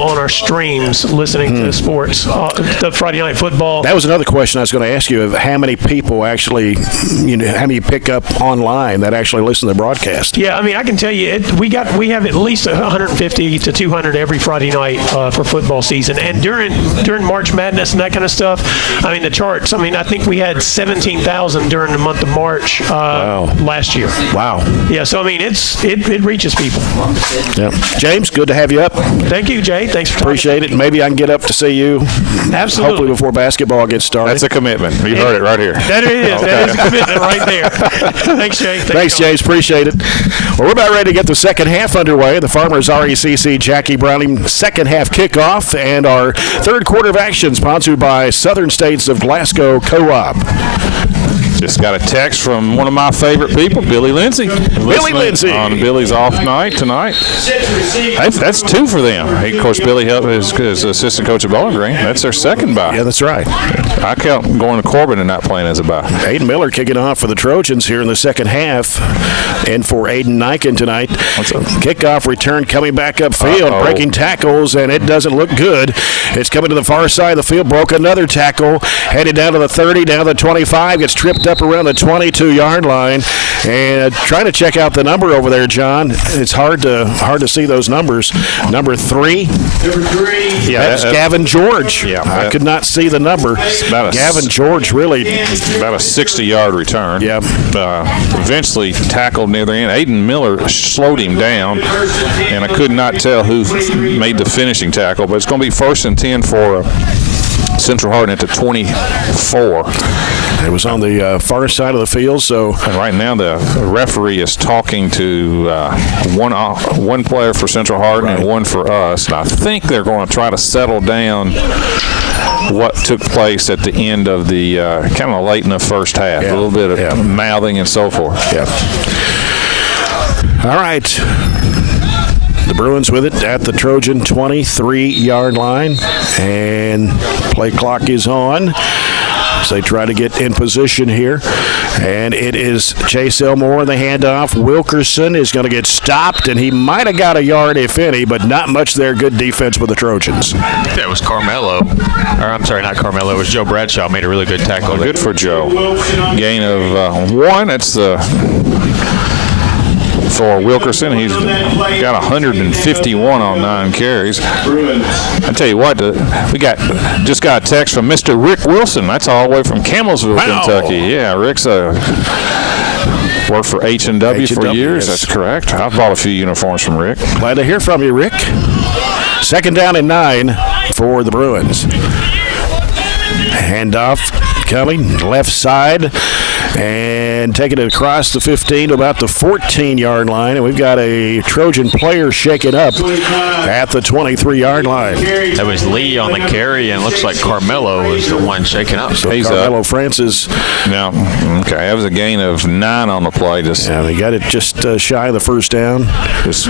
on our streams listening to sports, the Friday Night Football. That was another question I was going to ask you, of how many people actually, how many pick up online that actually listen to the broadcast? Yeah, I mean, I can tell you, we have at least 150 to 200 every Friday night for football season. And during March Madness and that kind of stuff, I mean, the charts, I mean, I think we had 17,000 during the month of March last year. Wow. Yeah, so I mean, it reaches people. Yeah. James, good to have you up. Thank you, Jay. Thanks for Appreciate it. Maybe I can get up to see you. Absolutely. Hopefully before basketball gets started. That's a commitment. You heard it right here. That it is. That is a commitment right there. Thanks, Jay. Thanks, James. Appreciate it. Well, we're about ready to get the second half underway. The Farmers RECC Jackie Browning second half kickoff, and our third quarter of action sponsored by Southern States of Glasgow Co-op. Just got a text from one of my favorite people, Billy Lindsay. Billy Lindsay. On Billy's off night tonight. That's two for them. Of course, Billy helped his assistant coach at Bowling Green. That's their second bye. Yeah, that's right. I count going to Corbin and not playing as a bye. Aiden Miller kicking off for the Trojans here in the second half. And for Aiden Niken tonight, kickoff return coming back upfield, breaking tackles, and it doesn't look good. It's coming to the far side of the field, broke another tackle, headed down to the 30, down to the 25, gets tripped up around the 22-yard line, and trying to check out the number over there, John. It's hard to see those numbers. Number 3. Yeah, that's Gavin George. Yeah, I could not see the number. Gavin George really about a 60-yard return. Yeah. Eventually tackled near the end. Aiden Miller slowed him down, and I could not tell who made the finishing tackle, but it's going to be 1st and 10 for Central Hardin at the 24. It was on the far side of the field, so and right now the referee is talking to one player for Central Hardin and one for us. And I think they're going to try to settle down what took place at the end of the kind of late in the first half. A little bit of mouthing and so forth. Yeah. All right. The Bruins with it at the Trojan 23-yard line, and play clock is on as they try to get in position here. And it is Chase Elmore in the handoff. Wilkerson is going to get stopped, and he might have got a yard, if any, but not much there. Good defense by the Trojans. That was Carmelo. Or I'm sorry, not Carmelo. It was Joe Bradshaw. Made a really good tackle. Good for Joe. Gain of 1. That's for Wilkerson. He's got 151 on 9 carries. I tell you what, we just got a text from Mr. Rick Wilson. That's all the way from Campbellsville, Kentucky. Yeah, Rick's worked for H&W for years. Yes. That's correct. I've bought a few uniforms from Rick. Glad to hear from you, Rick. 2nd down and 9 for the Bruins. Handoff coming left side and taking it across the 15 to about the 14-yard line, and we've got a Trojan player shaken up at the 23-yard line. That was Lee on the carry, and looks like Carmelo was the one shaken up. So Carmelo Francis. No, okay, that was a gain of 9 on the play. They got it just shy of the first down. Just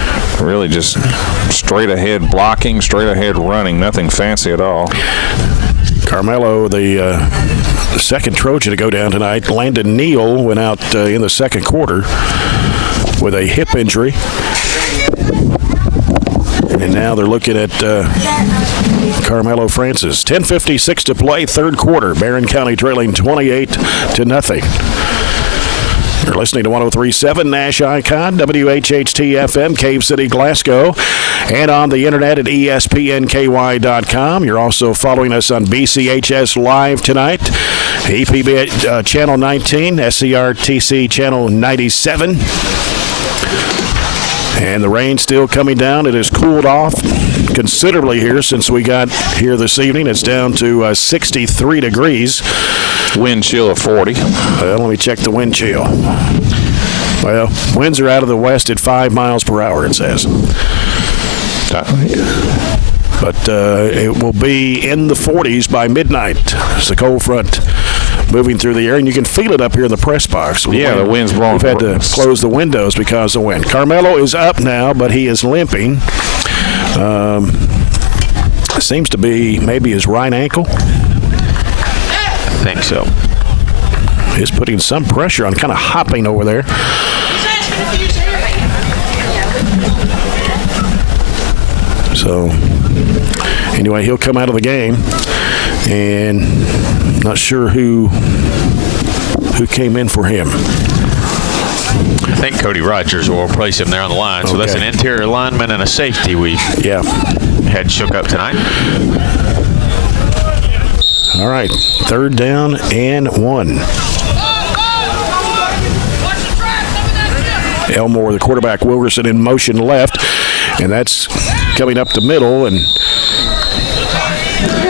straight ahead blocking, straight ahead running, nothing fancy at all. Carmelo, the second Trojan to go down tonight. Landon Neal went out in the second quarter with a hip injury. And now they're looking at Carmelo Francis. 10:56 to play, third quarter. Barren County trailing 28-0. You're listening to 103.7 Nash Icon, WHHT-FM, Cave City, Glasgow, and on the internet at ESPNKY.com. You're also following us on BCHS Live tonight, EPB Channel 19, SCRTC Channel 97. And the rain still coming down. It has cooled off considerably here since we got here this evening. It's down to 63 degrees. Wind chill of 40. Well, let me check the wind chill. Well, winds are out of the west at 5 miles per hour, it says. But it will be in the 40s by midnight. It's the cold front moving through the air, and you can feel it up here in the press box. The wind's blowing. We've had to close the windows because of the wind. Carmelo is up now, but he is limping. Seems to be maybe his right ankle. I think so. He's putting some pressure on, kind of hopping over there. So Anyway, he'll come out of the game, and not sure who came in for him. I think Cody Rogers will replace him there on the line. So that's an interior lineman and a safety we've had shook up tonight. All right, 3rd down and 1. Elmore, the quarterback, Wilkerson in motion left, and that's coming up the middle, and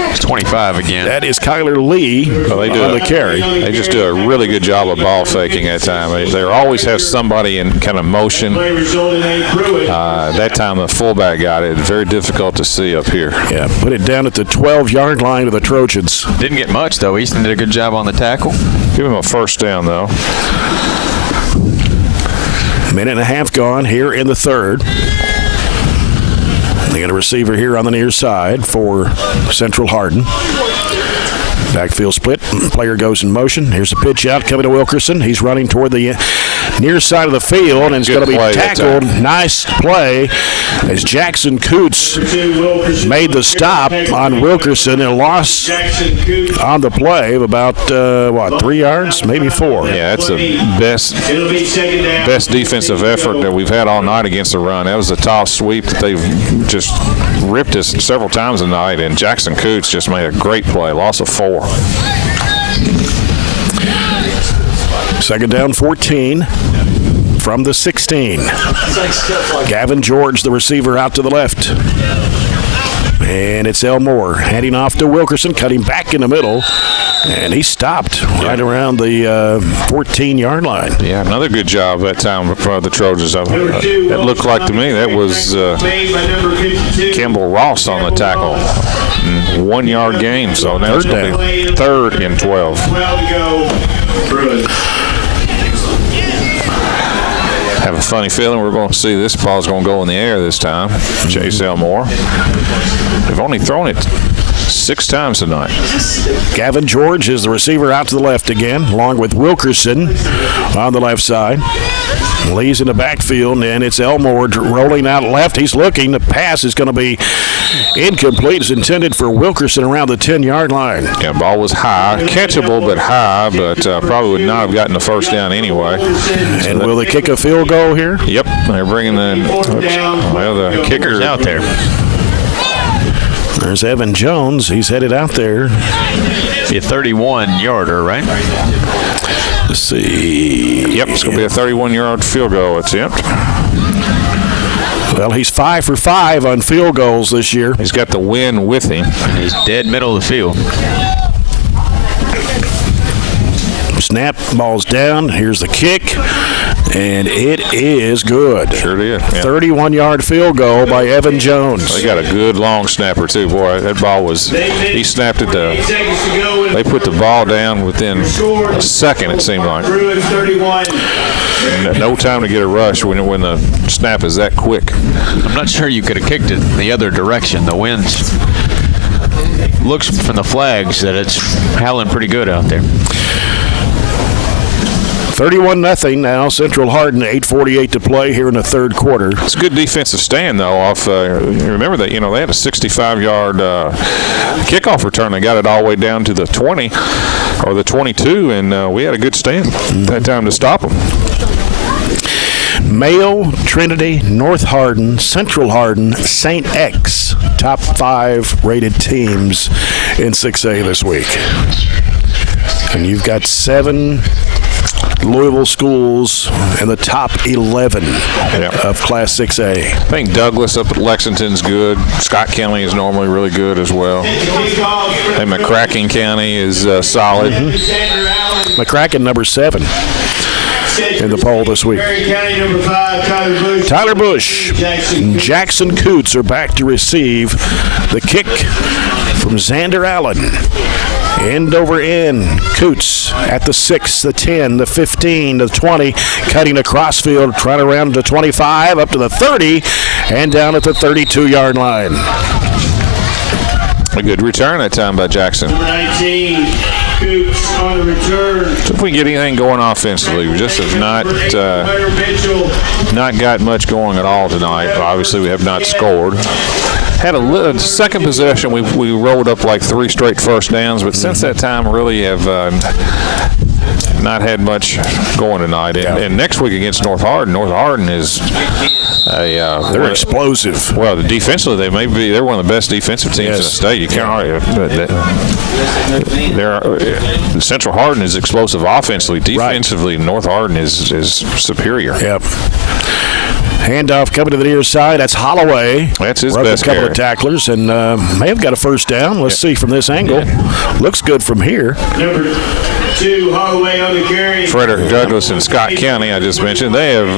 it's 25 again. That is Kyler Lee on the carry. They just do a really good job of ball faking that time. They always have somebody in kind of motion. That time the fullback got it. Very difficult to see up here. Yeah, put it down at the 12-yard line of the Trojans. Didn't get much, though. Easton did a good job on the tackle. Give him a 1st down, though. Minute and a half gone here in the 3rd. They got a receiver here on the near side for Central Hardin. Backfield split. Player goes in motion. Here's a pitch out coming to Wilkerson. He's running toward the near side of the field, and it's going to be tackled. Nice play as Jackson Coots made the stop on Wilkerson, and a loss on the play of about, 3 yards, maybe 4. Yeah, that's the best defensive effort that we've had all night against the run. That was a toss sweep that they've just ripped us several times tonight, and Jackson Coots just made a great play. Loss of 4. 2nd down, 14 from the 16. Gavin George, the receiver, out to the left. And it's Elmore heading off to Wilkerson, cutting back in the middle. And he stopped right around the 14-yard line. Yeah, another good job that time for the Trojans. It looked like to me that was Kimball Ross on the tackle. 1-yard gain, so now it's going to be 3rd and 12. Have a funny feeling we're going to see this ball's going to go in the air this time. Chase Elmore. They've only thrown it 6 times tonight. Gavin George is the receiver out to the left again, along with Wilkerson on the left side. Lee's in the backfield, and it's Elmore rolling out left. He's looking. The pass is going to be incomplete. It's intended for Wilkerson around the 10-yard line. Yeah, ball was high. Catchable, but high, but probably would not have gotten the 1st down anyway. And will they kick a field goal here? Yep. They're bringing the kicker's out there. There's Evan Jones. He's headed out there. Be a 31-yarder, right? Let's see. Yep, it's going to be a 31-yard field goal attempt. Well, he's 5 for 5 on field goals this year. He's got the win with him. He's dead middle of the field. Snap, ball's down. Here's the kick, and it is good. Sure did. Yeah. 31-yard field goal by Evan Jones. They got a good long snapper, too. Boy, that ball was – he snapped it. They put the ball down within a second, it seemed like. No time to get a rush when the snap is that quick. I'm not sure you could have kicked it the other direction. The wind's looks from the flags that it's howling pretty good out there. 31-0 now. Central Hardin, 8:48 to play here in the 3rd quarter. It's a good defensive stand, though. Remember that, they had a 65-yard kickoff return. They got it all the way down to the 20 or the 22, and we had a good stand that time to stop them. Mayo, Trinity, North Hardin, Central Hardin, St. X, top 5 rated teams in 6A this week. And you've got 7 Louisville schools in the top 11 of Class 6A. I think Douglas up at Lexington's good. Scott County is normally really good as well. I think McCracken County is solid. McCracken, number 7 in the poll this week. Tyler Bush and Jackson Coots are back to receive the kick from Xander Allen. End over end. Coots at the 6, the 10, the 15, the 20, cutting across field, trying to round to 25, up to the 30, and down at the 32-yard line. A good return that time by Jackson. Number 19. Scoops on the return. So if we get anything going offensively, we just have not got much going at all tonight. Obviously, we have not scored. Had a second possession, we rolled up like 3 straight first downs, but since that time, really have not had much going tonight. And next week against North Hardin is they're explosive. Well, defensively, they're one of the best defensive teams in the state. You can't argue. Central Hardin is explosive offensively. Defensively, North Hardin is superior. Yep. Handoff coming to the near side. That's Holloway. That's his best best a couple carry. of tacklers and may have got a first down. Let's see from this angle. Looks good from here. Number 2, Holloway on the carry. Frederick Douglass and Scott County, I just mentioned, they're in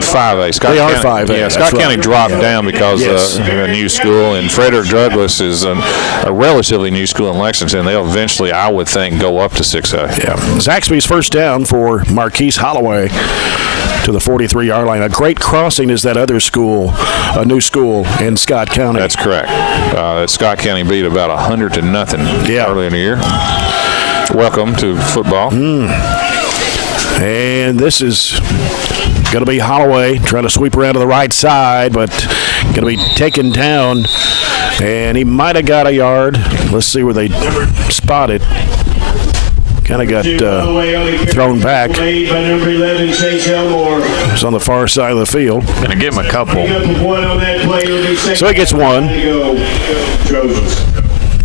5A. They are 5A. Yeah, Scott County dropped down because of a new school, and Frederick Douglass is a relatively new school in Lexington. They'll eventually, I would think, go up to 6A. Yeah. Zaxby's first down for Marquise Holloway to the 43-yard line. A great crossing is that other school, a new school in Scott County. That's correct. Scott County beat about 100-0 early in the year. Welcome to football. And this is going to be Holloway trying to sweep around to the right side, but going to be taken down. And he might have got a yard. Let's see where they spot it. Kind of got thrown back. It's on the far side of the field. Going to give him a couple. So he gets 1.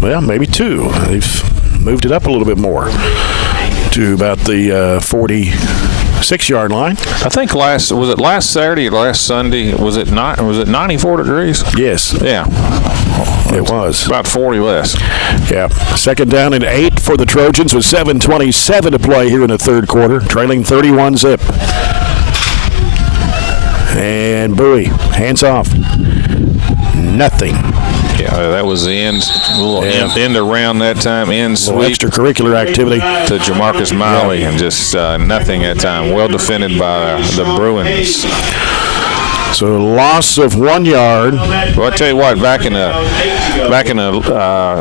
Well, maybe 2. They've moved it up a little bit more to about the 46-yard line. I think last Saturday or last Sunday, was it 94 degrees? Yes. Yeah. It was. About 40 less. Yeah. Second down and 8 for the Trojans with 7:27 to play here in the third quarter, trailing 31-zip. And Bowie, hands off. Nothing. Yeah, that was the end. A little end around that time. End sweep. Extracurricular activity. To Jamarcus Miley, and just nothing that time. Well defended by the Bruins. So loss of 1 yard. Well, I tell you what, back in the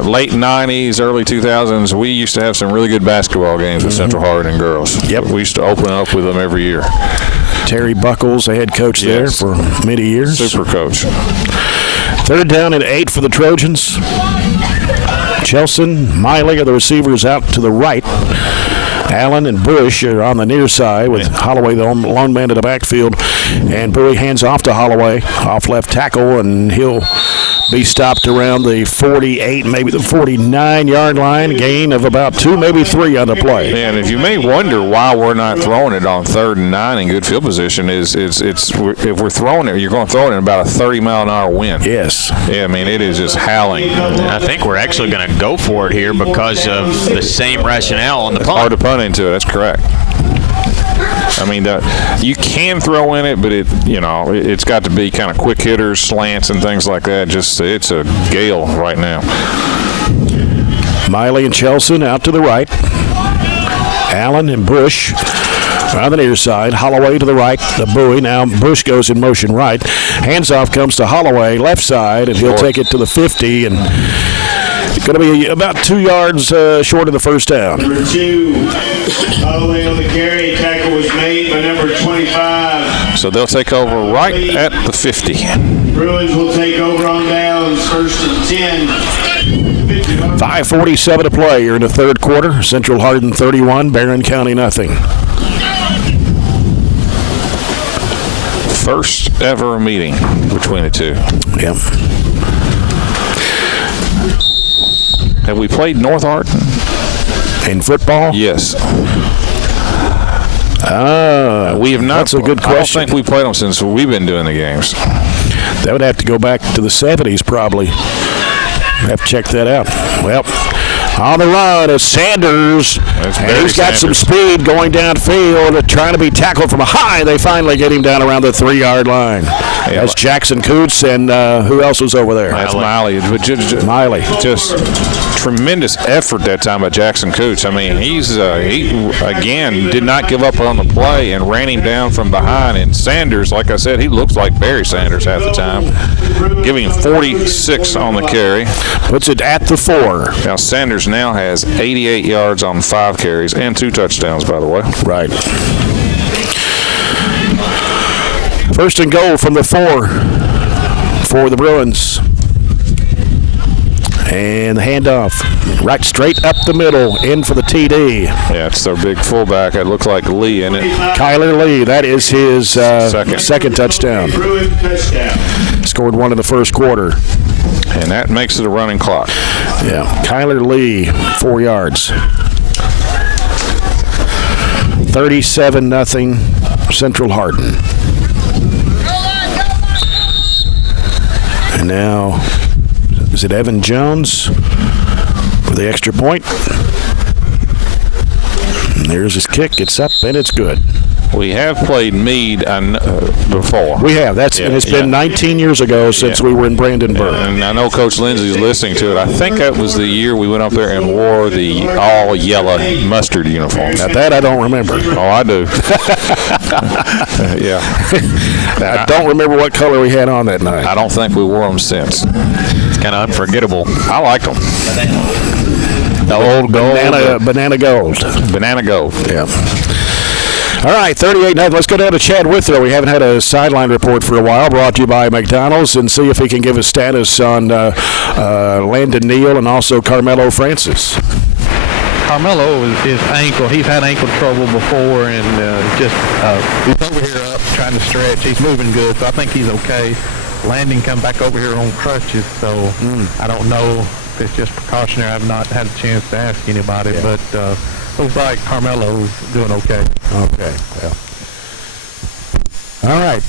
late 90s, early 2000s, we used to have some really good basketball games with Central Hardin girls. Yep. We used to open up with them every year. Terry Buckles, the head coach there for many years. Super coach. Third down and 8 for the Trojans. Chelson, Miley are the receivers out to the right. Allen and Bush are on the near side with Holloway, the lone man in the backfield. And Bowie hands off to Holloway, off left tackle, and he'll be stopped around the 48, maybe the 49-yard line. Gain of about 2, maybe 3 on the play. And if you may wonder why we're not throwing it on 3rd and 9 in good field position, if we're throwing it, you're going to throw it in about a 30-mile-an-hour wind. Yes. Yeah, I mean, it is just howling. I think we're actually going to go for it here because of the same rationale on the punt. Hard to punt into it. That's correct. I mean, you can throw in it, but it's got to be kind of quick hitters, slants, and things like that. Just it's a gale right now. Miley and Chelson out to the right. Allen and Bush on the near side. Holloway to the right. The Bowie. Now Bush goes in motion right. Hands off comes to Holloway, left side, and he'll take it to the 50 and. Going to be about 2 yards short of the first down. Number 2, Holloway on the carry. Tackle was made by number 25. So they'll take over right at the 50. Bruins will take over on downs, 1st and 10. 5:47 to play here in the third quarter. Central Hardin 31, Barren County nothing. First ever meeting between the two. Yep. Have we played North Hardin? In football? Yes. We have not. That's a good question. I don't think we played them since we've been doing the games. That would have to go back to the 70s probably. Have to check that out. Well, on the run is Sanders. And he's got some speed going downfield, trying to be tackled from behind. They finally get him down around the 3-yard line. That's Jackson Coots, and who else was over there? That's Miley. Miley. Just tremendous effort that time by Jackson Coots. I mean, he again did not give up on the play and ran him down from behind. And Sanders, like I said, he looks like Barry Sanders half the time, giving him 46 on the carry. Puts it at the 4. Now Sanders now has 88 yards on 5 carries and 2 touchdowns, by the way. Right. First and goal from the 4 for the Bruins. And the handoff, right straight up the middle, in for the TD. Yeah, it's their big fullback. It looks like Lee in it. Kyler Lee, that is his second touchdown. Scored 1 in the first quarter. And that makes it a running clock. Yeah, Kyler Lee, 4 yards. 37-0, Central Hardin. And now, is it Evan Jones for the extra point? And there's his kick. It's up, and it's good. We have played Meade before. We have. And it's been 19 years ago since we were in Brandenburg. And I know Coach Lindsay's listening to it. I think that was the year we went up there and wore the all-yellow mustard uniforms. Now that I don't remember. Oh, I do. Yeah. I don't remember what color we had on that night. I don't think we wore them since. It's kind of unforgettable. I liked them. The old gold. Banana gold. Banana gold. Yeah. All right, 38-0. Let's go down to Chad Withrow. We haven't had a sideline report for a while, brought to you by McDonald's, and see if he can give us status on Landon Neal and also Carmelo Francis. Carmelo is his ankle. He's had ankle trouble before, and he's over here up trying to stretch. He's moving good, so I think he's okay. Landon come back over here on crutches, so I don't know if it's just precautionary. I've not had a chance to ask anybody, but looks like Carmelo's doing okay. Okay. Well. All right.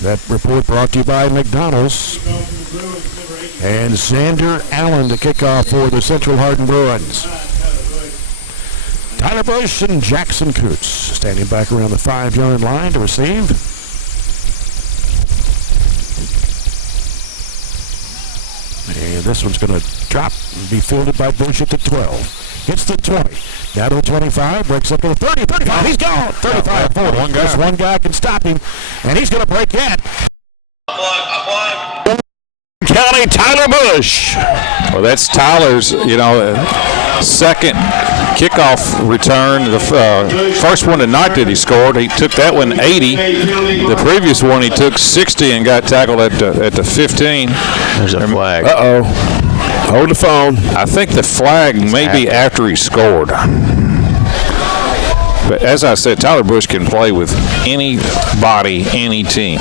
That report brought to you by McDonald's. And Xander Allen to kick off for the Central Hardin Bruins. Tyler Bush and Jackson Coots standing back around the 5-yard line to receive. And this one's going to drop and be fielded by Bush at the 12. Hits the 20. Down to the 25. Breaks up to the 30. 35. He's gone. 35. 40. Just one guy can stop him. And he's going to break that. County Tyler Bush. Well, that's Tyler's, second kickoff return. The first one tonight that he scored, he took that one 80. The previous one he took 60 and got tackled at the 15. There's a flag. Uh-oh. Hold the phone. I think the flag may be after he scored. But as I said, Tyler Bush can play with anybody, any team.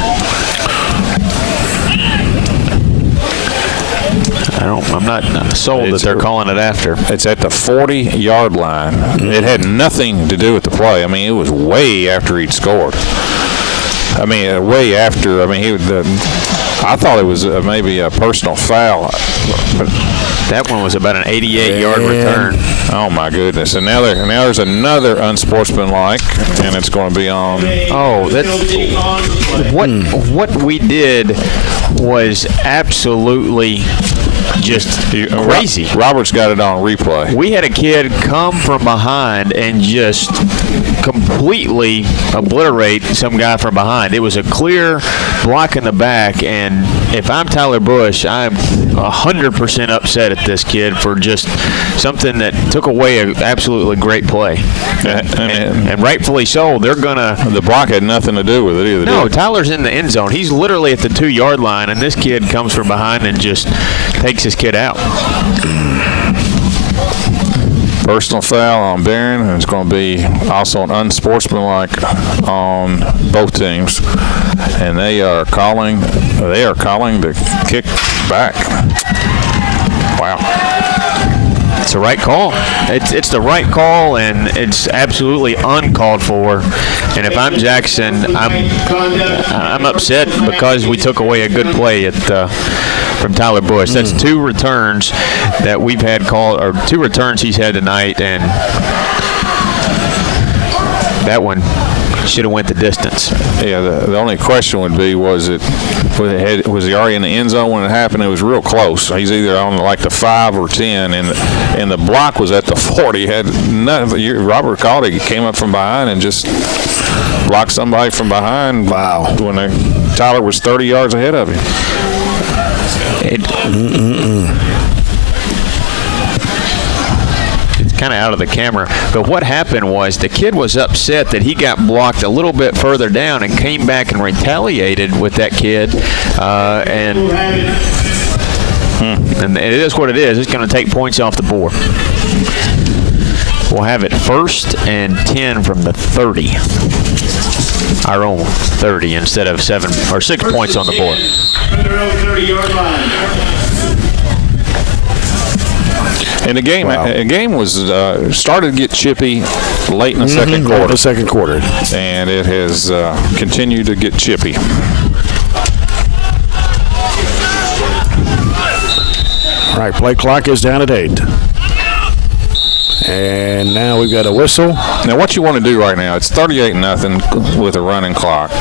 I'm not sold that they're calling it after. It's at the 40-yard line. It had nothing to do with the play. I mean, it was way after he'd scored. I mean, way after. I mean, I thought it was maybe a personal foul. But that one was about an 88-yard return. Oh my goodness! And now there's another unsportsmanlike, and it's going to be on. Oh, what we did was absolutely just crazy. Robert's got it on replay. We had a kid come from behind and just completely obliterate some guy from behind. It was a clear block in the back, and if I'm Tyler Bush, I'm 100% upset at this kid for just something that took away an absolutely great play. And rightfully so. They're gonna. The block had nothing to do with it either. No, Tyler's in the end zone. He's literally at the 2-yard line, and this kid comes from behind and just takes his kid out. Personal foul on Barren, and it's going to be also an unsportsmanlike on both teams, and they are calling the kick back. Wow. It's the right call. It's the right call, and it's absolutely uncalled for. And if I'm Jackson, I'm upset because we took away a good play from Tyler Bush. That's 2 returns that we've had called, or 2 returns he's had tonight, and that one should have went the distance. Yeah, the only question would be, was he already in the end zone when it happened? It was real close. He's either on like the 5 or 10, and the block was at the 40. Had nothing. Robert Caldy came up from behind and just blocked somebody from behind. Wow. When Tyler was 30 yards ahead of him. It's kind of out of the camera, but what happened was the kid was upset that he got blocked a little bit further down and came back and retaliated with that kid, and it is what it is. It's going to take points off the board. We'll have it 1st and 10 from the 30. Our own 30 instead of 7 or 6 points on the board. From their own 30-yard line. And the game was started to get chippy late in the second quarter. The second quarter. And it has continued to get chippy. All right, play clock is down at 8. And now we've got a whistle. Now, what you want to do right now, it's 38-0 with a running clock.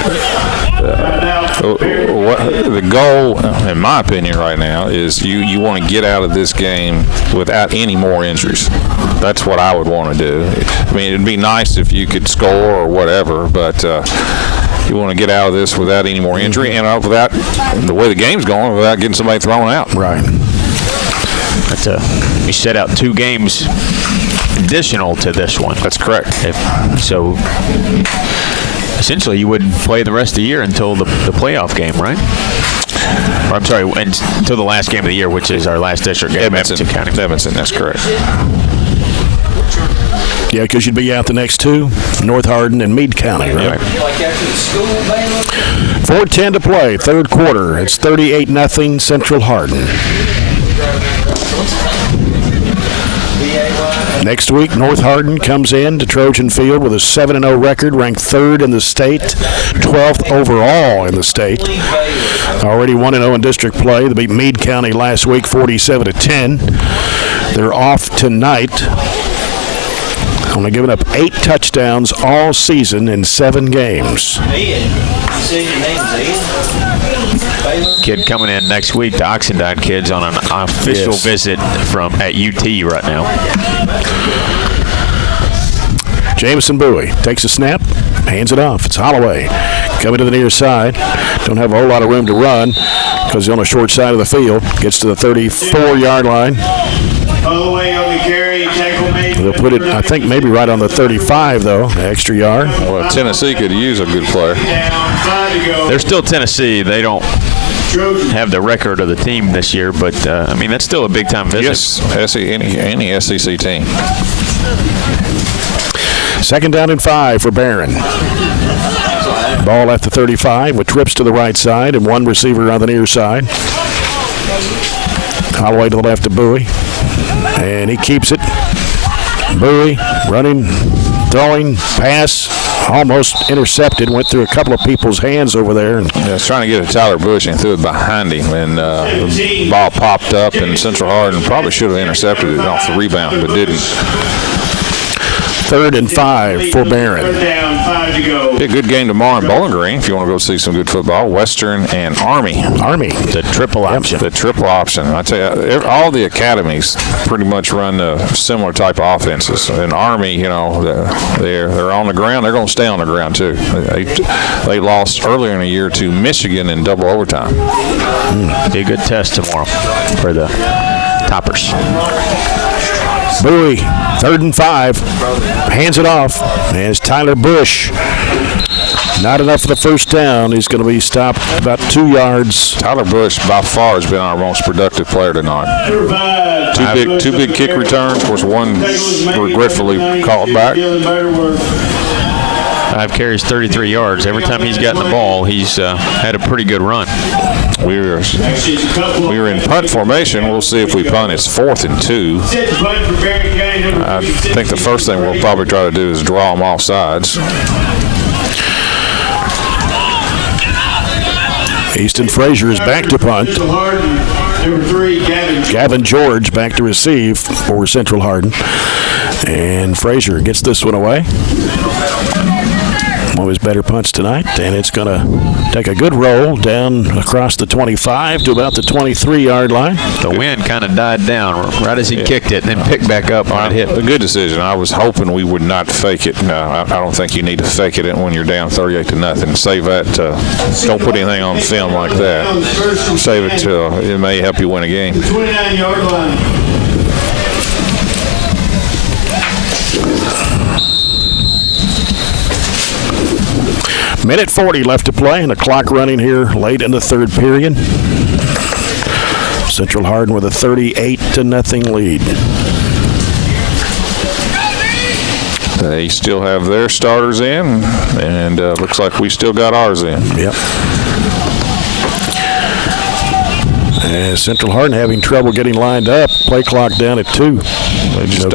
The goal, in my opinion, right now, is you want to get out of this game without any more injuries. That's what I would want to do. I mean, it'd be nice if you could score or whatever, but you want to get out of this without any more injury and without the way the game's going, without getting somebody thrown out. Right. We set out 2 games additional to this one. That's correct. So essentially you wouldn't play the rest of the year until the playoff game, right? Or, I'm sorry, until the last game of the year, which is our last district game. Evanston County. Evanston, that's correct. Yeah, because you'd be out the next 2, North Hardin and Meade County, right? 4:10 to play, third quarter. It's 38-0 Central Hardin. Next week, North Hardin comes in to Trojan Field with a 7-0 record, ranked 3rd in the state, 12th overall in the state. Already 1-0 in district play. They beat Meade County last week, 47-10. They're off tonight. Only giving up 8 touchdowns all season in 7 games. Kid coming in next week, the Oxendine kid's on an official visit at UT right now. Jameson Bowie takes a snap, hands it off. It's Holloway coming to the near side. Don't have a whole lot of room to run because he's on the short side of the field. Gets to the 34-yard line. Holloway on the carry, tackle made. They'll put it, I think, maybe right on the 35, though, extra yard. Well, Tennessee could use a good player. Down, 5 to go. They're still Tennessee. They don't have the record of the team this year, but, I mean, that's still a big-time visit. Yes, any SEC team. 2nd down and 5 for Barren. Ball at the 35 with trips to the right side and 1 receiver on the near side. Holloway to the left of Bowie. And he keeps it. Bowie running, throwing, pass, almost intercepted. Went through a couple of people's hands over there. And I was trying to get it to Tyler Bush and threw it behind him. And the ball popped up, and Central Hardin probably should have intercepted it off the rebound, but didn't. 3rd and 5 for Barren. Down, 5 to go. Be a good game tomorrow in Bowling Green if you want to go see some good football. Western and Army. The triple option. The triple option. I tell you, all the academies pretty much run similar type of offenses. And Army, they're on the ground. They're going to stay on the ground too. They lost earlier in the year to Michigan in double overtime. Be a good test tomorrow for the Toppers. Bowie, 3rd and 5, hands it off, and it's Tyler Bush. Not enough for the first down. He's going to be stopped about 2 yards. Tyler Bush, by far, has been our most productive player tonight. Two big kick returns. Of course, one regretfully called back. 5 carries, 33 yards. Every time he's gotten the ball, he's had a pretty good run. We were in punt formation. We'll see if we punt. It's 4th and 2. I think the first thing we'll probably try to do is draw them off sides. Easton Frazier is back to punt. Number 3, Gavin George back to receive for Central Hardin. And Frazier gets this one away. One of his better punts tonight, and it's going to take a good roll down across the 25 to about the 23-yard line. The wind kind of died down right as he kicked it, and then picked back up when it hit. A good decision. I was hoping we would not fake it. No, I don't think you need to fake it when you're down 38-0. Save that. Don't put anything on film like that. Save it till it may help you win a game. 29-yard line. Minute 40 left to play, and the clock running here late in the third period. Central Hardin with a 38-0 lead. They still have their starters in, and looks like we still got ours in. Yep. And Central Hardin having trouble getting lined up. Play clock down at 2. They just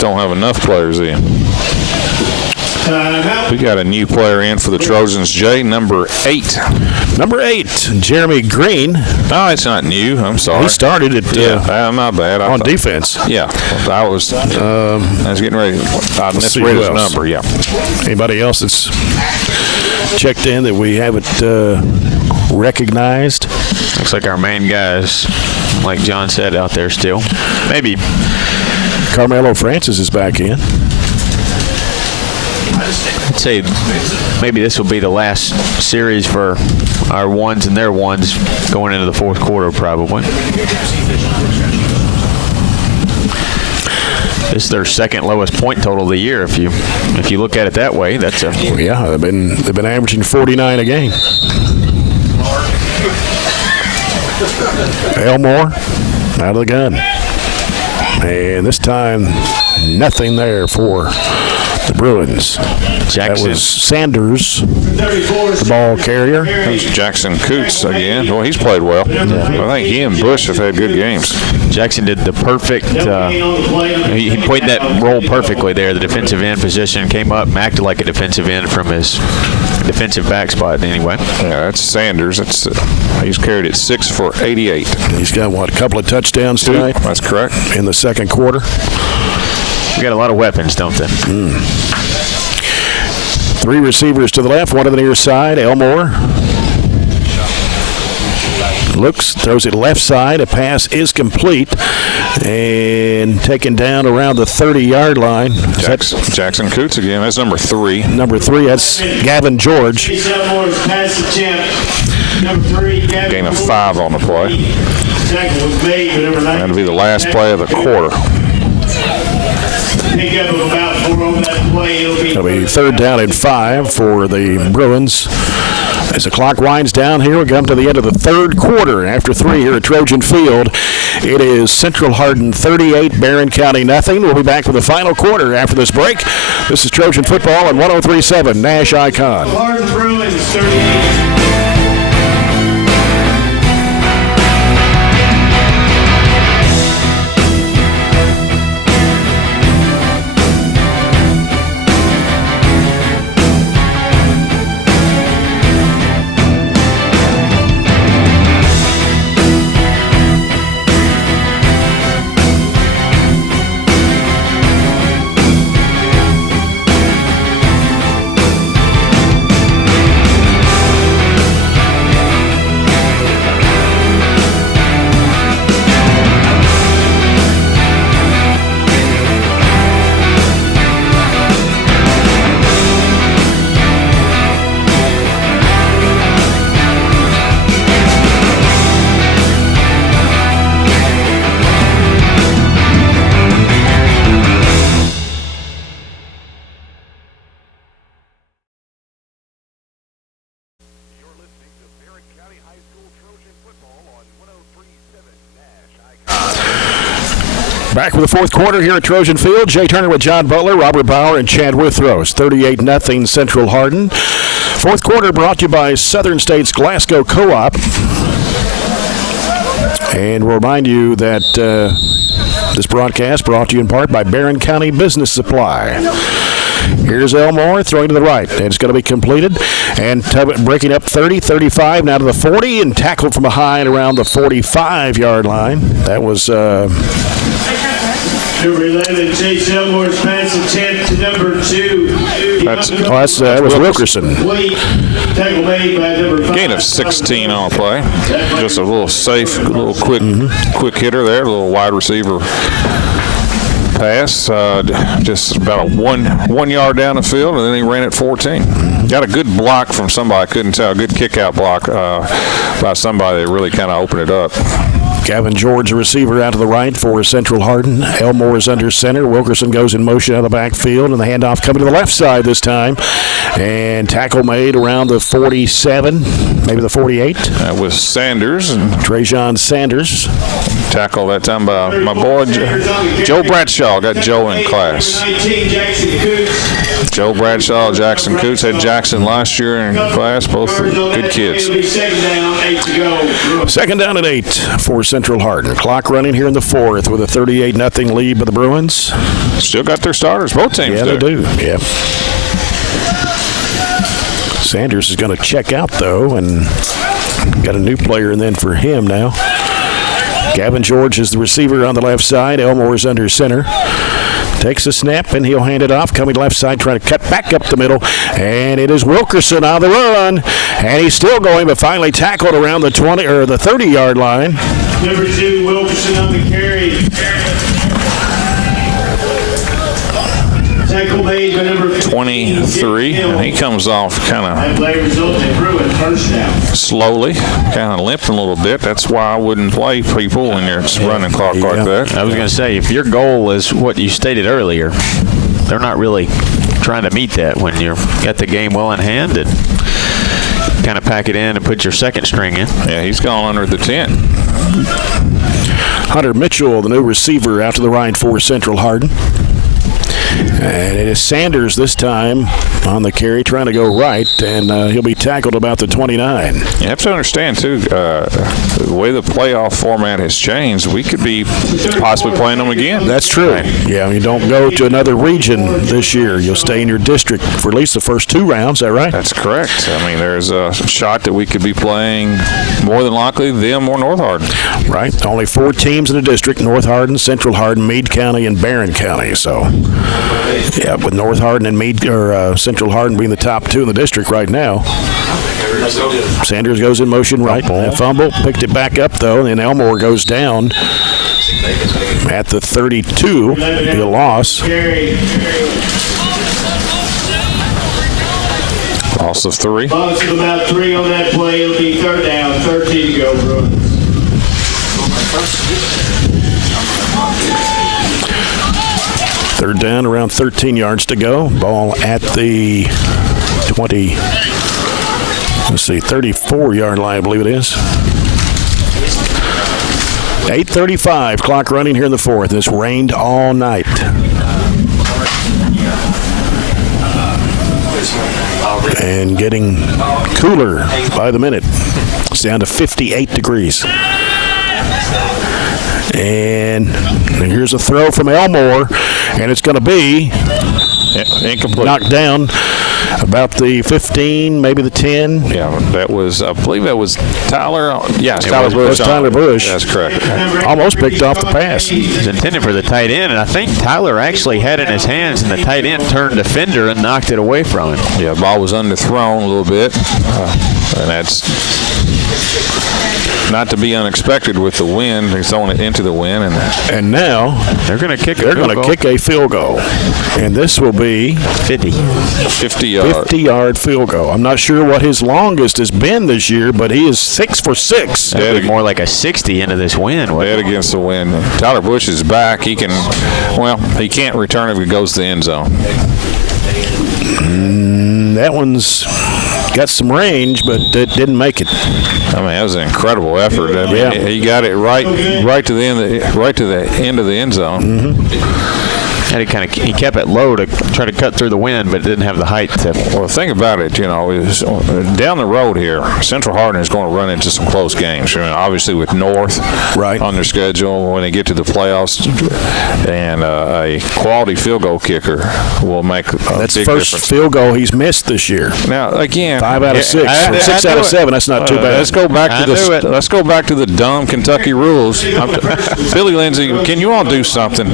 don't have enough players in. We got a new player in for the Trojans, Jay, number 8. Number 8, Jeremy Green. No, it's not new. I'm sorry. He started it. My bad. On defense. Yeah, I was getting ready. I misread his number. Yeah. Anybody else that's checked in that we haven't recognized? Looks like our main guys, like John said, out there still. Maybe Carmelo Francis is back in. I'd say maybe this will be the last series for our ones and their ones going into the fourth quarter, probably. This is their second lowest point total of the year. If you look at it that way, that's a yeah. They've been averaging 49 a game. Elmore out of the gun, and this time nothing there for the Bruins. Jackson. That was Sanders, the ball carrier. There's Jackson Coots again. Well, he's played well. I think he and Bush have had good games. Jackson did the perfect, he played that role perfectly there. The defensive end position came up and acted like a defensive end from his defensive back spot anyway. Yeah, that's Sanders. He's carried it 6 for 88. He's got, a couple of touchdowns tonight? That's correct. In the second quarter. We got a lot of weapons, don't they? 3 receivers to the left, one to the near side. Elmore looks, throws it left side. A pass is complete and taken down around the 30-yard line. Jackson Coots again. That's number 3. Number 3, that's Gavin George. Gain of 5 on the play. That'll be the last play of the quarter. It'll be 3rd down and 5 for the Bruins. As the clock winds down here, we come to the end of the third quarter. After 3 here at Trojan Field, it is Central Hardin 38, Barren County nothing. We'll be back for the final quarter after this break. This is Trojan Football on 103.7 Nash Icon. Hardin Bruins 38. Back with the fourth quarter here at Trojan Field. Jay Turner with John Butler, Robert Bauer, and Chad Withrows. 38-0 Central Hardin. Fourth quarter brought to you by Southern States Glasgow Co-op. And we'll remind you that this broadcast brought to you in part by Barren County Business Supply. Here's Elmore throwing to the right. It's going to be completed. And breaking up 30, 35, now to the 40, and tackled from behind around the 45-yard line. That was Number 11, Chase Elmore's pass attempt to number 2. That was Wilkerson. Wait, tackle made by number 5. Gain of 16 on play. Just a little safe, a little quick hitter there, a little wide receiver pass. Just about a one yard down the field, and then he ran it 14. Got a good block from somebody. I couldn't tell. Good kick out block by somebody that really kind of opened it up. Gavin George, a receiver out to the right for Central Hardin. Elmore is under center. Wilkerson goes in motion out of the backfield, and the handoff coming to the left side this time. And tackle made around the 47, maybe the 48. That was Sanders. And Trajan Sanders. Tackle that time by my boy, Joe Bradshaw. Got Joe in class. Joe Bradshaw, Jackson Coots. Had Jackson last year in class. Both good kids. Second down at 8 for Central Hardin. Clock running here in the 4th with a 38-0 lead by the Bruins. Still got their starters. Both teams Yeah, they do. Yeah. Sanders is going to check out, though, and got a new player and then for him now. Gavin George is the receiver on the left side. Elmore is under center. Takes a snap, and he'll hand it off. Coming left side, trying to cut back up the middle. And it is Wilkerson on the run. And he's still going, but finally tackled around the 20 or the 30-yard line. Number 2, Wilkerson on the carry. Tackle made by number 23. And he comes off kind That play resulted in Bruin first down. of slowly, kind of limping a little bit. That's why I wouldn't play people when you're running clock like that. I was going to say, if your goal is what you stated earlier, they're not really trying to meet that when you've got the game well in hand and kind of pack it in and put your second string in. Yeah, he's gone under the 10. Hunter Mitchell, the new receiver out to the right for Central Hardin. And it is Sanders this time on the carry, trying to go right, and he'll be tackled about the 29. You have to understand, too, the way the playoff format has changed, we could be possibly playing them again. That's true. Yeah, you don't go to another region this year. You'll stay in your district for at least the first 2 rounds. Is that right? That's correct. I mean, there's a shot that we could be playing more than likely them or North Hardin. Right. Only 4 teams in the district: North Hardin, Central Hardin, Meade County, and Barren County. So, yeah, with North Hardin and Central Hardin being the top 2 in the district right now. Sanders goes in motion right. That fumble, picked it back up, though, and then Elmore goes down at the 32. Be a loss. Loss of 3. Loss of about 3 on that play. It'll be third down, 13 to go, Bruins. Third down, around 13 yards to go. Ball at the 20. Let's see, 34-yard line, I believe it is. 8:35, clock running here in the 4th. It's rained all night. And getting cooler by the minute. It's down to 58 degrees. And here's a throw from Elmore, and it's going to be incomplete. Knocked down about the 15, maybe the 10. Yeah, that was, I believe that was Tyler. Yeah, Tyler Bush. Tyler Bush. That's correct. Almost picked off the pass. It was intended for the tight end, and I think Tyler actually had it in his hands, and the tight end turned defender and knocked it away from him. Yeah, the ball was underthrown a little bit, and that's not to be unexpected with the wind. They're throwing it into the wind, and now they're going to kick. They're going to kick a field goal, and this will be 50-yard field goal. I'm not sure what his longest has been this year, but he is 6 for 6. That'd be more like a 60 into this wind. Dead against the wind. Tyler Bush is back. He can, well, he can't return if it goes to the end zone. That one's got some range, but it didn't make it. I mean, that was an incredible effort. I mean, he got it right to the end of the end zone. And he kept it low to try to cut through the wind, but didn't have the height to. Well, the thing about it, is down the road here, Central Hardin is going to run into some close games. Obviously with North on their schedule when they get to the playoffs, and a quality field goal kicker will make a That's big the first difference. field goal he's missed this year. Now again, 5 out of 6, or 6 out of 7. That's not too bad. Let's go back to the dumb Kentucky rules. Billy Lindsay, can you all do something?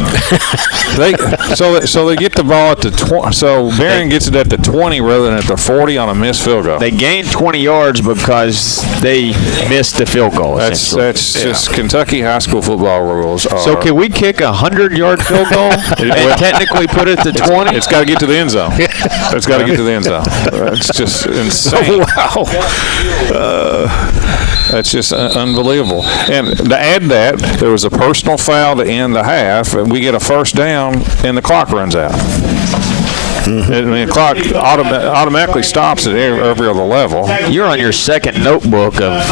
So they get the ball at the 20. So Barron gets it at the 20 rather than at the 40 on a missed field goal. They gained 20 yards because they missed the field goal. That's just Kentucky high school football rules. So can we kick a 100-yard field goal and technically put it to 20? It's got to get to the end zone. It's got to get to the end zone. It's just insane. Wow. That's just unbelievable. And to add that, there was a personal foul to end the half, and we get a first down, and the clock runs out. The clock automatically stops at every other level. You're on your second notebook of,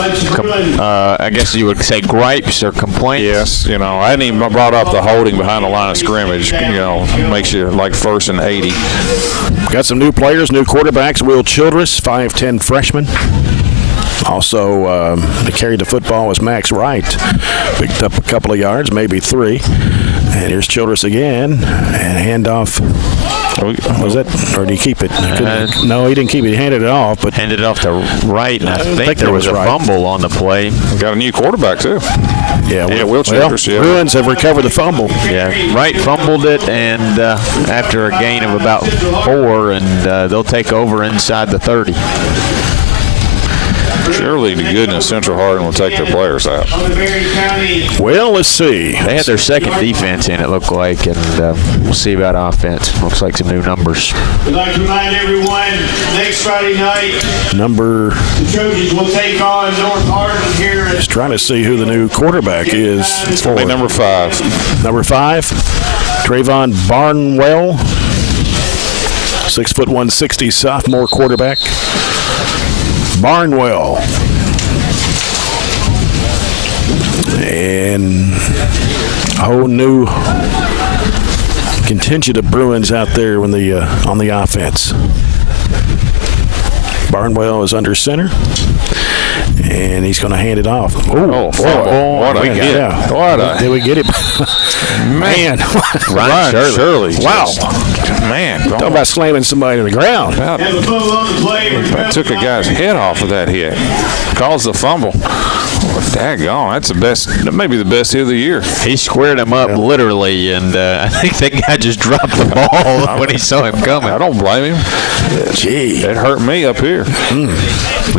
I guess you would say, gripes or complaints. Yes, I hadn't even brought up the holding behind the line of scrimmage. Makes you like 1st and 80. Got some new players, new quarterbacks. Will Childress, 5'10" freshman. Also, to carry the football was Max Wright. Picked up a couple of yards, maybe 3. And here's Childress again. And handoff. Was that? Or did he keep it? No, he didn't keep it. He handed it off. But handed it off to Wright, and I think there was a fumble on the play. We got a new quarterback, too. Yeah, Will Childress. Bruins have recovered the fumble. Yeah, Wright fumbled it, and after a gain of about 4, and they'll take over inside the 30. Surely to goodness Central Hardin will take their players out. Well, let's see. They had their second defense in, it looked like, and we'll see about offense. Looks like some new numbers. We'd like to remind everyone, next Friday night, the Trojans will take on North Hardin here. Just trying to see who the new quarterback is. It's going to be number 5. Number 5, Trayvon Barnwell, 6'1", 160, sophomore quarterback. Barnwell. And a whole new contingent of Bruins out there on the offense. Barnwell is under center, and he's going to hand it off. What a hit. Yeah. Did we get it? Man. Ryan Shirley. Wow. Man. Talk about slamming somebody to the ground. I took a guy's head off of that hit. Caused the fumble. Daggone, that's the best, maybe the best hit of the year. He squared him up literally, and I think that guy just dropped the ball when he saw him coming. I don't blame him. Gee. It hurt me up here.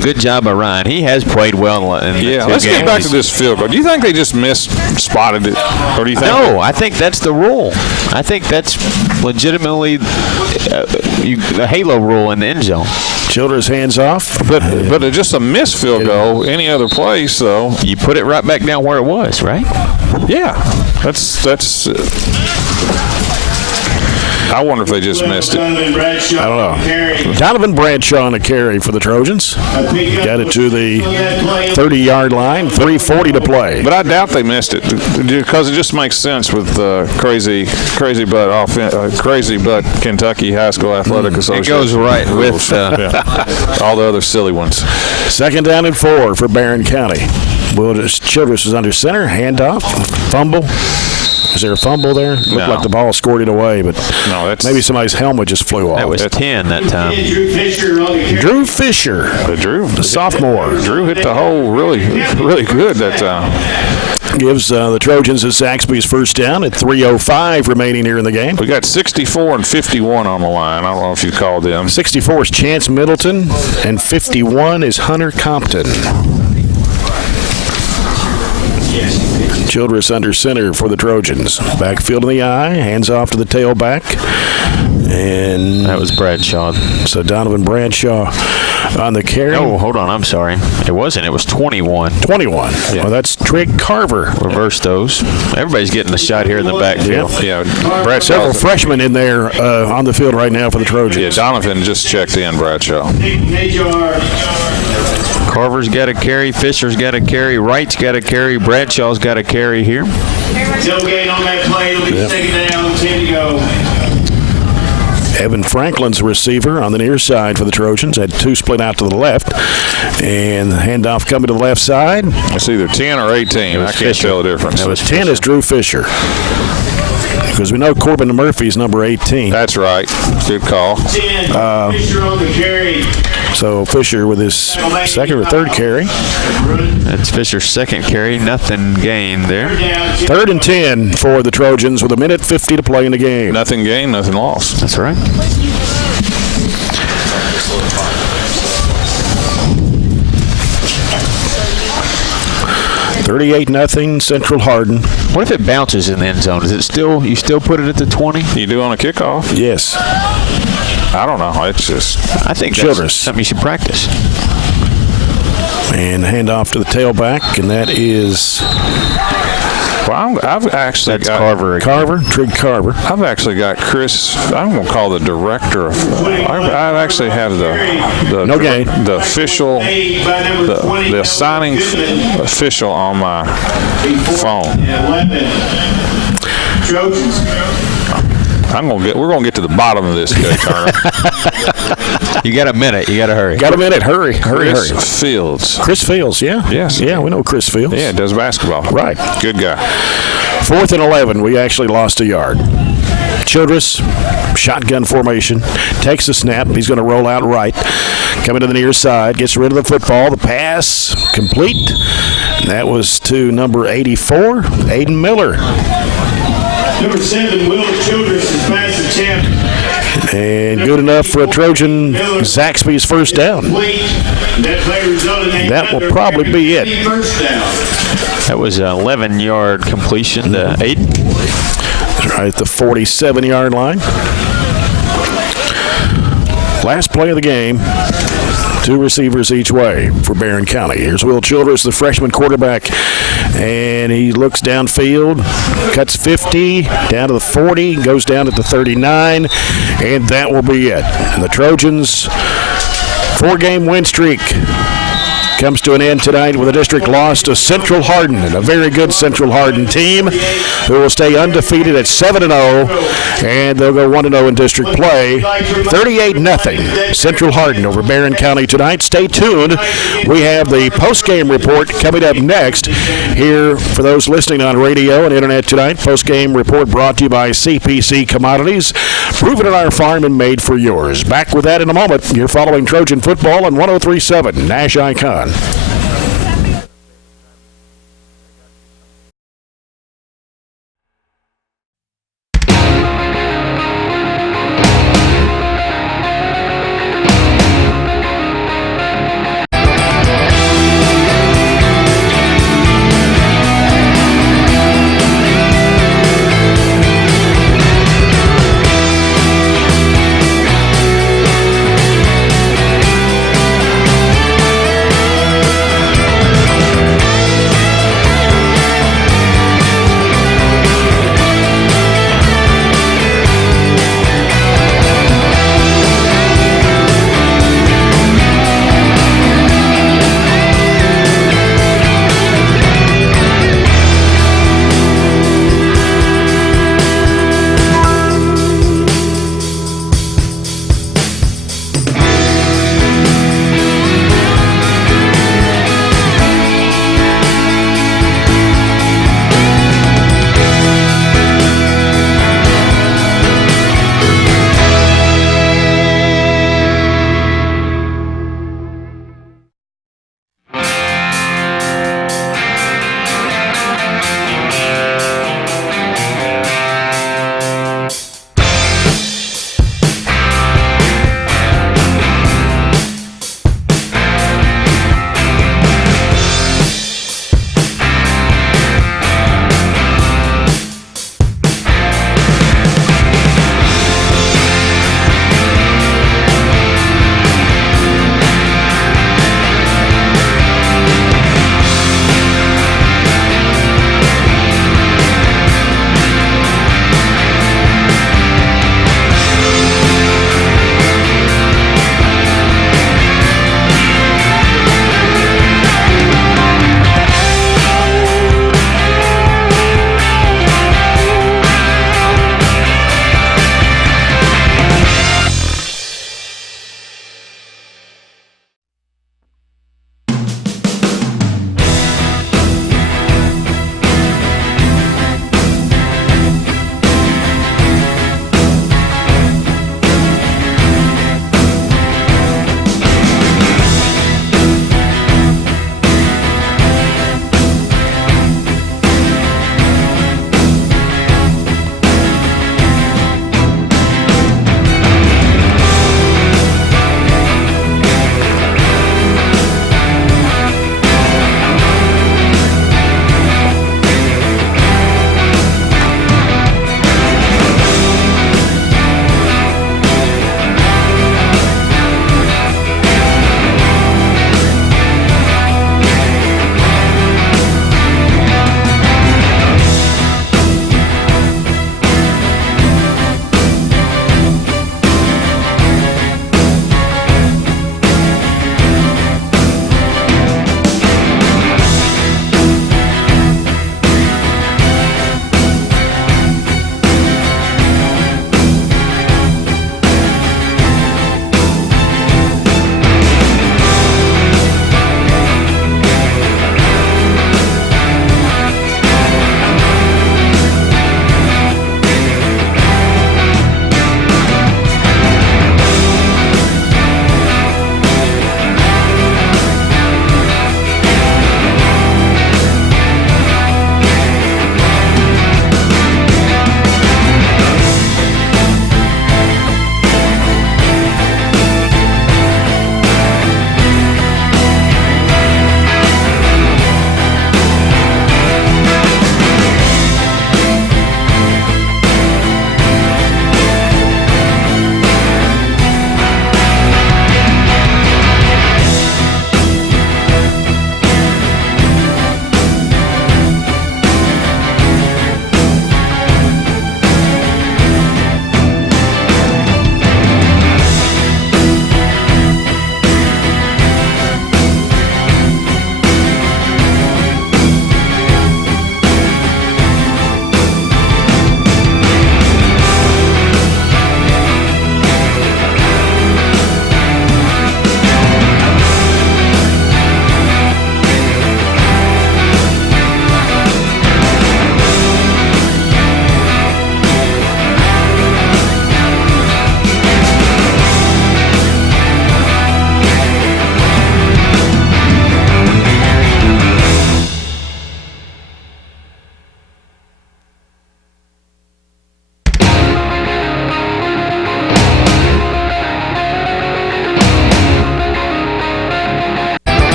Good job by Ryan. He has played well in the 2 games. Let's get back to this field goal. Do you think they just spotted it? Or do you think No, I think that's the rule. I think that's legitimately the halo rule in the end zone. Childress hands off. But it's just a missed field goal any other place, though. You put it right back down where it was, right? Yeah. That's I wonder if they just missed it. I don't know. Donovan Bradshaw on a carry for the Trojans. Got it to the 30-yard line, 3:40 to play. But I doubt they missed it because it just makes sense with crazy but Kentucky High School Athletic Association. It goes right with all the other silly ones. 2nd down and 4 for Barren County. Childress is under center, handoff, fumble. Is there a fumble there? Looked like the ball squirted away, but maybe somebody's helmet just flew off. That was 10 that time. Drew Fisher, the sophomore. Drew hit the hole really, really good that time. Gives the Trojans at Saxby's first down at 3:05 remaining here in the game. We got 64 and 51 on the line. I don't know if you called them. 64 is Chance Middleton, and 51 is Hunter Compton. Childress under center for the Trojans. Backfield in the eye, hands off to the tailback. And that was Bradshaw. So Donovan Bradshaw on the carry. Oh, hold on. I'm sorry. It wasn't. It was 21. 21. Yeah. Well, that's Trig Carver. Reverse those. Everybody's getting a shot here in the backfield. Yeah. Several freshmen in there on the field right now for the Trojans. Yeah, Donovan just checked in, Bradshaw. Carver's got a carry. Fisher's got a carry. Wright's got a carry. Bradshaw's got a carry here. Tailgate on that play. It'll be 2nd down, 10 to go. Evan Franklin's a receiver on the near side for the Trojans. Had 2 split out to the left. And the handoff coming to the left side. It's either 10 or 18. I can't tell the difference. That was 10 is Drew Fisher. Because we know Corbin Murphy's number 18. That's right. Good call. Fisher on the carry. So Fisher with his second or third carry. That's Fisher's second carry. Nothing gained there. 3rd and 10 for the Trojans with 1:50 to play in the game. Nothing gained, nothing lost. That's right. $38-0 Central Hardin. What if it bounces in the end zone? Is it still, you still put it at the 20? You do on a kickoff? Yes. I don't know. It's just, I think Childress. that's something you should practice. And handoff to the tailback, and that is well, I've actually That's got Carver. Trig Carver. I've actually got Chris. I'm going to call the director. I actually have the No gain. the official, the assigning official on my phone. 11. Trojans. We're gonna get to the bottom of this, Coach Turner. You got a minute. You got to hurry. Got a minute. Hurry. Chris Fields. Chris Fields, yeah. Yes. Yeah, we know Chris Fields. Yeah, does basketball. Right. Good guy. 4th and 11. We actually lost a yard. Childress, shotgun formation, takes the snap. He's going to roll out right. Coming to the near side, gets rid of the football. The pass complete. And that was to number 84, Aiden Miller. Number 7, Will Childress' pass attempt. And good enough for a Trojan Zaxby's first down. That will probably be it. First down. That was an 11-yard completion to Aiden. Right at the 47-yard line. Last play of the game. 2 receivers each way for Barren County. Here's Will Childress, the freshman quarterback, and he looks downfield, cuts 50, down to the 40, goes down at the 39, and that will be it. And the Trojans' 4-game win streak comes to an end tonight with a district loss to Central Hardin, and a very good Central Hardin team who will stay undefeated at 7-0, and they'll go 1-0 in district play. 38-0 Central Hardin over Barren County tonight. Stay tuned. We have the postgame report coming up next here for those listening on radio and internet tonight. Postgame report brought to you by CPC Commodities, proven on our farm and made for yours. Back with that in a moment. You're following Trojan football on 103.7 Nash Icon.